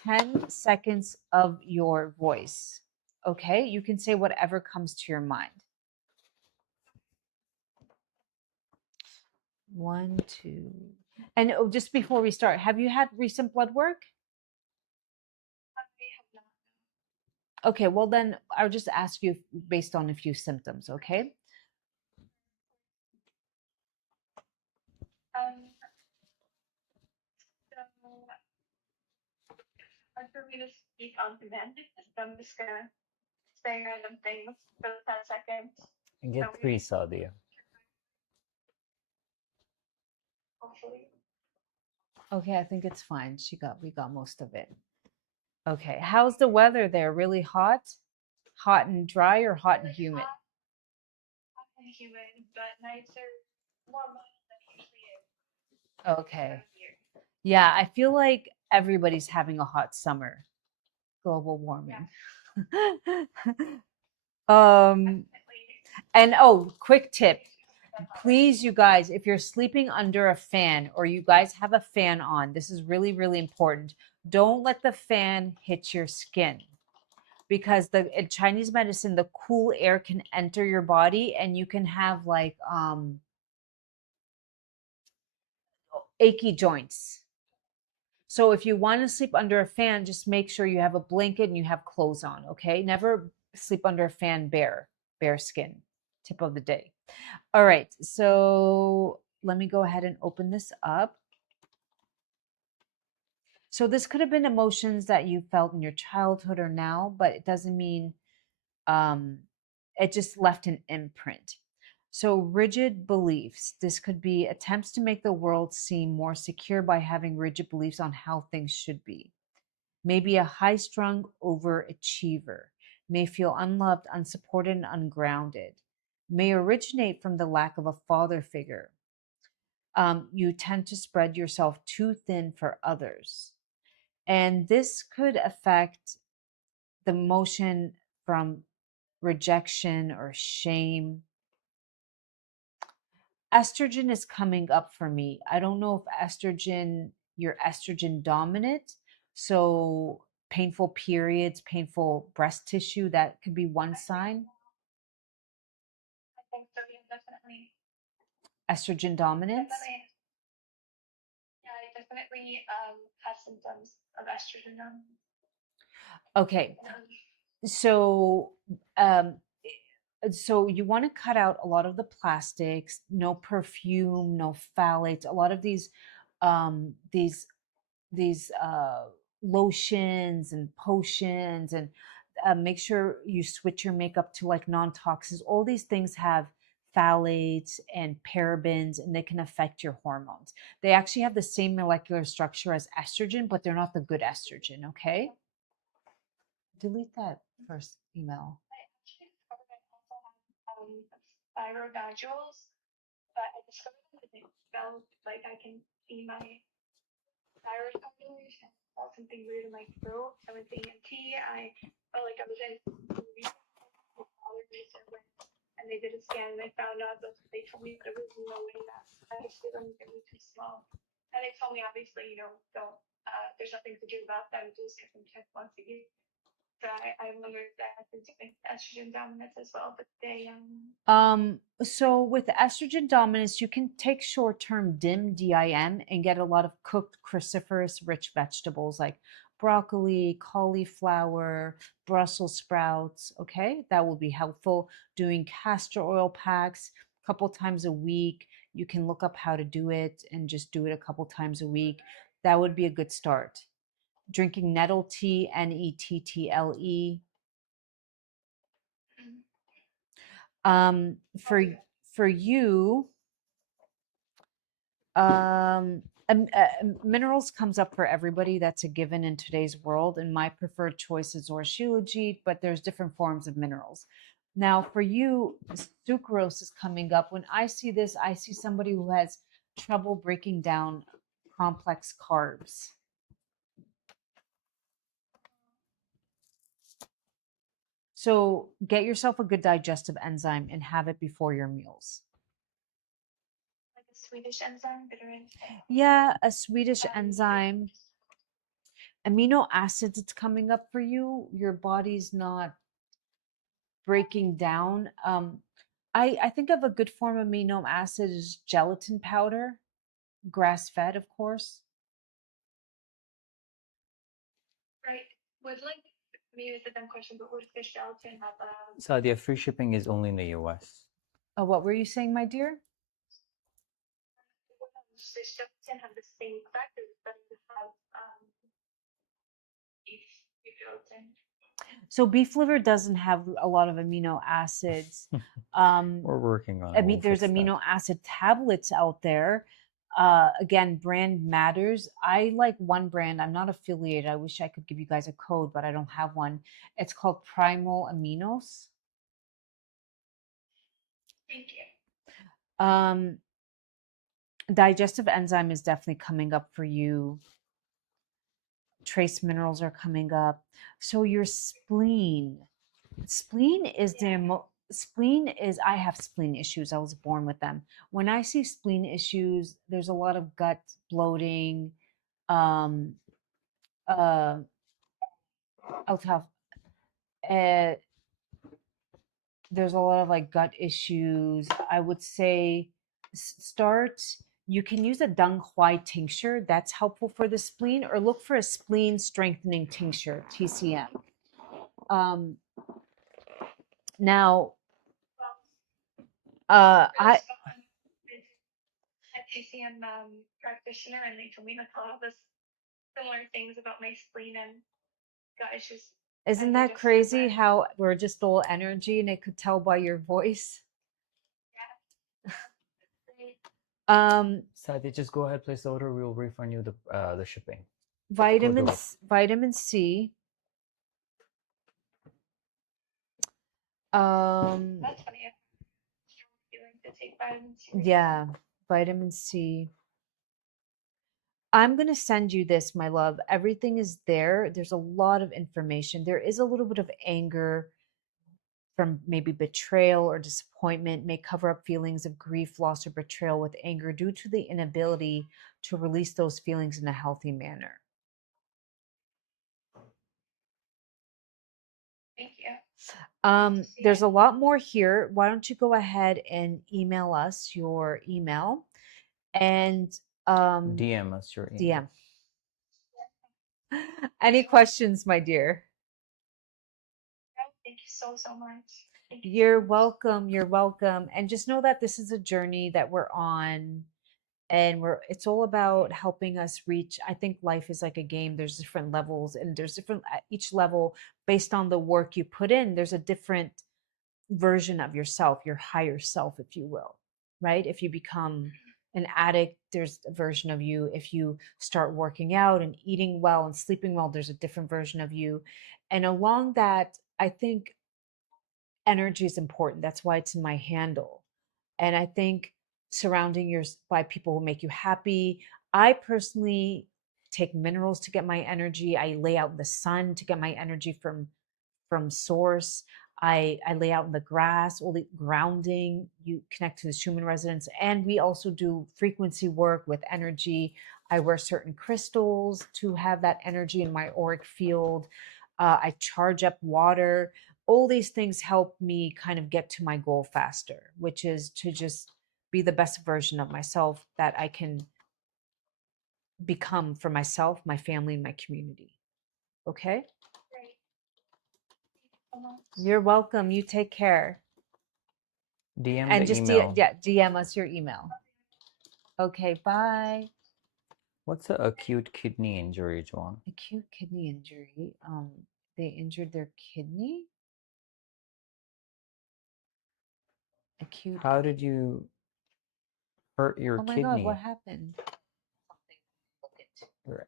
10 seconds of your voice. Okay? You can say whatever comes to your mind. 1, 2. And just before we start, have you had recent blood work? Okay, well then I'll just ask you based on a few symptoms, okay? So hard for me to speak on command, so I'm just gonna say random things for 10 seconds. And get So 3, Sadia. hopefully. Okay, I think it's fine. We got most of it. Okay, how's the weather there? Really hot? Hot and dry or hot and humid? Hot and humid, but nights are more mild than it usually is. Okay. Yeah, I feel like everybody's having a hot summer. Global warming. And oh, quick tip. Please, you guys, if you're sleeping under a fan or you guys have a fan on, this is really, really important. Don't let the fan hit your skin because in Chinese medicine, the cool air can enter your body and you can have like achy joints. So if you want to sleep under a fan, just make sure you have a blanket and you have clothes on, okay? Never sleep under a fan bare skin. Tip of the day. All right, so let me go ahead and open this up. So this could have been emotions that you felt in your childhood or now, but it doesn't mean it just left an imprint. So rigid beliefs. This could be attempts to make the world seem more secure by having rigid beliefs on how things should be. Maybe a high-strung overachiever. May feel unloved, unsupported, and ungrounded. May originate from the lack of a father figure. You tend to spread yourself too thin for others. And this could affect the motion from rejection or shame. Estrogen is coming up for me. I don't know if you're estrogen dominant. So painful periods, painful breast tissue, that could be one sign. I think so, yeah, definitely. Estrogen dominance. Definitely. Yeah, I definitely have symptoms of estrogen dominance. Okay. So so you want to cut out a lot of the plastics, no perfume, no phthalates, a lot of these lotions and potions, and make sure you switch your makeup to like non-toxins. All these things have phthalates and parabens, and they can affect your hormones. They actually have the same molecular structure as estrogen, but they're not the good estrogen. Okay, delete that first email. I actually discovered I also have thyroid nodules, but I discovered that it felt like I can see my thyroid nodules and felt something weird in my throat. I went to ENT. I felt like I was in and they did a scan and they found out that they told me that there was no way that I could see them, they were too small. And they told me obviously, don't there's nothing to do about them, just get them checked once a year. So I wonder if that has to do with estrogen dominance as well, but they So with estrogen dominance, you can take short-term DIM, and get a lot of cooked cruciferous rich vegetables like broccoli, cauliflower, Brussels sprouts. Okay, that will be helpful. Doing castor oil packs a couple times a week. You can look up how to do it and just do it a couple times a week. That would be a good start. Drinking nettle tea, NETTLE. For you, minerals comes up for everybody. That's a given in today's world. And my preferred choice is Zor Shilajit, but there's different forms of minerals. Now, for you, sucrose is coming up. When I see this, I see somebody who has trouble breaking down complex carbs. So get yourself a good digestive enzyme and have it before your meals. like a Swedish enzyme, bitter enzyme. Yeah, a Swedish enzyme. Amino acids, it's coming up for you. Your body's not breaking down. I think of a good form of amino acid is gelatin powder, grass fed, of course. Right. Would like Sadia, free shipping is only in the US. What were you saying, my dear? So beef liver doesn't have a lot of amino acids. We're working on it. We'll There's fix that. amino acid tablets out there. Again, brand matters. I like one brand. I'm not affiliated. I wish I could give you guys a code, but I don't have one. It's called Primal Aminos. Thank you. Digestive enzyme is definitely coming up for you. Trace minerals are coming up. So your spleen is spleen is, I have spleen issues. I was born with them. When I see spleen issues, there's a lot of gut bloating. I'll tell. There's a lot of like gut issues. I would say start. You can use a Dung Huai tincture. That's helpful for the spleen, or look for a spleen strengthening tincture, TCM. Now, I TCM practitioner, and they told me like a lot of the similar things about my spleen and gut issues. Isn't that crazy how we're just all energy, and it could tell by your voice? Sadia, just go ahead, place the order. We will refund you the shipping. Vitamin C. That's funny. To take vitamin C. Yeah, vitamin C. I'm going to send you this, my love. Everything is there. There's a lot of information. There is a little bit of anger from maybe betrayal or disappointment, may cover up feelings of grief, loss, or betrayal with anger due to the inability to release those feelings in a healthy manner. Thank you. There's a lot more here. Why don't you go ahead and email us your email and DM us your email. DM. Any questions, my dear? Thank you so much. You're welcome. You're welcome. And just know that this is a journey that we're on, and it's all about helping us reach. I think life is like a game. There's different levels, and there's different at each level based on the work you put in. There's a different version of yourself, your higher self, if you will, right? If you become an addict, there's a version of you. If you start working out and eating well and sleeping well, there's a different version of you. And along that, I think energy is important. That's why it's in my handle. And I think surrounding yourself by people who make you happy. I personally take minerals to get my energy. I lay out in the sun to get my energy from source. I lay out in the grass, all the grounding. You connect to the Schumann resonance. And we also do frequency work with energy. I wear certain crystals to have that energy in my auric field. I charge up water. All these things help me kind of get to my goal faster, which is to just be the best version of myself that I can become for myself, my family, and my community. Okay? Great. You're welcome. You take care. DM and the just email. DM us your email. Okay, bye. What's an acute kidney injury, Joanne? Acute kidney injury. They injured their kidney. Acute. How did you hurt your kidney? kidney? God, what happened? What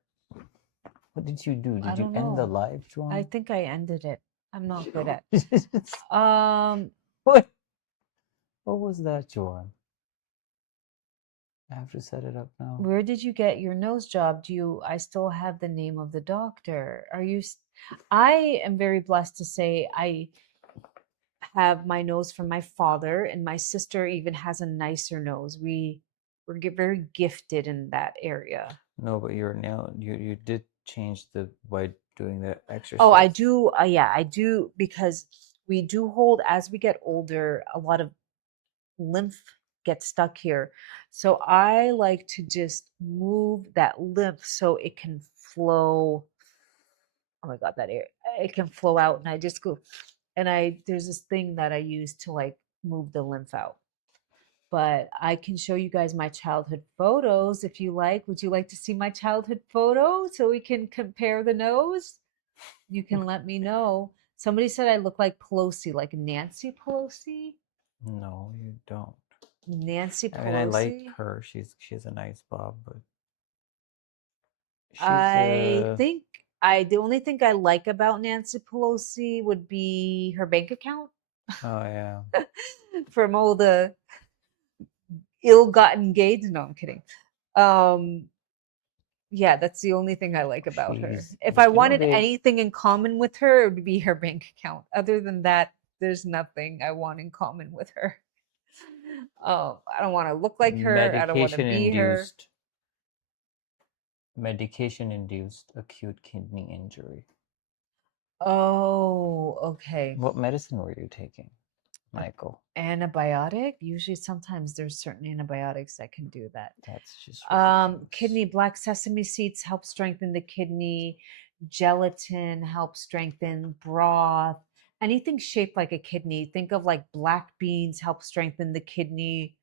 did you do? I Did you don't end the know. live, Joanne? I think I ended it. I'm not good at. What? What was that, Joanne? I have to set it up now. Where did you get your nose job? I still have the name of the doctor. I am very blessed to say I have my nose from my father, and my sister even has a nicer nose. We're very gifted in that area. No, but your nail, you did change by doing the exercise. Oh, I do. Yeah, I do, because we do hold, as we get older, a lot of lymph gets stuck here. So I like to just move that lymph so it can flow oh my God, that air, it can flow out. And I just go, and there's this thing that I use to like move the lymph out. But I can show you guys my childhood photos if you like. Would you like to see my childhood photo so we can compare the nose? You can let me know. Somebody said I look like Pelosi, like Nancy Pelosi. No, you don't. Nancy Pelosi. I mean, I like her. She's a nice bob, but I think the only thing I like about Nancy Pelosi would be her bank account. Oh yeah. From all the ill-gotten gains. No, I'm kidding. Yeah, that's the only thing I like about her. If I wanted anything in common with her, it would be her bank account. Other than that, there's nothing I want in common with her. Oh, I don't want to look like her. I don't want to be her. Medication-induced acute kidney injury. Oh, okay. What medicine were you taking, Michael? Antibiotic. Usually, sometimes there's certain antibiotics that can do that. That's just ridiculous. Kidney, black sesame seeds help strengthen the kidney. Gelatin helps strengthen. Broth, anything shaped like a kidney. Think of like black beans help strengthen the kidney.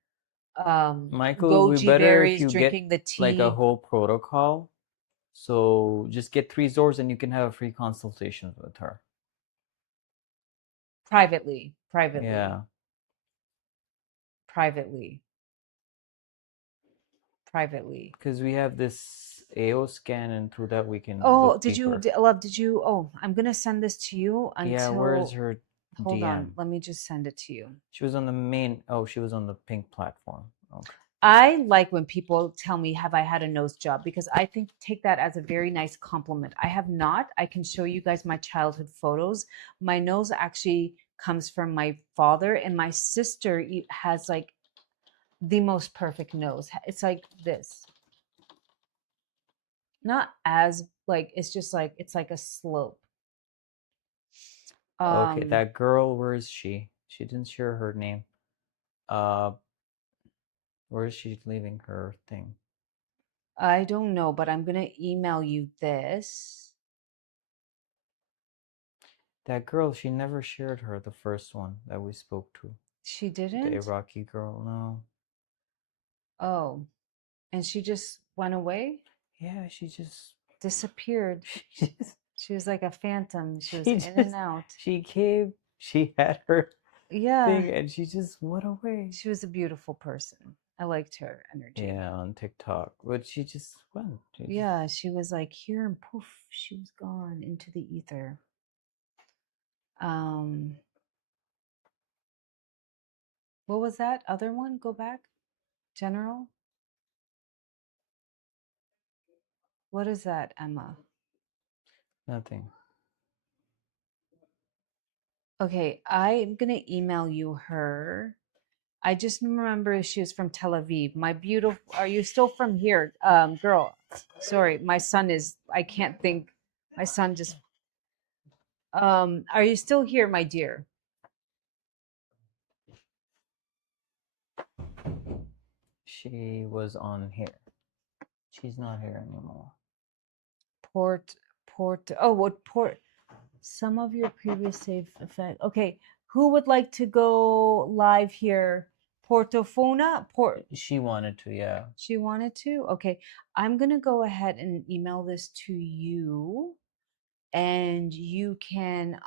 Michael, it would be better berries, if you drinking get the tea. like a whole protocol. So just get 3 Zors and you can have a free consultation with her. Privately. Yeah. Privately. Because we have this AO scan, and through that we can. Oh, did you, love? Did you? Oh, I'm gonna send this to you. Yeah, where is her Hold DM? on, let me just send it to you. She was on the main. Oh, she was on the pink platform. Okay. I like when people tell me, have I had a nose job? Because I take that as a very nice compliment. I have not. I can show you guys my childhood photos. My nose actually comes from my father, and my sister has like the most perfect nose. It's like this. Not as like, it's just like, it's like a slope. Okay, that girl, where is she? She didn't share her name. Where is she leaving her thing? I don't know, but I'm gonna email you this. That girl, she never shared her, the first one that we spoke to. She didn't? The Iraqi girl, no. Oh, and she just went away? Yeah, she just disappeared. She was like a phantom. She was in and out. She came, she had her Yeah. thing, and she just went away. She was a beautiful person. I liked her energy. Yeah, on TikTok. But she just went. Yeah, she was like here and poof, she was gone into the ether. What was that other one? Go back. General? What is that, Emma? Nothing. Okay, I'm gonna email you her. I just remember she was from Tel Aviv. My beautiful, are you still from here? Girl, sorry, my son is, I can't think. My son just, are you still here, my dear? She was on here. She's not here anymore. Some of your previous safe effect. Okay, who would like to go live here? Portofona? She wanted to, yeah. She wanted to? Okay, I'm gonna go ahead and email this to you, and you can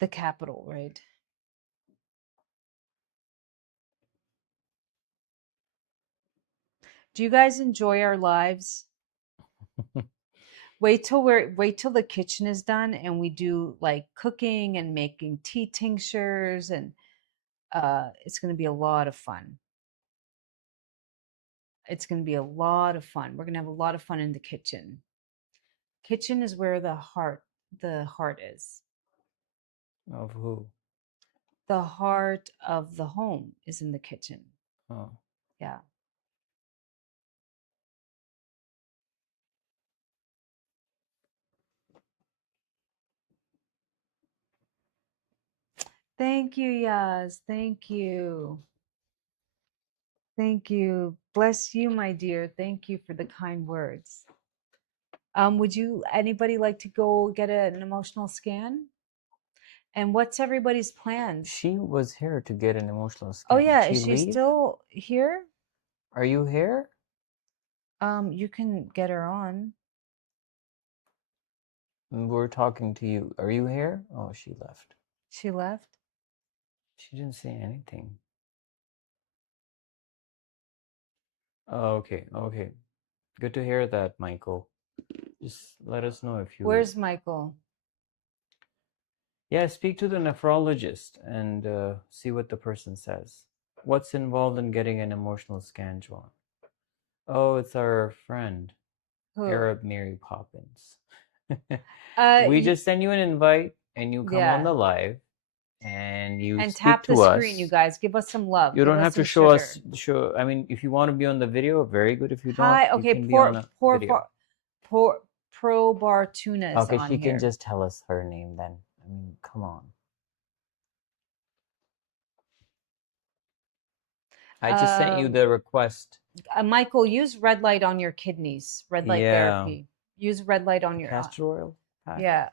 the capital, right? Do you guys enjoy our lives? Wait till the kitchen is done and we do like cooking and making tea tinctures, and it's going to be a lot of fun. It's going to be a lot of fun. We're going to have a lot of fun in the kitchen. Kitchen is where the heart is. Of who? The heart of the home is in the kitchen. Oh. Yeah. Thank you, Yas. Thank you. Thank you. Bless you, my dear. Thank you for the kind words. Would anybody like to go get an emotional scan? And what's everybody's plans? She was here to get an emotional scan. Oh yeah, Did is she leave? still here? Are you here? You can get her on. We're talking to you. Are you here? Oh, she left. She left? She didn't say anything. Oh, okay, okay. Good to hear that, Michael. Just let us know if you... Where's Michael? Yeah, speak to the nephrologist and see what the person says. What's involved in getting an emotional scan, Joan? Oh, it's our friend, Who? Arab Mary Poppins. Uh, We just send you an invite and you come on yeah. the live and you And speak tap the to us. screen, you guys. Give us some love. You Give don't us have to some show sugar. us. I mean, if you want to be on the video, very good. If you don't, Hi. you Okay. can be on a video. Pro Bar Tuna's Okay, on she here. can just tell us her name then. I mean, come on. I just sent you the request. Michael, use red light on your kidneys. Red light therapy. Use red light on your castor oil pack. Yeah.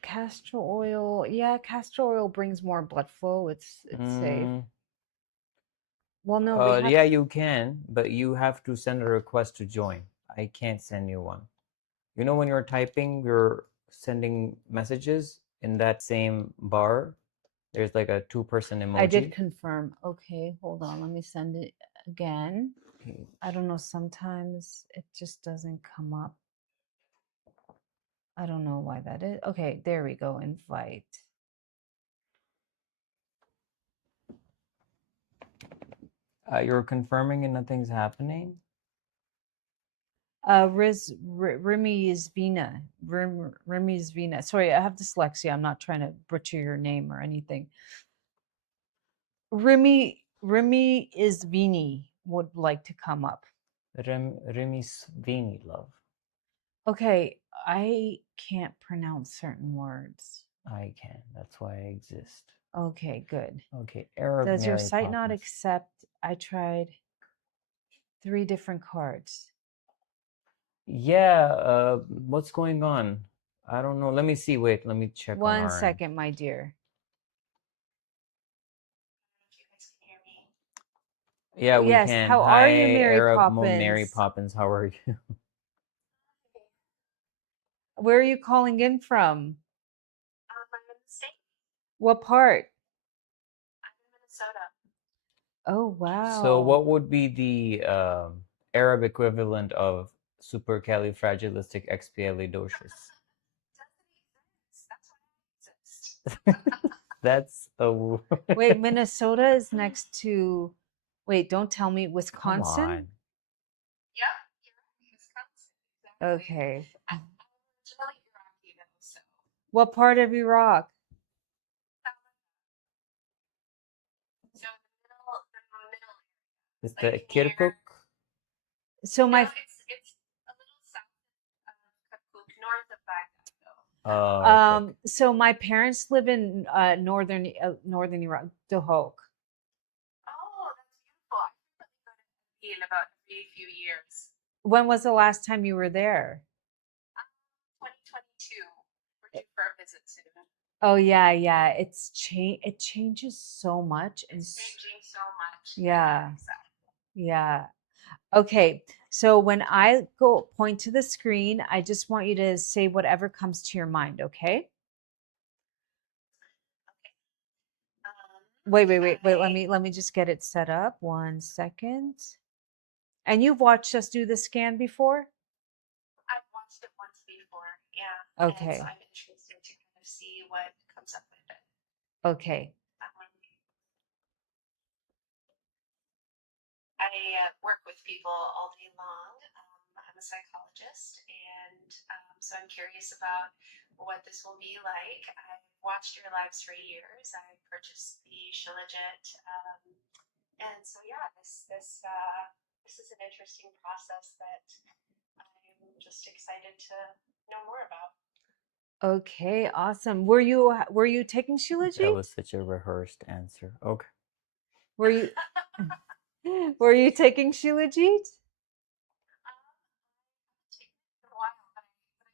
Castor oil. Yeah, castor oil brings more blood flow. It's safe. Well, no, we have... Yeah, you can, but you have to send a request to join. I can't send you one. You know, when you're typing, you're sending messages in that same bar. There's like a 2-person emoji. I did confirm. Okay, hold on. Let me send it again. Okay. I don't know. Sometimes it just doesn't come up. I don't know why that is. Okay, there we go. Invite. You're confirming and nothing's happening? Remy is Vina. Remy is Vina. Sorry, I have dyslexia. I'm not trying to butcher your name or anything. Remy is Vini would like to come up. Remy Svini, love. Okay, I can't pronounce certain words. I can. That's why I exist. Okay, good. Okay, Arab Does your Mary site not Poppins. accept? I tried 3 different cards. Yeah, what's going on? I don't know. Let me see. Wait, let me check on One our second, end. my dear. Yeah, we Yes. can. How Hi, are you, Mary Arab Mary Poppins? Poppins. How are you? Where are you calling in from? I'm in the state. What part? I'm in Minnesota. Oh, wow. So, what would be the Arab equivalent of supercalifragilisticexpialidocious? That's a Wait, Minnesota is next to... Wait, don't tell me Come Wisconsin? on. Yeah, you're right. Wisconsin. Exactly. Okay. I'm originally Iraqi though, so. What part of Iraq? So the middle Is like the Kirkuk? So my... No, it's a little south of Kirkuk, north of Baghdad though. Oh, okay. So my parents live in northern Iraq, Dohuk. Oh, that's beautiful. I frequently go to Turkey in about every few years. When was the last time you were there? 2022. We're due for a visit soon. Oh yeah. It changes so much. It's changing so much. Yeah. Exactly. Yeah. Okay. So when I go point to the screen, I just want you to say whatever comes to your mind, okay? Wait. Let me just get it set up. 1 second. And you've watched us do the scan before? I've watched it once before, yeah. Okay. And so I'm interested to kind of see what comes up with it. Okay. I work with people all day long. I'm a psychologist, and so I'm curious about what this will be like. I've watched your lives for years. I purchased the Shilajit, and so yeah, this is an interesting process that just excited to know more about. Okay, awesome. Were you taking That Shilajit? was such a rehearsed answer. Okay. Were you were you taking Shilajit? A while, but I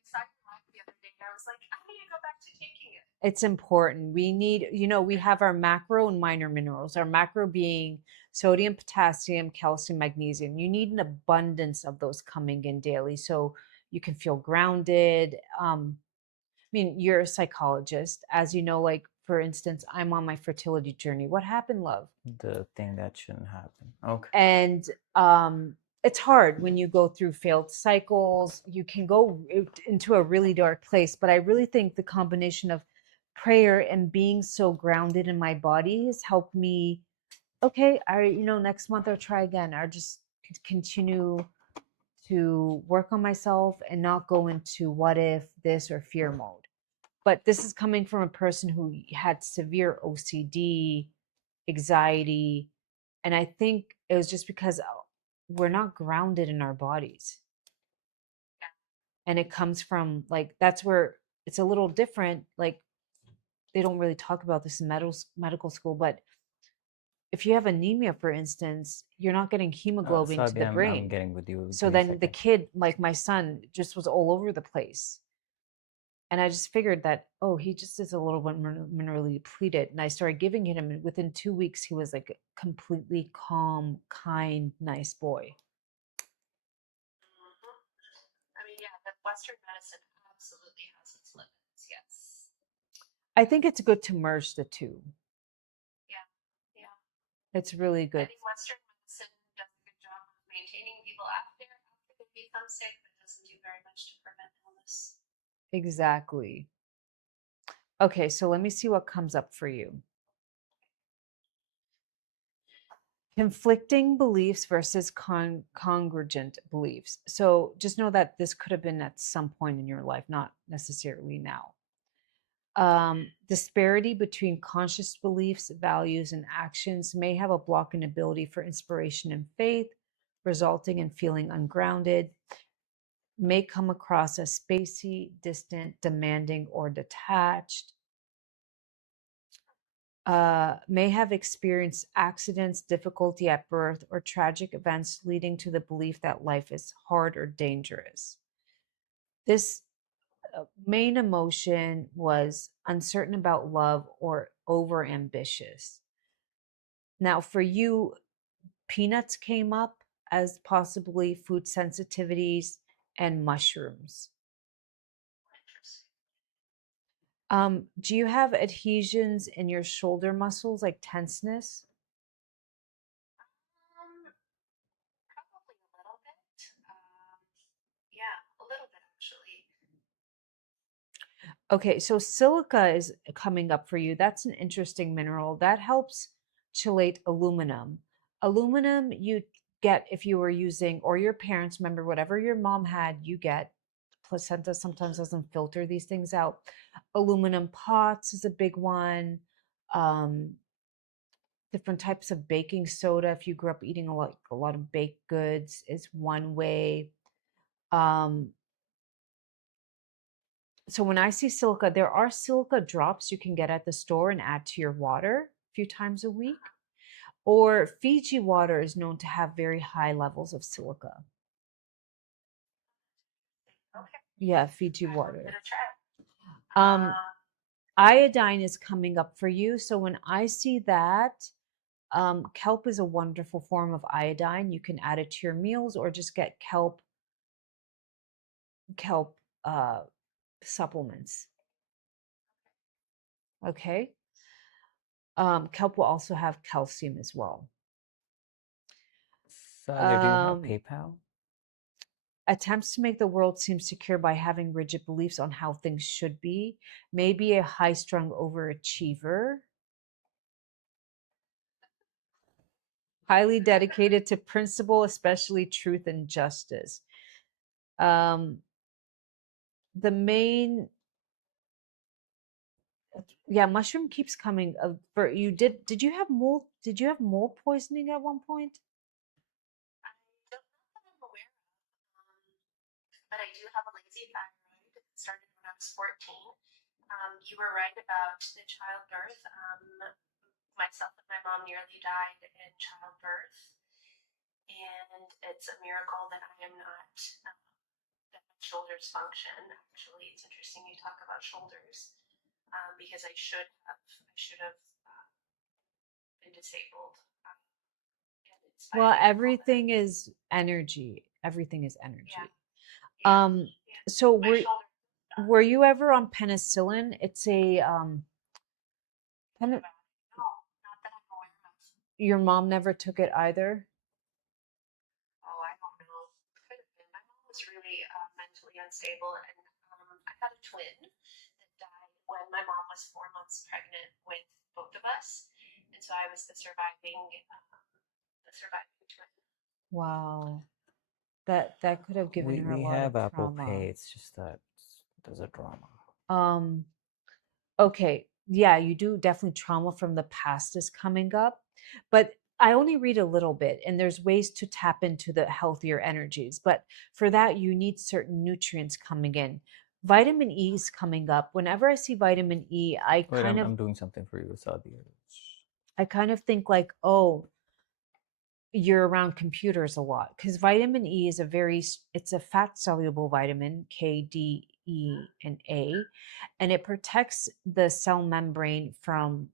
saw your live the other day, and I was like, I need to go back to taking it. It's important. We need, we have our macro and minor minerals. Our macro being sodium, potassium, calcium, magnesium. You need an abundance of those coming in daily so you can feel grounded. You're a psychologist, as you know, like for instance, I'm on my fertility journey. What happened, love? The thing that shouldn't happen. Okay. And it's hard when you go through failed cycles. You can go into a really dark place, but I really think the combination of prayer and being so grounded in my body has helped me. Okay, next month I'll try again. I'll just continue to work on myself and not go into what if this or fear mode. But this is coming from a person who had severe OCD, anxiety, and I think it was just because we're not grounded in our bodies. And it comes from, like, that's where it's a little different. Like, they don't really talk about this in medical school, but if you have anemia, for instance, you're not getting hemoglobin to the Sadia, brain. I'm getting with you. So Give me a then the second. kid, like my son, just was all over the place. And I just figured that, oh, he just is a little bit minerally depleted. And I started giving him, and within 2 weeks, he was like a completely calm, kind, nice boy. I mean, yeah, the Western medicine absolutely has its limits. Yes. I think it's good to merge the two. Yeah. It's really I good. think Western medicine does a good job of maintaining people after they become sick, but doesn't do very much to prevent illness. Exactly. Okay, so let me see what comes up for you. Conflicting beliefs versus congruent beliefs. So just know that this could have been at some point in your life, not necessarily now. Disparity between conscious beliefs, values, and actions may have a block in ability for inspiration and faith, resulting in feeling ungrounded, may come across as spacey, distant, demanding, or detached, may have experienced accidents, difficulty at birth, or tragic events leading to the belief that life is hard or dangerous. This main emotion was uncertain about love or over ambitious. Now, for you, peanuts came up as possibly food sensitivities and mushrooms. Do you have adhesions in your shoulder muscles, like tenseness? Probably a little bit. Yeah, a little bit actually. Okay, so silica is coming up for you. That's an interesting mineral that helps chelate aluminum. Aluminum you get if you were using, or your parents, remember, whatever your mom had, you get. Placenta sometimes doesn't filter these things out. Aluminum pots is a big one. Different types of baking soda, if you grew up eating a lot of baked goods, is one way. So when I see silica, there are silica drops you can get at the store and add to your water a few times a week. Or Fiji water is known to have very high levels of silica. Okay. Yeah, Fiji water. Give it a try. Iodine is coming up for you. So when I see that, kelp is a wonderful form of iodine. You can add it to your meals or just get kelp supplements. Okay. Kelp will also have calcium as well. Sadia, do you have PayPal? Attempts to make the world seem secure by having rigid beliefs on how things should be. Maybe a high-strung overachiever. Highly dedicated to principle, especially truth and justice. The main, yeah, mushroom keeps coming. For you, did you have mold? Did you have mold poisoning at one point? I don't know that I'm aware of. but I do have a lazy thyroid. It started when I was 14. You were right about the childbirth. Myself and my mom nearly died in childbirth, and it's a miracle that I am not, that my shoulders function. Actually, it's interesting you talk about shoulders, because I should have been disabled. Well, everything is energy. Everything is energy. Yeah. So My were you ever on penicillin? It's a no, not that I'm aware of. your mom never took it either? Oh, I don't know. Could have been. My mom was really mentally unstable, and I had a twin that died when my mom was 4 months pregnant with both of us, and so I was the surviving twin. Wow. That could have given her a We lot have of Apple trauma. Pay. It's just that there's a drama. Okay. Yeah, you do definitely trauma from the past is coming up, but I only read a little bit, and there's ways to tap into the healthier energies. But for that, you need certain nutrients coming in. Vitamin E is coming up. Whenever I see vitamin E, Wait, I'm doing something for you, Sadia. I kind of think like, oh, you're around computers a lot, because vitamin E is it's a fat soluble vitamin, K, D, E, and A, and it protects the cell membrane from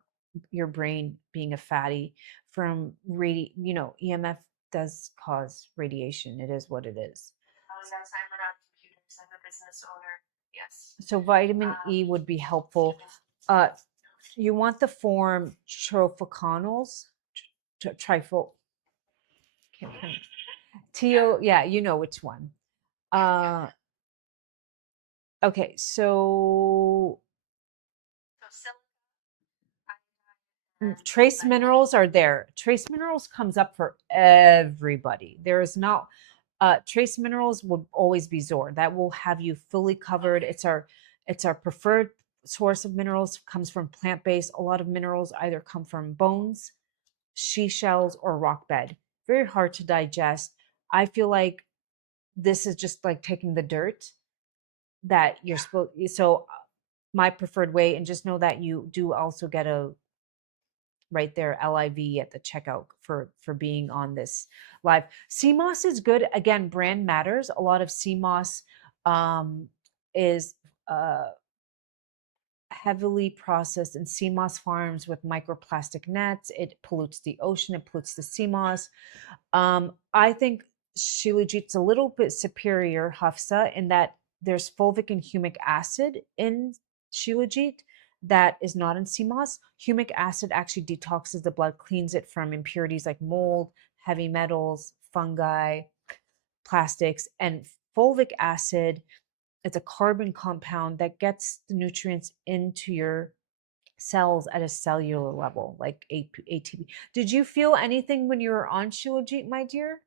your brain being a fatty from EMF does cause radiation. It is what it is. Oh, yes, I'm around computers. I'm a business owner. Yes. So vitamin E would be helpful. You want the form trophoconals, trifle. Yeah, you know which one. Okay, so trace minerals are there. Trace minerals comes up for everybody. There is not trace minerals will always be Zor. That will have you fully covered. It's our preferred source of minerals, comes from plant-based. A lot of minerals either come from bones, she shells, or rock bed. Very hard to digest. I feel like this is just like taking the dirt that you're supposed. So my preferred way, and just know that you do also get a right there LIV at the checkout for being on this live. CMOS is good. Again, brand matters. A lot of CMOS is heavily processed in CMOS farms with microplastic nets. It pollutes the ocean. It pollutes the CMOS. I think Shilajit's a little bit superior, Hafsa, in that there's fulvic and humic acid in Shilajit that is not in CMOS. Humic acid actually detoxes the blood, cleans it from impurities like mold, heavy metals, fungi, plastics, and fulvic acid. It's a carbon compound that gets the nutrients into your cells at a cellular level, like ATP. Did you feel anything when you were on Shilajit, my dear?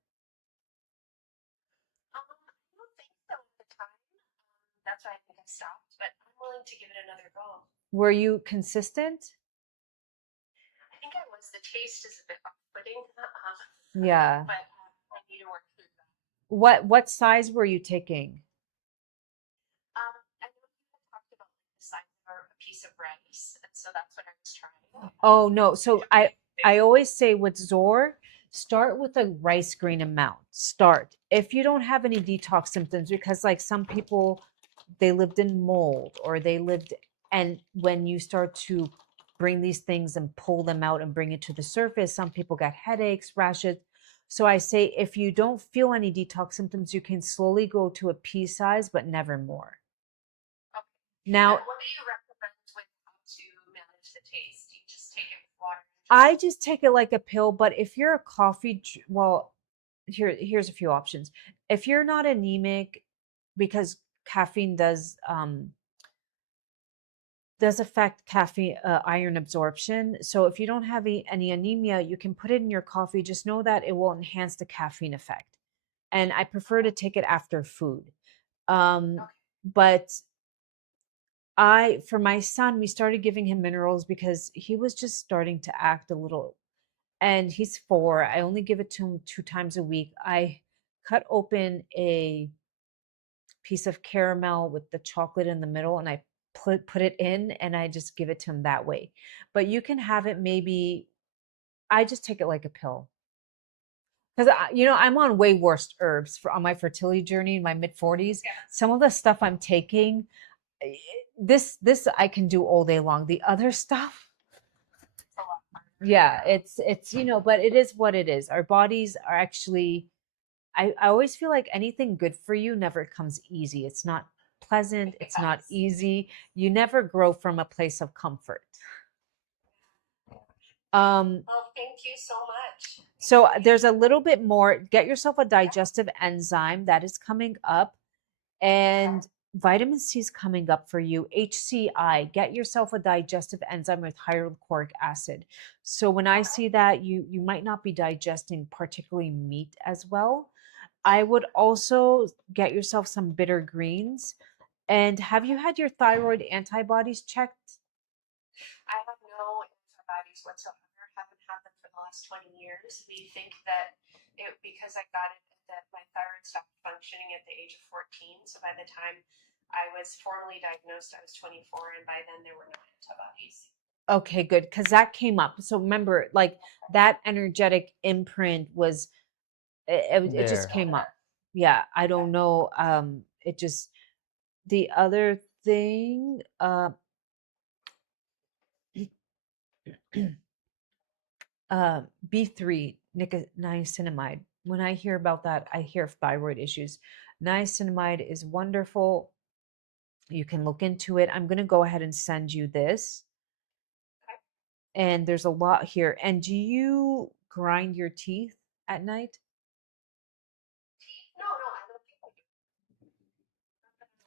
I don't think so at the time. That's why I think I stopped, but I'm willing to give it another go. Were you consistent? I think I was. The taste is a bit off-putting. Yeah. But I need to work through that. What size were you taking? I know you had talked about the size of a piece of rice, and so that's what I was trying. Oh no. So I always say with Zor, start with a rice grain amount. Start. If you don't have any detox symptoms, because like some people, they lived in mold or and when you start to bring these things and pull them out and bring it to the surface, some people get headaches, rashes. So I say if you don't feel any detox symptoms, you can slowly go to a pea size, but never more. Okay. Now, what do you recommend with how to manage the taste? Do you just take it with water? I just take it like a pill, but if you're a coffee, well, here's a few options. If you're not anemic, because caffeine does affect caffeine iron absorption. So if you don't have any anemia, you can put it in your coffee. Just know that it will enhance the caffeine effect. And I prefer to take it after food. But for my son, we started giving him minerals because he was just starting to act a little, and he's 4. I only give it to him 2 times a week. I cut open a piece of caramel with the chocolate in the middle, and I put it in, and I just give it to him that way. But you can have it maybe, I just take it like a pill. Because I'm on way worse herbs on my fertility journey in my mid 40s. Some of the stuff I'm taking, this I can do all day long. The other stuff, yeah, it's but it is what it is. Our bodies are actually, I always feel like anything good for you never comes easy. It's not pleasant. It's not easy. You never grow from a place of comfort. Well, thank you so much. So there's a little bit more. Get yourself a digestive enzyme that is coming up, and vitamin C is coming up for you. HCI, get yourself a digestive enzyme with hyaluronic acid. So when I see that, you might not be digesting particularly meat as well. I would also get yourself some bitter greens. And have you had your thyroid antibodies checked? I have no antibodies whatsoever. Haven't had them for the last 20 years. We think that because I got it, that my thyroid stopped functioning at the age of 14. So by the time I was formally diagnosed, I was 24, and by then there were no antibodies. Okay, good, because that came up. So remember, like that energetic imprint was, it just came up. Yeah, I don't know. It just, the other thing, B3, niacinamide. When I hear about that, I hear thyroid issues. Niacinamide is wonderful. You can look into it. I'm going to go ahead and send you this. And there's a lot here. And do you grind your teeth at night? No, I don't think I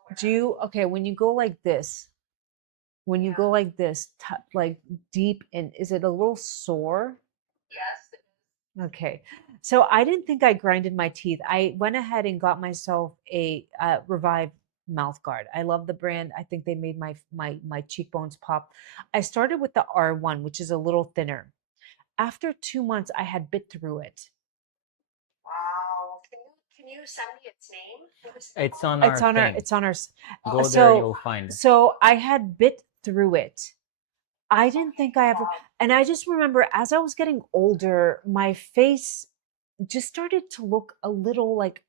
do. Do you, okay, when you go like this, like deep in, is it a little sore? Yes. Okay. So I didn't think I grinded my teeth. I went ahead and got myself a Revive mouth guard. I love the brand. I think they made my cheekbones pop. I started with the R1, which is a little thinner. After 2 months, I had bit through it. Wow. Can you send me its name? It's on our thing. It's on our. Go there, you'll find it. So I had bit through it. I didn't think I ever, and I just remember as I was getting older, my face just started to look a little like,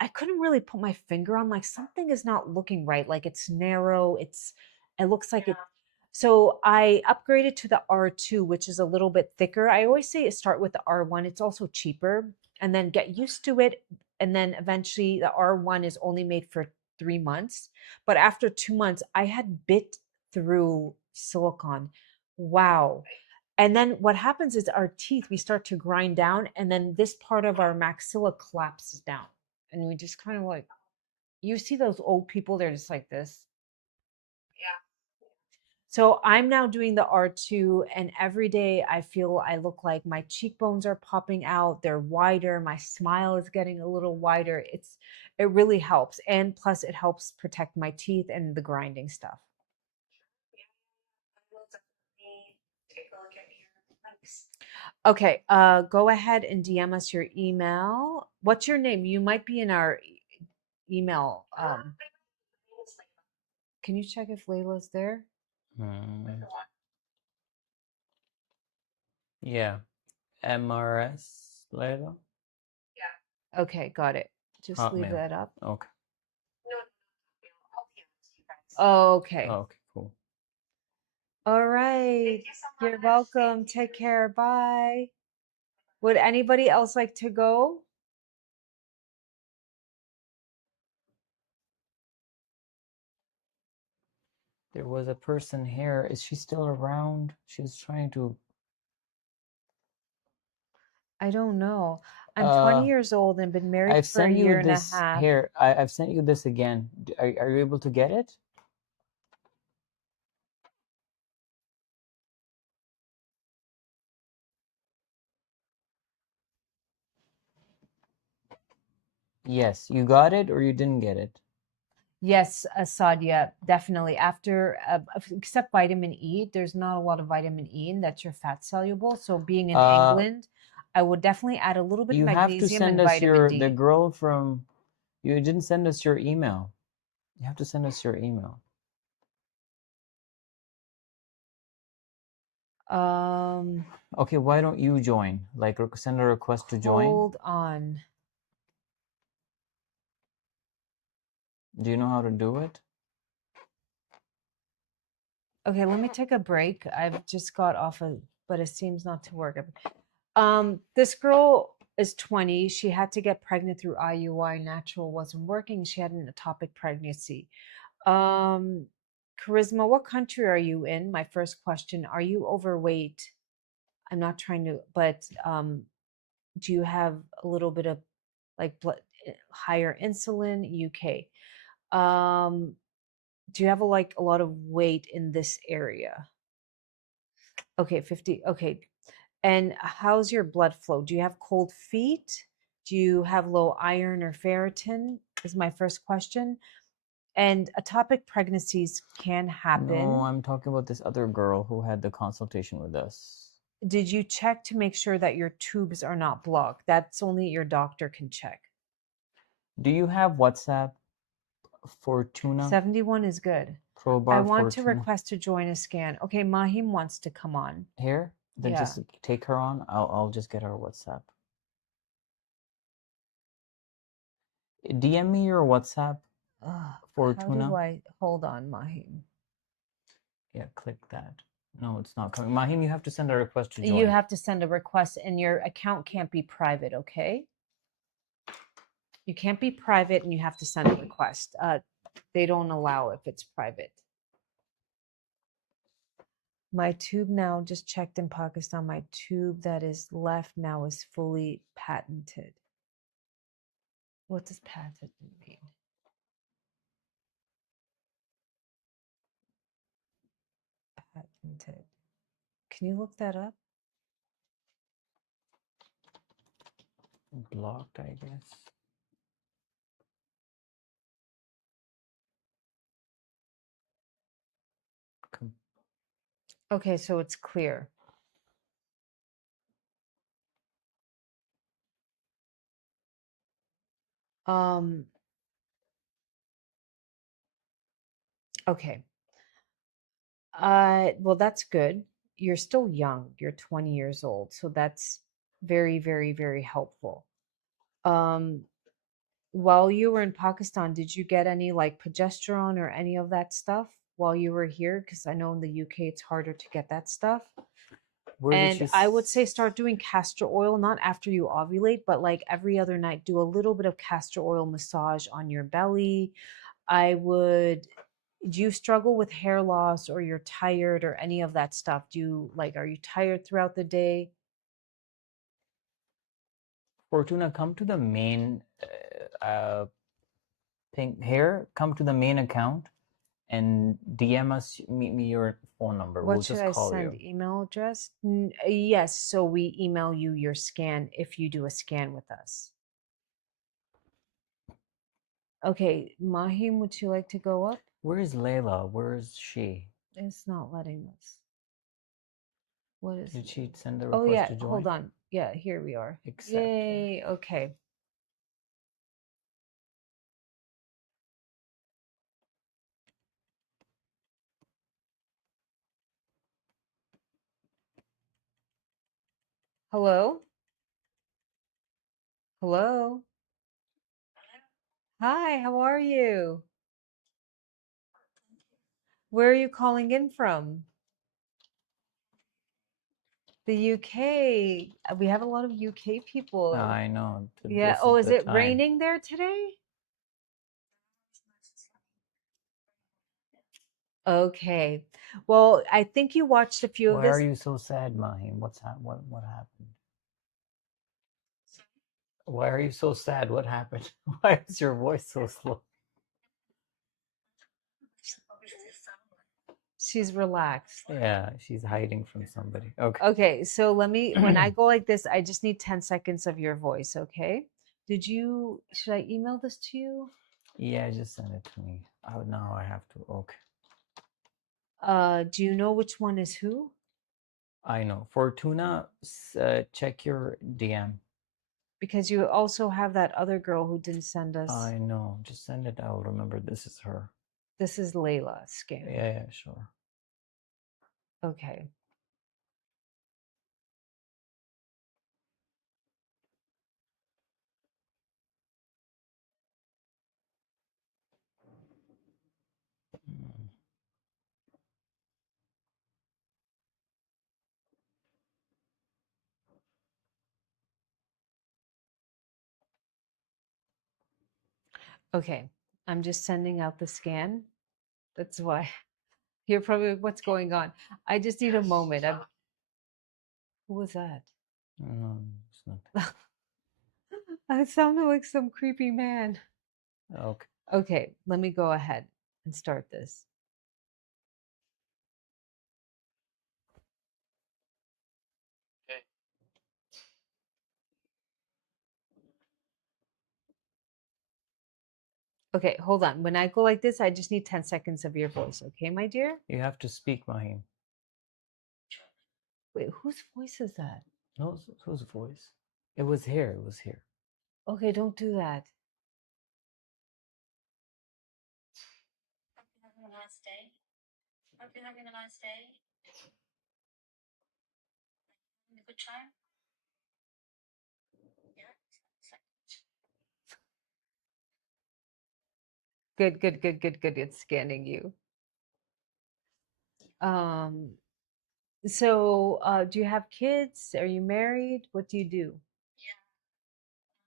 I couldn't really put my finger on, like something is not looking right. Like it's narrow. It looks like it. So I upgraded to the R2, which is a little bit thicker. I always say start with the R1. It's also cheaper, and then get used to it. And then eventually the R1 is only made for 3 months. But after 2 months, I had bit through silicone. Wow. And then what happens is our teeth, we start to grind down, and then this part of our maxilla collapses down. And we just kind of like, you see those old people, they're just like this. Yeah. So I'm now doing the R2, and every day I feel I look like my cheekbones are popping out. They're wider. My smile is getting a little wider. It really helps. And plus it helps protect my teeth and the grinding stuff. Take a look at your links. Okay, go ahead and DM us your email. What's your name? You might be in our email. Can you check if Layla's there? Yeah. MRS Layla? Yeah. Okay, got it. Just Hotmail. leave that up. Okay. No, I'll be honest, you guys. Okay. Okay, cool. All right. Thank you so much. You're welcome. Take care. Bye. Would anybody else like to go? There was a person here. Is she still around? She was trying to. I don't know. I'm 20 years old and been married for a year and a half. Here, I've sent you this again. Are you able to get it? Yes, you got it or you didn't get it? Yes, Sadia, definitely. After, except vitamin E, there's not a lot of vitamin E, and that's your fat soluble. So being in England, I would definitely add a little bit of magnesium and vitamin D. The girl from, you didn't send us your email. You have to send us your email. Okay, why don't you join? Like, send a request to join. Hold on. Do you know how to do it? Okay, let me take a break. I've just got off of, but it seems not to work. This girl is 20. She had to get pregnant through IUI. Natural wasn't working. She had an ectopic pregnancy. Charisma, what country are you in? My first question. Are you overweight? I'm not trying to, but do you have a little bit of like blood, higher insulin? UK. Do you have a lot of weight in this area? Okay, 50. Okay. And how's your blood flow? Do you have cold feet? Do you have low iron or ferritin? Is my first question. And ectopic pregnancies can happen. No, I'm talking about this other girl who had the consultation with us. Did you check to make sure that your tubes are not blocked? That's only your doctor can check. Do you have WhatsApp for tuna? 71 is good. Crowbar I want to Fortuna. request to join a scan. Okay, Mahim wants to come on. Here? Then Yeah. just take her on. I'll just get her WhatsApp. DM me your WhatsApp Fortuna. How do I hold on, Mahim? Yeah, click that. No, it's not coming. Mahim, you have to send a request to join. You have to send a request, and your account can't be private, okay? You can't be private, and you have to send a request. They don't allow if it's private. My tube now, just checked in Pakistan, my tube that is left now is fully patented. What does patented mean? Patented. Can you look that up? Blocked, I guess. Okay, so it's clear. Okay. Well, that's good. You're still young. You're 20 years old, so that's very, very, very helpful. While you were in Pakistan, did you get any like progesterone or any of that stuff while you were here? Because I know in the UK it's harder to get that stuff. And I would say start doing castor oil, not after you ovulate, but like every other night, do a little bit of castor oil massage on your belly. Do you struggle with hair loss or you're tired or any of that stuff? Are you tired throughout the day? Fortuna, come to the main thing here. Come to the main account and DM us. Meet me your phone number. What We'll should just I call send? you. Email address? Yes. So we email you your scan if you do a scan with us. Okay, Mahim, would you like to go up? Where is Layla? Where is she? It's not letting us. What is? Did she send the Oh request yeah, to join? hold on. Yeah, here we are. Accept. Yay. Okay. Hello? Hello? Hi, how are you? Where are you calling in from? The UK. We have a lot of UK people. I know. Yeah. This Oh, is the it time. raining there today? Okay. Well, I think you watched a few of Why his. are you so sad, Mahim? What happened? Why are you so sad? What happened? Why is your voice so slow? She's relaxed. Yeah, she's hiding from somebody. Okay. Okay, so when I go like this, I just need 10 seconds of your voice, okay? Should I email this to you? Yeah, just send it to me. Oh, now I have to. Okay. Do you know which one is who? I know. Fortuna, check your DM. because you also have that other girl who didn't send us. I know. Just send it out. Remember, this is her. This is Layla scan. Yeah, sure. Okay. Mm. Okay. I'm just sending out the scan. That's why you're probably what's going on. I just need a moment. Who was that? No, it's not. I sounded like some creepy man. Okay. Okay, let me go ahead and start this. Okay, hold on. When I go like this, I just need 10 seconds of your voice. Okay, my dear? You have to speak, Mahim. Wait, whose voice is that? No, whose voice? It was here. It was here. Okay, don't do that. Hope you're having a nice day. Hope you're having a nice day. Having a good time. Yeah. Good, good, good, good, good. It's scanning you. So do you have kids? Are you married? What do you do? Yeah.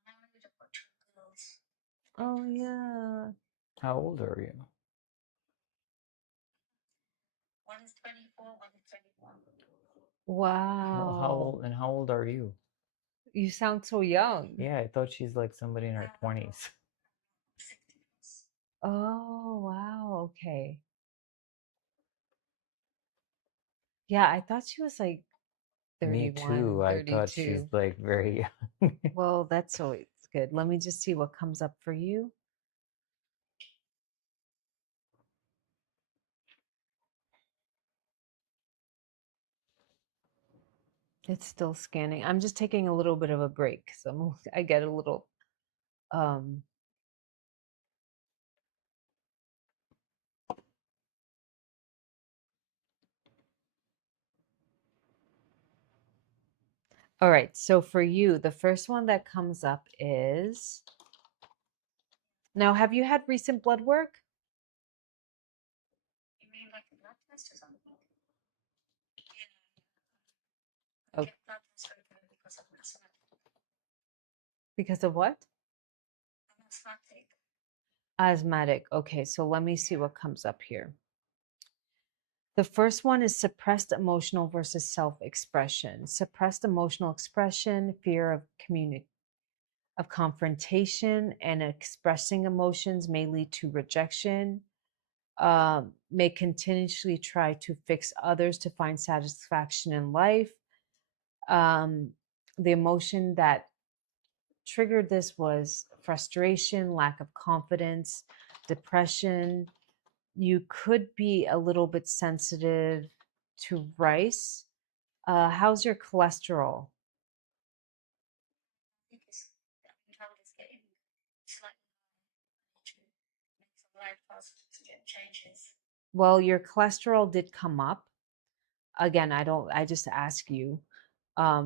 I'm married. I've got 2 girls. Oh yeah. How old are you? One is 24, one is 21. Wow. How old are you? You sound so young. Yeah, I thought she's like somebody in her 20s. 60 plus. Oh, wow. Okay. Yeah, I thought she was like Me 31, too. I thought she's 32. like very young. Well, that's always good. Let me just see what comes up for you. It's still scanning. I'm just taking a little bit of a break. So I get a little um all right. So for you, the first one that comes up is now, have you had recent blood work? You mean like a blood test or something? Yeah. Oh, Get blood test regularly because I'm asthmatic. because of what? I'm asthmatic. Asthmatic. Okay, so let me see what comes up here. The first one is suppressed emotional versus self-expression. Suppressed emotional expression, fear of confrontation and expressing emotions may lead to rejection, may continuously try to fix others to find satisfaction in life. The emotion that triggered this was frustration, lack of confidence, depression. You could be a little bit sensitive to rice. How's your cholesterol? I think it's, I think how it's getting slightly high. I need to make some lifestyle changes. Well, your cholesterol did come up. Again, I just ask you. Yeah.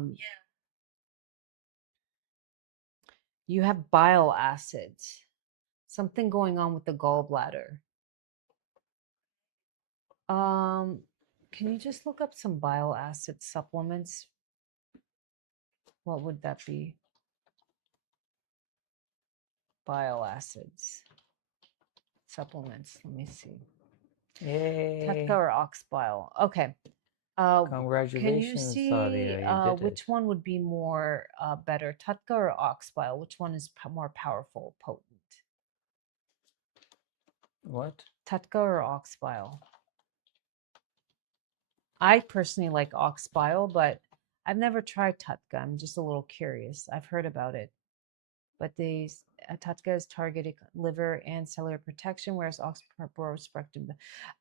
You have bile acids, something going on with the gallbladder. Can you just look up some bile acid supplements? What would that be? Bile acids supplements. Let me see. Yay. Tetka or ox bile. Okay. Can you Congratulations, see Sadia. You did which it. one would be more better, Tetka or ox bile? Which one is more powerful, potent? What? Tetka or ox bile? I personally like ox bile, but I've never tried Tetka. I'm just a little curious. I've heard about it, but Tetka is targeted liver and cellular protection, whereas ox bile spectrum.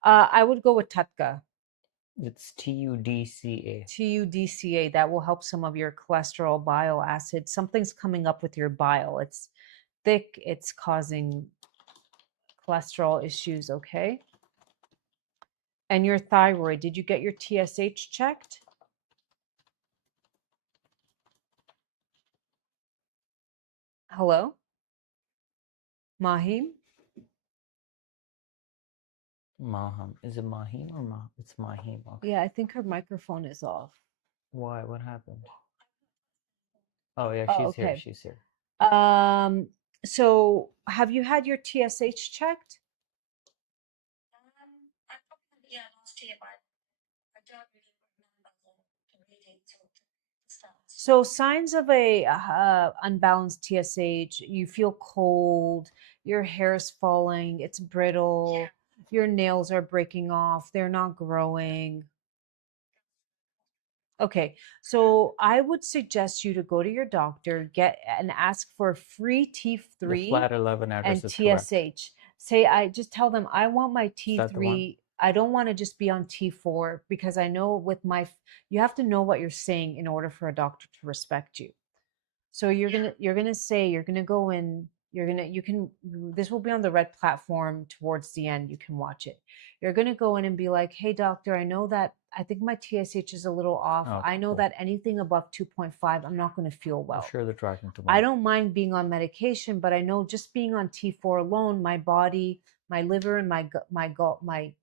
I would go with Tetka. It's TUDCA. TUDCA. That will help some of your cholesterol, bile acid. Something's coming up with your bile. It's thick. It's causing cholesterol issues, okay? And your thyroid. Did you get your TSH checked? Hello? Mahim? Maham. Is it Mahim or Mah? It's Mahim. Okay. Yeah, I think her microphone is off. Why? What happened? Oh yeah, Oh, she's here. okay. She's here. So have you had your TSH checked? I probably last year, but I don't really remember the reading to start. So signs of a unbalanced TSH, you feel cold, your hair's falling, it's brittle, your nails are breaking off, they're not growing. Okay, so I would suggest you to go to your doctor, get and ask for a free The T3 flat 11 address and is correct. TSH. Say, I just tell them I want my Is that the one? T3. I don't want to just be on T4 because I know with my, you have to know what you're saying in order for a doctor to respect you. So you're gonna say, you're gonna go in, you can, this will be on the red platform towards the end. You can watch it. You're gonna go in and be like, hey doctor, I know that I think my TSH is a little off. Okay, I know cool. that anything above 2.5, I'm not gonna feel I'm well. sure they're tracking tomorrow. I don't mind being on medication, but I know just being on T4 alone, my body, my liver, and my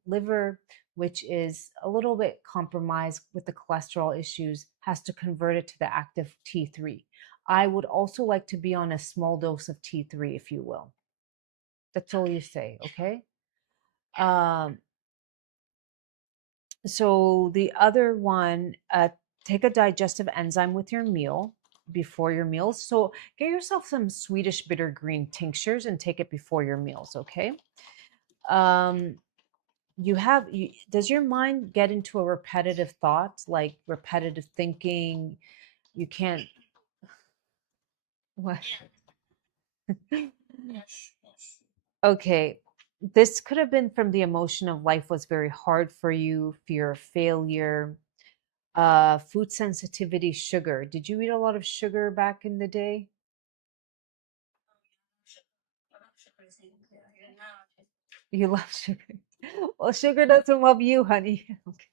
liver, which is a little bit compromised with the cholesterol issues, has to convert it to the active T3. I would also like to be on a small dose of T3, if you will. That's all you say, okay? So the other one, take a digestive enzyme with your meal, before your meals. So get yourself some Swedish bitter green tinctures and take it before your meals, okay? Does your mind get into a repetitive thought, like repetitive thinking? You can't, what? Yes. Okay, this could have been from the emotion of life was very hard for you, fear of failure, food sensitivity, sugar. Did you eat a lot of sugar back in the day? You love sugar. Well, sugar doesn't love you, honey. Okay.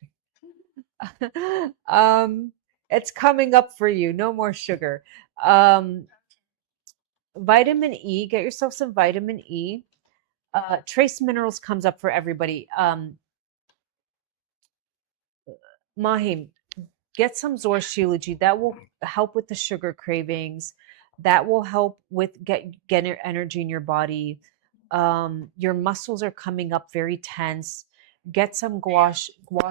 It's coming up for you. No more sugar. Vitamin E, get yourself some vitamin E. Trace minerals comes up for everybody. Mahim, get some Zor Shilajit. That will help with the sugar cravings. That will help with get energy in your body. Your muscles are coming up very tense. Get some gua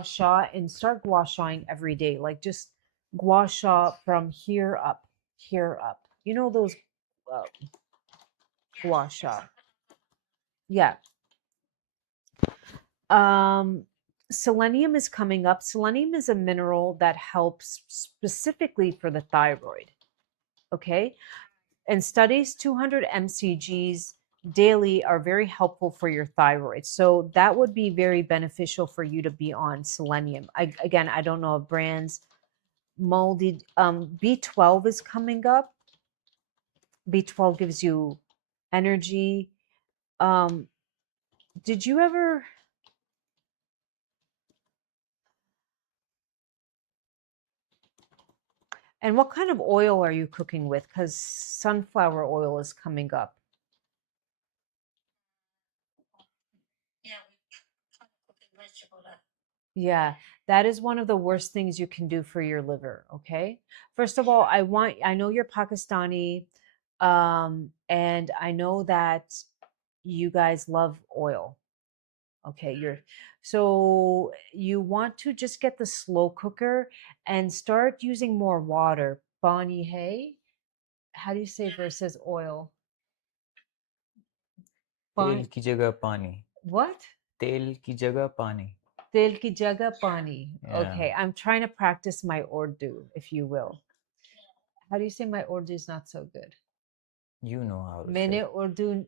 sha and start gua shaing every day. Like just gua sha from here up, here up. You know those uh, gua sha. Yeah. Selenium is coming up. Selenium is a mineral that helps specifically for the thyroid. Okay. And studies 200 mcgs daily are very helpful for your thyroid. So that would be very beneficial for you to be on selenium. Again, I don't know of brands. Moldy B12 is coming up. B12 gives you energy. Did you ever? And what kind of oil are you cooking with? Because sunflower oil is coming up. Yeah, that is one of the worst things you can do for your liver, okay? First of all, I know you're Pakistani, and I know that you guys love oil. Okay, so you want to just get the slow cooker and start using more water. Bani hay, how do you say versus oil? तेल की जगह पानी. What? तेल की जगह पानी. Tel ki jaga pani. Yeah. Okay, I'm trying to practice my Urdu, if you will. How do you say my Urdu is not so good? You know how to Maine say. Urdu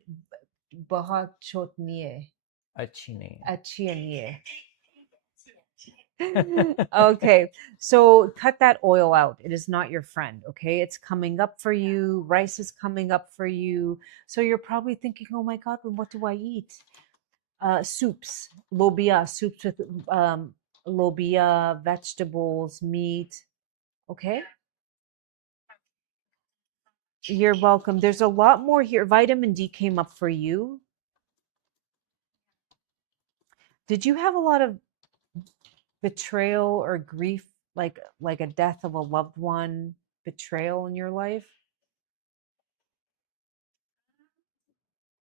bahut chot nahi hai. अच्छी नहीं है. Achhi nahi hai. Okay, so cut that oil out. It is not your friend. Okay, it's coming up for you. Rice is coming up for you. So you're probably thinking, oh my God, what do I eat? Soups, lobia, soups with lobia, vegetables, meat. Okay, you're welcome. There's a lot more here. Vitamin D came up for you. Did you have a lot of betrayal or grief, like a death of a loved one, betrayal in your life?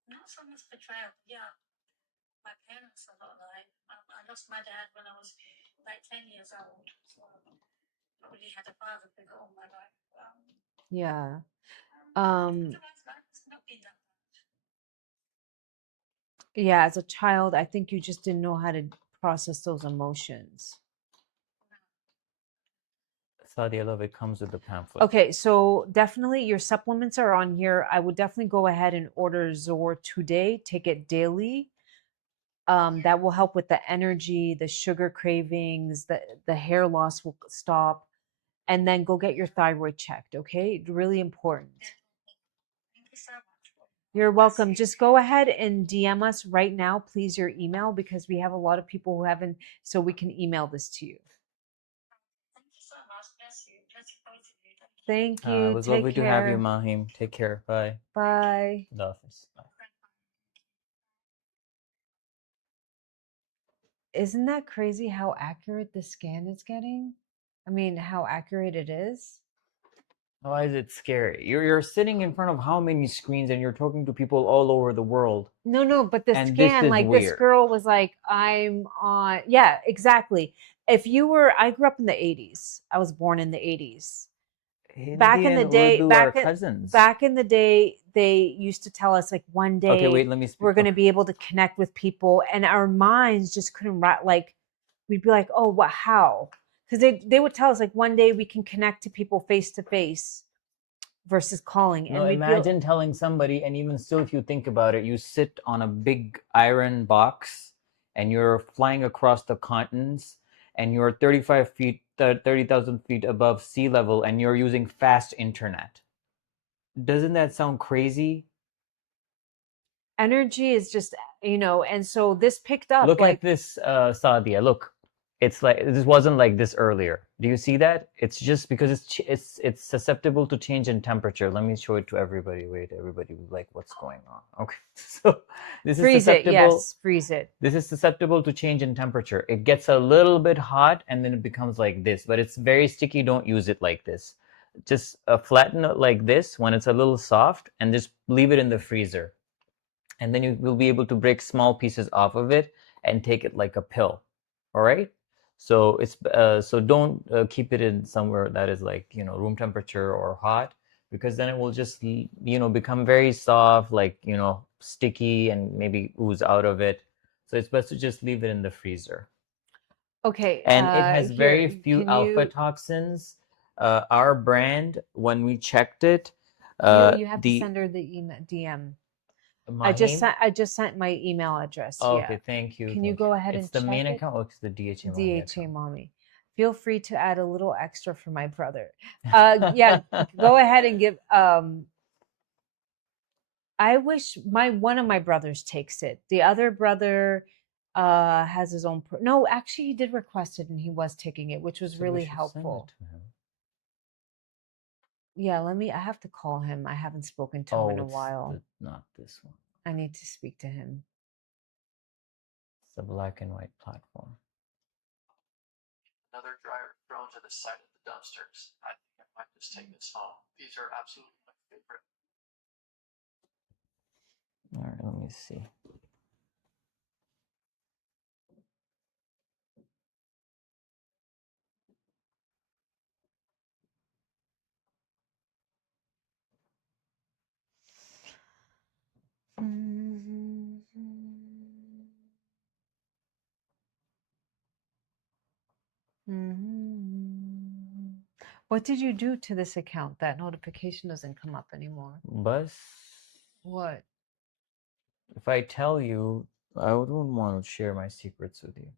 Not so much betrayal. Yeah, my parents are not alive. I lost my dad when I was like 10 years old. So I really had a father figure all my life. Yeah. Otherwise, life's not been that bad. Yeah, as a child, I think you just didn't know how to process those emotions. Sadia, love, it comes with the pamphlet. Okay, so definitely your supplements are on here. I would definitely go ahead and order Zor today. Take it daily. That will help with the energy, the sugar cravings, the hair loss will stop. And then go get your thyroid checked, okay? Really important. Thank you so much. You're welcome. Just go ahead and DM us right now, please, your email, because we have a lot of people who haven't, so we can email this to you. Thank you so much. Bless you. Bless you both of you. Thank It you. was Take lovely to have you, Mahim. Take care. Bye. Bye. The office. Bye. Isn't that crazy how accurate the scan is getting? I mean, how accurate it is? Why is it scary? You're sitting in front of how many screens and you're talking to people all over the world. No, but the And this scan, is like this weird. girl was like, I'm on, yeah, exactly. If you were, I grew up in the 80s. I was born in the 80s. Back in Hindi the and day, Urdu are cousins. back in the day, they used to tell us like one day Okay, wait, let me speak. we're going to be able to connect with people, and our minds just couldn't like we'd be like, oh, what, how? Because they would tell us like one day we can connect to people face to face versus calling. No, And we'd imagine telling somebody, and even still, if you think about it, you sit on a big iron box and you're flying across the continents and you're 35 feet, 30,000 feet above sea level and you're using fast internet. Doesn't that sound crazy? energy is just, and so this picked up. Look like at this, Sadia. Look, it's like this wasn't like this earlier. Do you see that? It's just because it's susceptible to change in temperature. Let me show it to everybody. Wait, everybody was like, what's going on? Okay, so this freeze is susceptible. it. Yes, freeze it. This is susceptible to change in temperature. It gets a little bit hot and then it becomes like this, but it's very sticky. Don't use it like this. Just flatten it like this when it's a little soft and just leave it in the freezer. And then you will be able to break small pieces off of it and take it like a pill. All right. So it's so don't keep it in somewhere that is like room temperature or hot, because then it will just become very soft, like sticky, and maybe ooze out of it. So it's best to just leave it in the freezer. Okay. And it has very few alpha toxins. Our brand, when we checked it, you have to send her the email DM. I just sent my email address. Oh, yeah. okay, thank you. Can you go ahead and it's the check main it? account or it's the DHA Mommy DHA account? Mommy. Feel free to add a little extra for my brother. Yeah, go ahead and give. I wish one of my brothers takes it. The other brother has his own. No, actually, he did request it and he was taking it, which was So we really should send helpful. it to him. Yeah, I have to call him. I haven't spoken to him in a while. Not this one. I need to speak to him. It's the black and white platform. Another dryer thrown to the side of the dumpsters. I think I might just take this home. These are absolutely my favorite. All right, let me see. What did you do to this account? That notification doesn't come up anymore. Bus. What? If I tell you, I wouldn't want to share my secrets with you.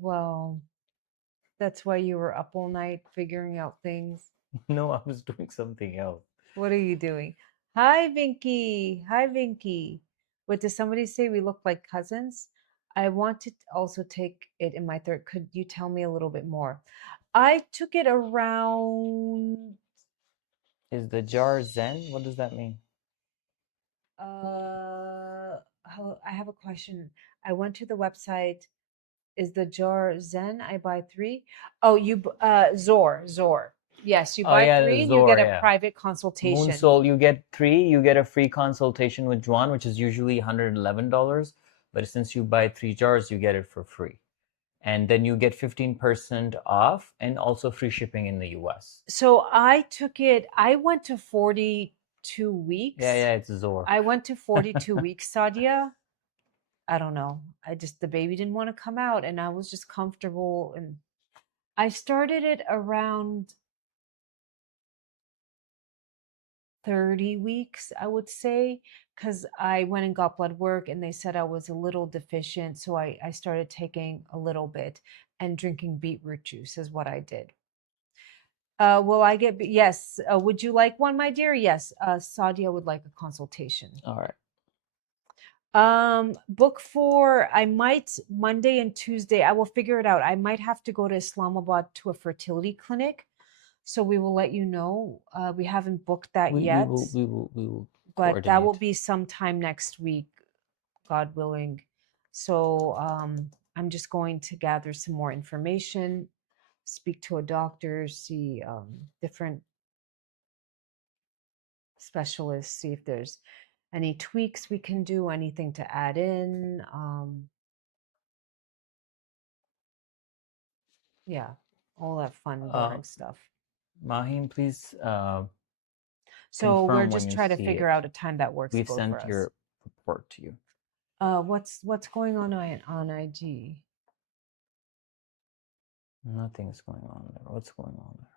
Well, That's why you were up all night figuring out things. No, I was doing something else. What are you doing? Hi, Vinky. Hi, Vinky. What does somebody say? We look like cousins? I want to also take it in my third. Could you tell me a little bit more? I took it around. Is the jar Zen? What does that mean? I have a question. I went to the website. Is the jar Zen? I buy 3. Oh, Zor. Yes, you Oh buy yeah, 3 the and you get Zor, a yeah. private consultation. Moon Soul, you get 3, you get a free consultation with Juan, which is usually $111. But since you buy 3 jars, you get it for free. And then you get 15% off and also free shipping in the US. So I took it, I went to 42 weeks. Yeah, it's Zor. I went to 42 weeks, Sadia. I don't know. The baby didn't want to come out and I was just comfortable. And I started it around 30 weeks, I would say, because I went and got blood work and they said I was a little deficient. So I started taking a little bit and drinking beetroot juice is what I did. Will I get, yes. Would you like one, my dear? Yes. Sadia would like a consultation. All right. Book for, I might Monday and Tuesday, I will figure it out. I might have to go to Islamabad to a fertility clinic. So we will let you know. We haven't booked that yet. We will but that will coordinate. be sometime next week, God willing. So I'm just going to gather some more information, speak to a doctor, see different specialists, see if there's any tweaks we can do, anything to add in. Yeah, all that fun, boring stuff. Mahim, please So we're confirm just when you trying to see figure it. out a time that works We've both sent for us. your report to you. What's going on IG? Nothing's going on there. What's going on there?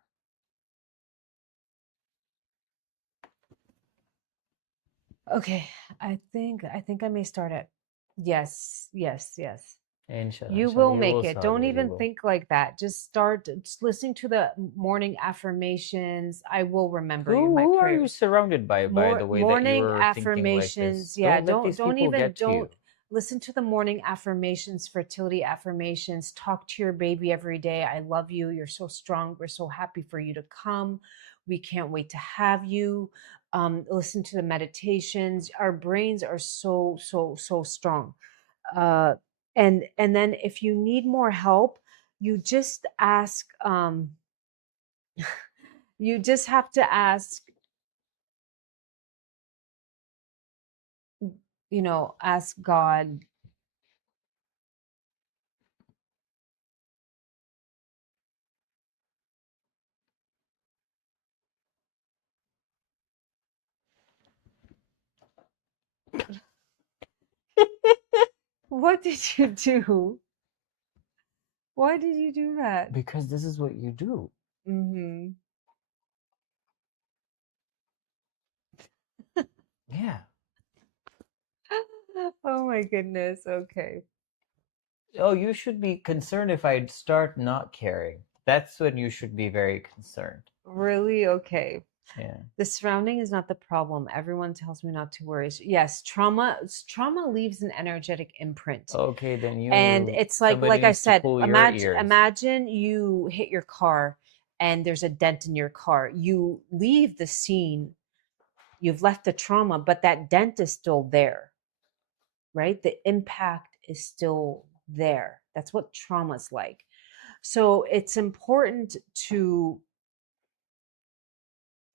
Okay, I think I may start at yes. Inshallah, You inshallah. will make will, it. Sadia, Don't you even will. think like that. Just start listening to the morning affirmations. I will remember you. My Who are prayer. you surrounded by the way that Morning you're thinking like affirmations. this? Yeah, Don't let these don't people even get to you. listen to the morning affirmations, fertility affirmations. Talk to your baby every day. I love you. You're so strong. We're so happy for you to come. We can't wait to have you. Listen to the meditations. Our brains are so strong. And then if you need more help, you just ask. You just have to ask. Ask God. What did you do? Why did you do that? Because this is what you do. Mm-hmm. Yeah. Oh my goodness. Okay. Oh, you should be concerned if I start not caring. That's when you should be very concerned. Really? Okay. Yeah. The surrounding is not the problem. Everyone tells me not to worry. Yes, trauma leaves an energetic imprint. Okay, then And it's like I said, imagine you hit your car and there's a dent in your car. You leave the scene, you've left the trauma, but that dent is still there, right? The impact is still there. That's what trauma's like. So it's important to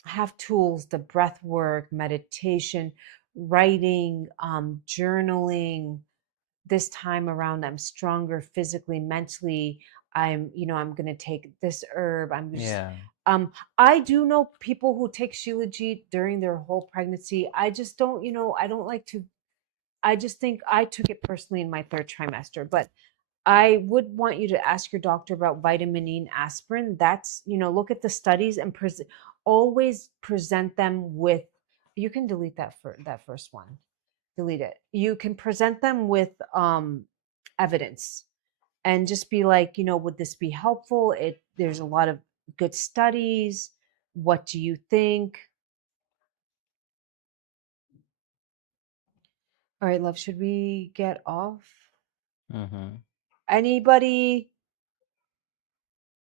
have tools, the breath work, meditation, writing, journaling. This time around, I'm stronger physically, mentally. I'm going to take this herb. I do know people who take Shilajit during their whole pregnancy. I just don't, I don't like to, I just think I took it personally in my 3rd trimester, but I would want you to ask your doctor about vitamin E and aspirin. That's, look at the studies and always present them with, you can delete that first one. Delete it. You can present them with evidence. and just be like, would this be helpful? There's a lot of good studies. What do you think? All right, love, should we get off? Mm-hmm. Anybody?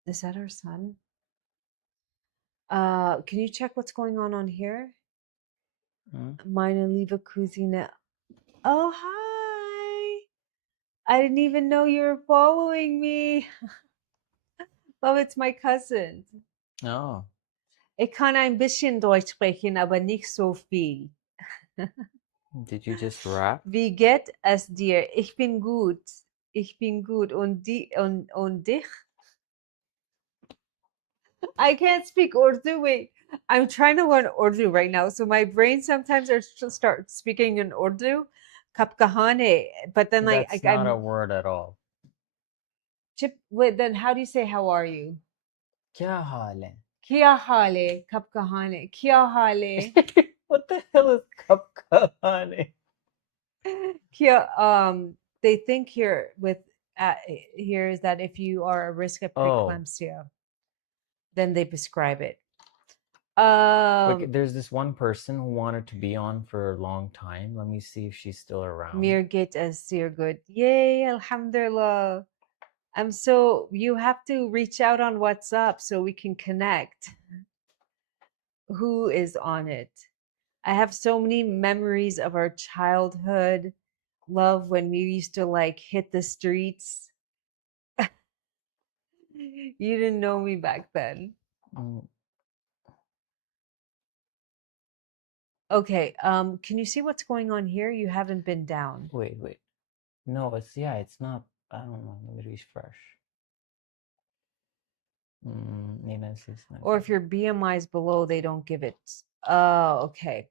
Is that our son? Can you check what's going on here? Meine liebe Cousine. Oh, hi. I didn't even know you were following me. Love, it's my cousin. Oh. Ich kann ein bisschen Deutsch sprechen, aber nicht so viel. Did you just rap? Wie geht es dir? Ich bin gut. Ich bin gut. Und dich? I can't speak Urdu. Wait, I'm trying to learn Urdu right now. So my brain sometimes start speaking in Urdu. Kap kahane. But then That's not a I'm word at all. Chip, wait, then how do you say how are you? Kya haal hai? Kya hale? Kap kahane. Kya hale? What the hell is kap kahane? Kya, they think here here is that if you are at risk of preeclampsia, then they prescribe it. There's this one person who wanted to be on for a long time. Let me see if she's still around. Mir geht es sehr good. Yay, alhamdulillah. You have to reach out on WhatsApp so we can connect. Who is on it? I have so many memories of our childhood, love, when we used to hit the streets. You didn't know me back then. Okay, can you see what's going on here? You haven't been down. Wait. No, it's not. I don't know. Let me refresh. Or if your BMI is below, they don't give it. Oh, okay.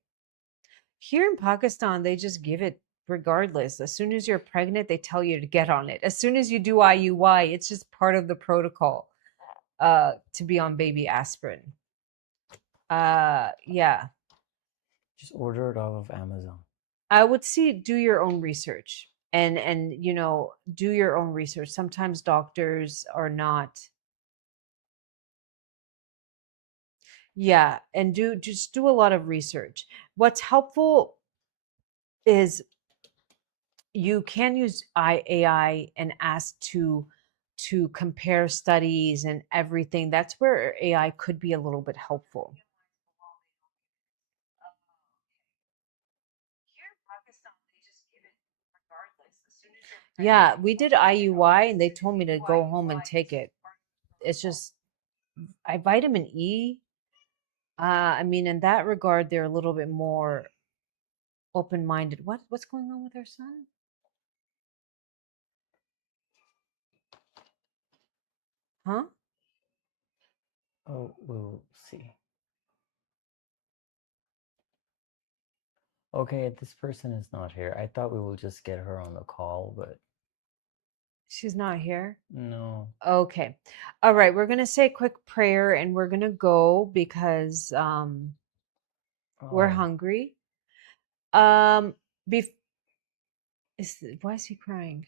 Here in Pakistan, they just give it regardless. As soon as you're pregnant, they tell you to get on it. As soon as you do IUI, it's just part of the protocol to be on baby aspirin. Yeah. Just order it off of Amazon. I would do your own research and do your own research. Sometimes doctors are not. Yeah, and just do a lot of research. What's helpful is you can use AI and ask to compare studies and everything. That's where AI could be a little bit helpful. Yeah, we did IUI and they told me to go home and take it. It's just vitamin E. I mean, in that regard, they're a little bit more open-minded. What's going on with our son? Huh? Oh, we'll see. Okay, this person is not here. I thought we will just get her on the call, but she's not here? No. Okay. All right, we're going to say a quick prayer and we're going to go because we're hungry. Why is he crying?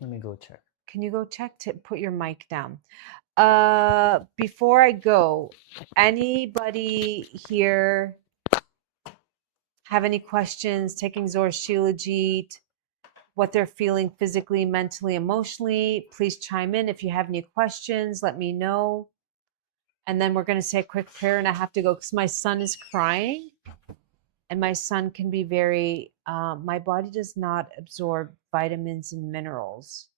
Let me go check. Can you go check to put your mic down? Before I go, anybody here have any questions taking Zor Shilajit, what they're feeling physically, mentally, emotionally? Please chime in. If you have any questions, let me know. And then we're going to say a quick prayer and I have to go because my son is crying. And my son can be very, my body does not absorb vitamins and minerals.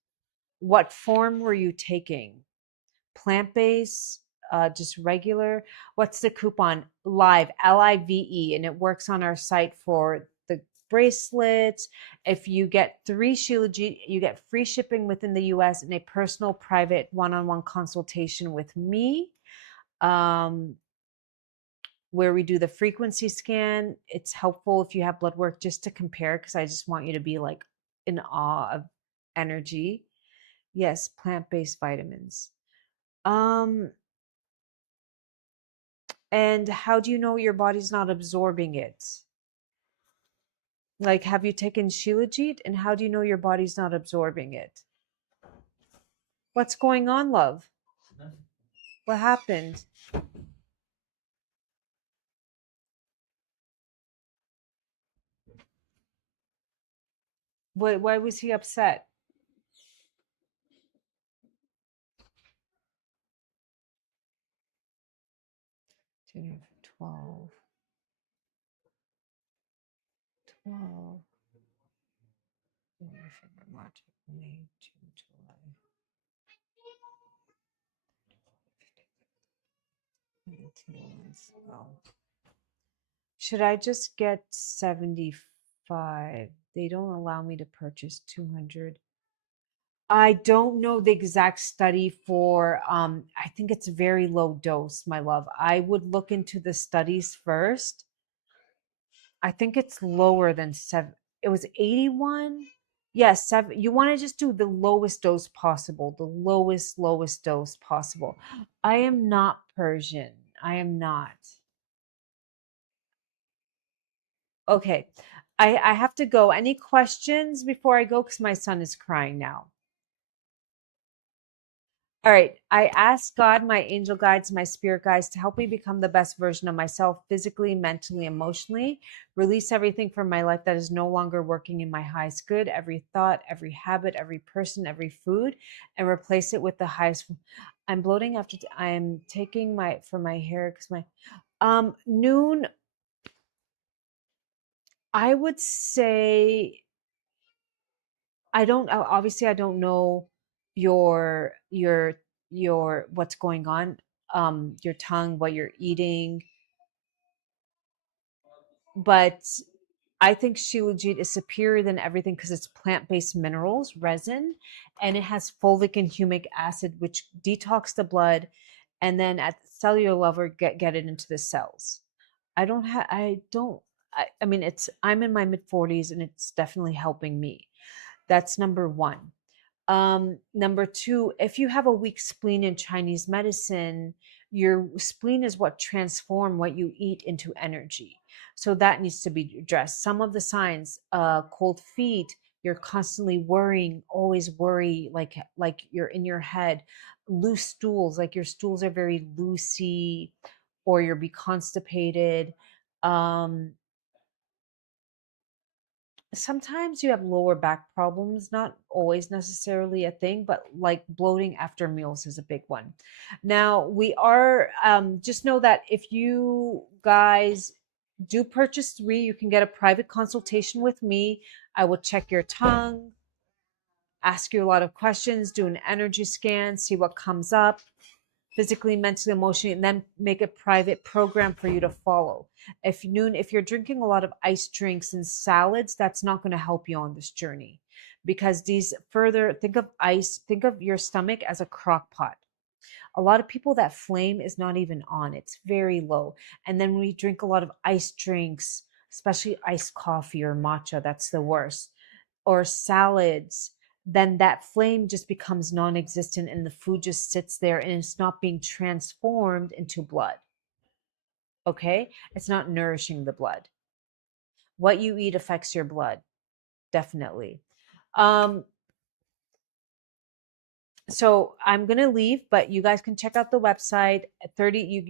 What form were you taking? Plant-based, just regular? What's the coupon? Live, Live, and it works on our site for the bracelets. If you get 3 Shilajit, you get free shipping within the US and a personal private one-on-one consultation with me. Where we do the frequency scan. It's helpful if you have blood work just to compare because I just want you to be like in awe of energy. Yes, plant-based vitamins. And how do you know your body's not absorbing it? Like, have you taken Shilajit and how do you know your body's not absorbing it? What's going on, love? What happened? Why was he upset? June 12. 12. March, May, June, July. 19 months ago. Should I just get 75? They don't allow me to purchase 200. I don't know the exact study for, I think it's very low dose, my love. I would look into the studies first. I think it's lower than 7. It was 81. Yes, 7. You want to just do the lowest dose possible, the lowest dose possible. I am not Persian. I am not. Okay. I have to go. Any questions before I go? Because my son is crying now. All right. I ask God, my angel guides, my spirit guides to help me become the best version of myself physically, mentally, emotionally. Release everything from my life that is no longer working in my highest good, every thought, every habit, every person, every food, and replace it with the highest. I'm bloating after I'm taking my hair because my noon. I would say I don't obviously I don't know your what's going on, your tongue, what you're eating, but I think Shilajit is superior than everything because it's plant-based minerals, resin, and it has fulvic and humic acid, which detox the blood, and then at the cellular level get it into the cells. I mean, I'm in my mid-40s and it's definitely helping me. That's number one. Number two, if you have a weak spleen in Chinese medicine, your spleen is what transforms what you eat into energy. So that needs to be addressed. Some of the signs, cold feet, you're constantly worrying, always worry, like you're in your head. Loose stools, like your stools are very loosey, or you'll be constipated. Sometimes you have lower back problems, not always necessarily a thing, but like bloating after meals is a big one. Now, we are, just know that if you guys do purchase 3, you can get a private consultation with me. I will check your tongue, ask you a lot of questions, do an energy scan, see what comes up physically, mentally, emotionally, and then make a private program for you to follow. If you're drinking a lot of iced drinks and salads, that's not going to help you on this journey, because think of your stomach as a crock pot. A lot of people, that flame is not even on, it's very low. And then when we drink a lot of iced drinks, especially iced coffee or matcha, that's the worst, or salads, then that flame just becomes non-existent and the food just sits there and it's not being transformed into blood. Okay? It's not nourishing the blood. What you eat affects your blood, definitely. So I'm going to leave, but you guys can check out the website at 30. You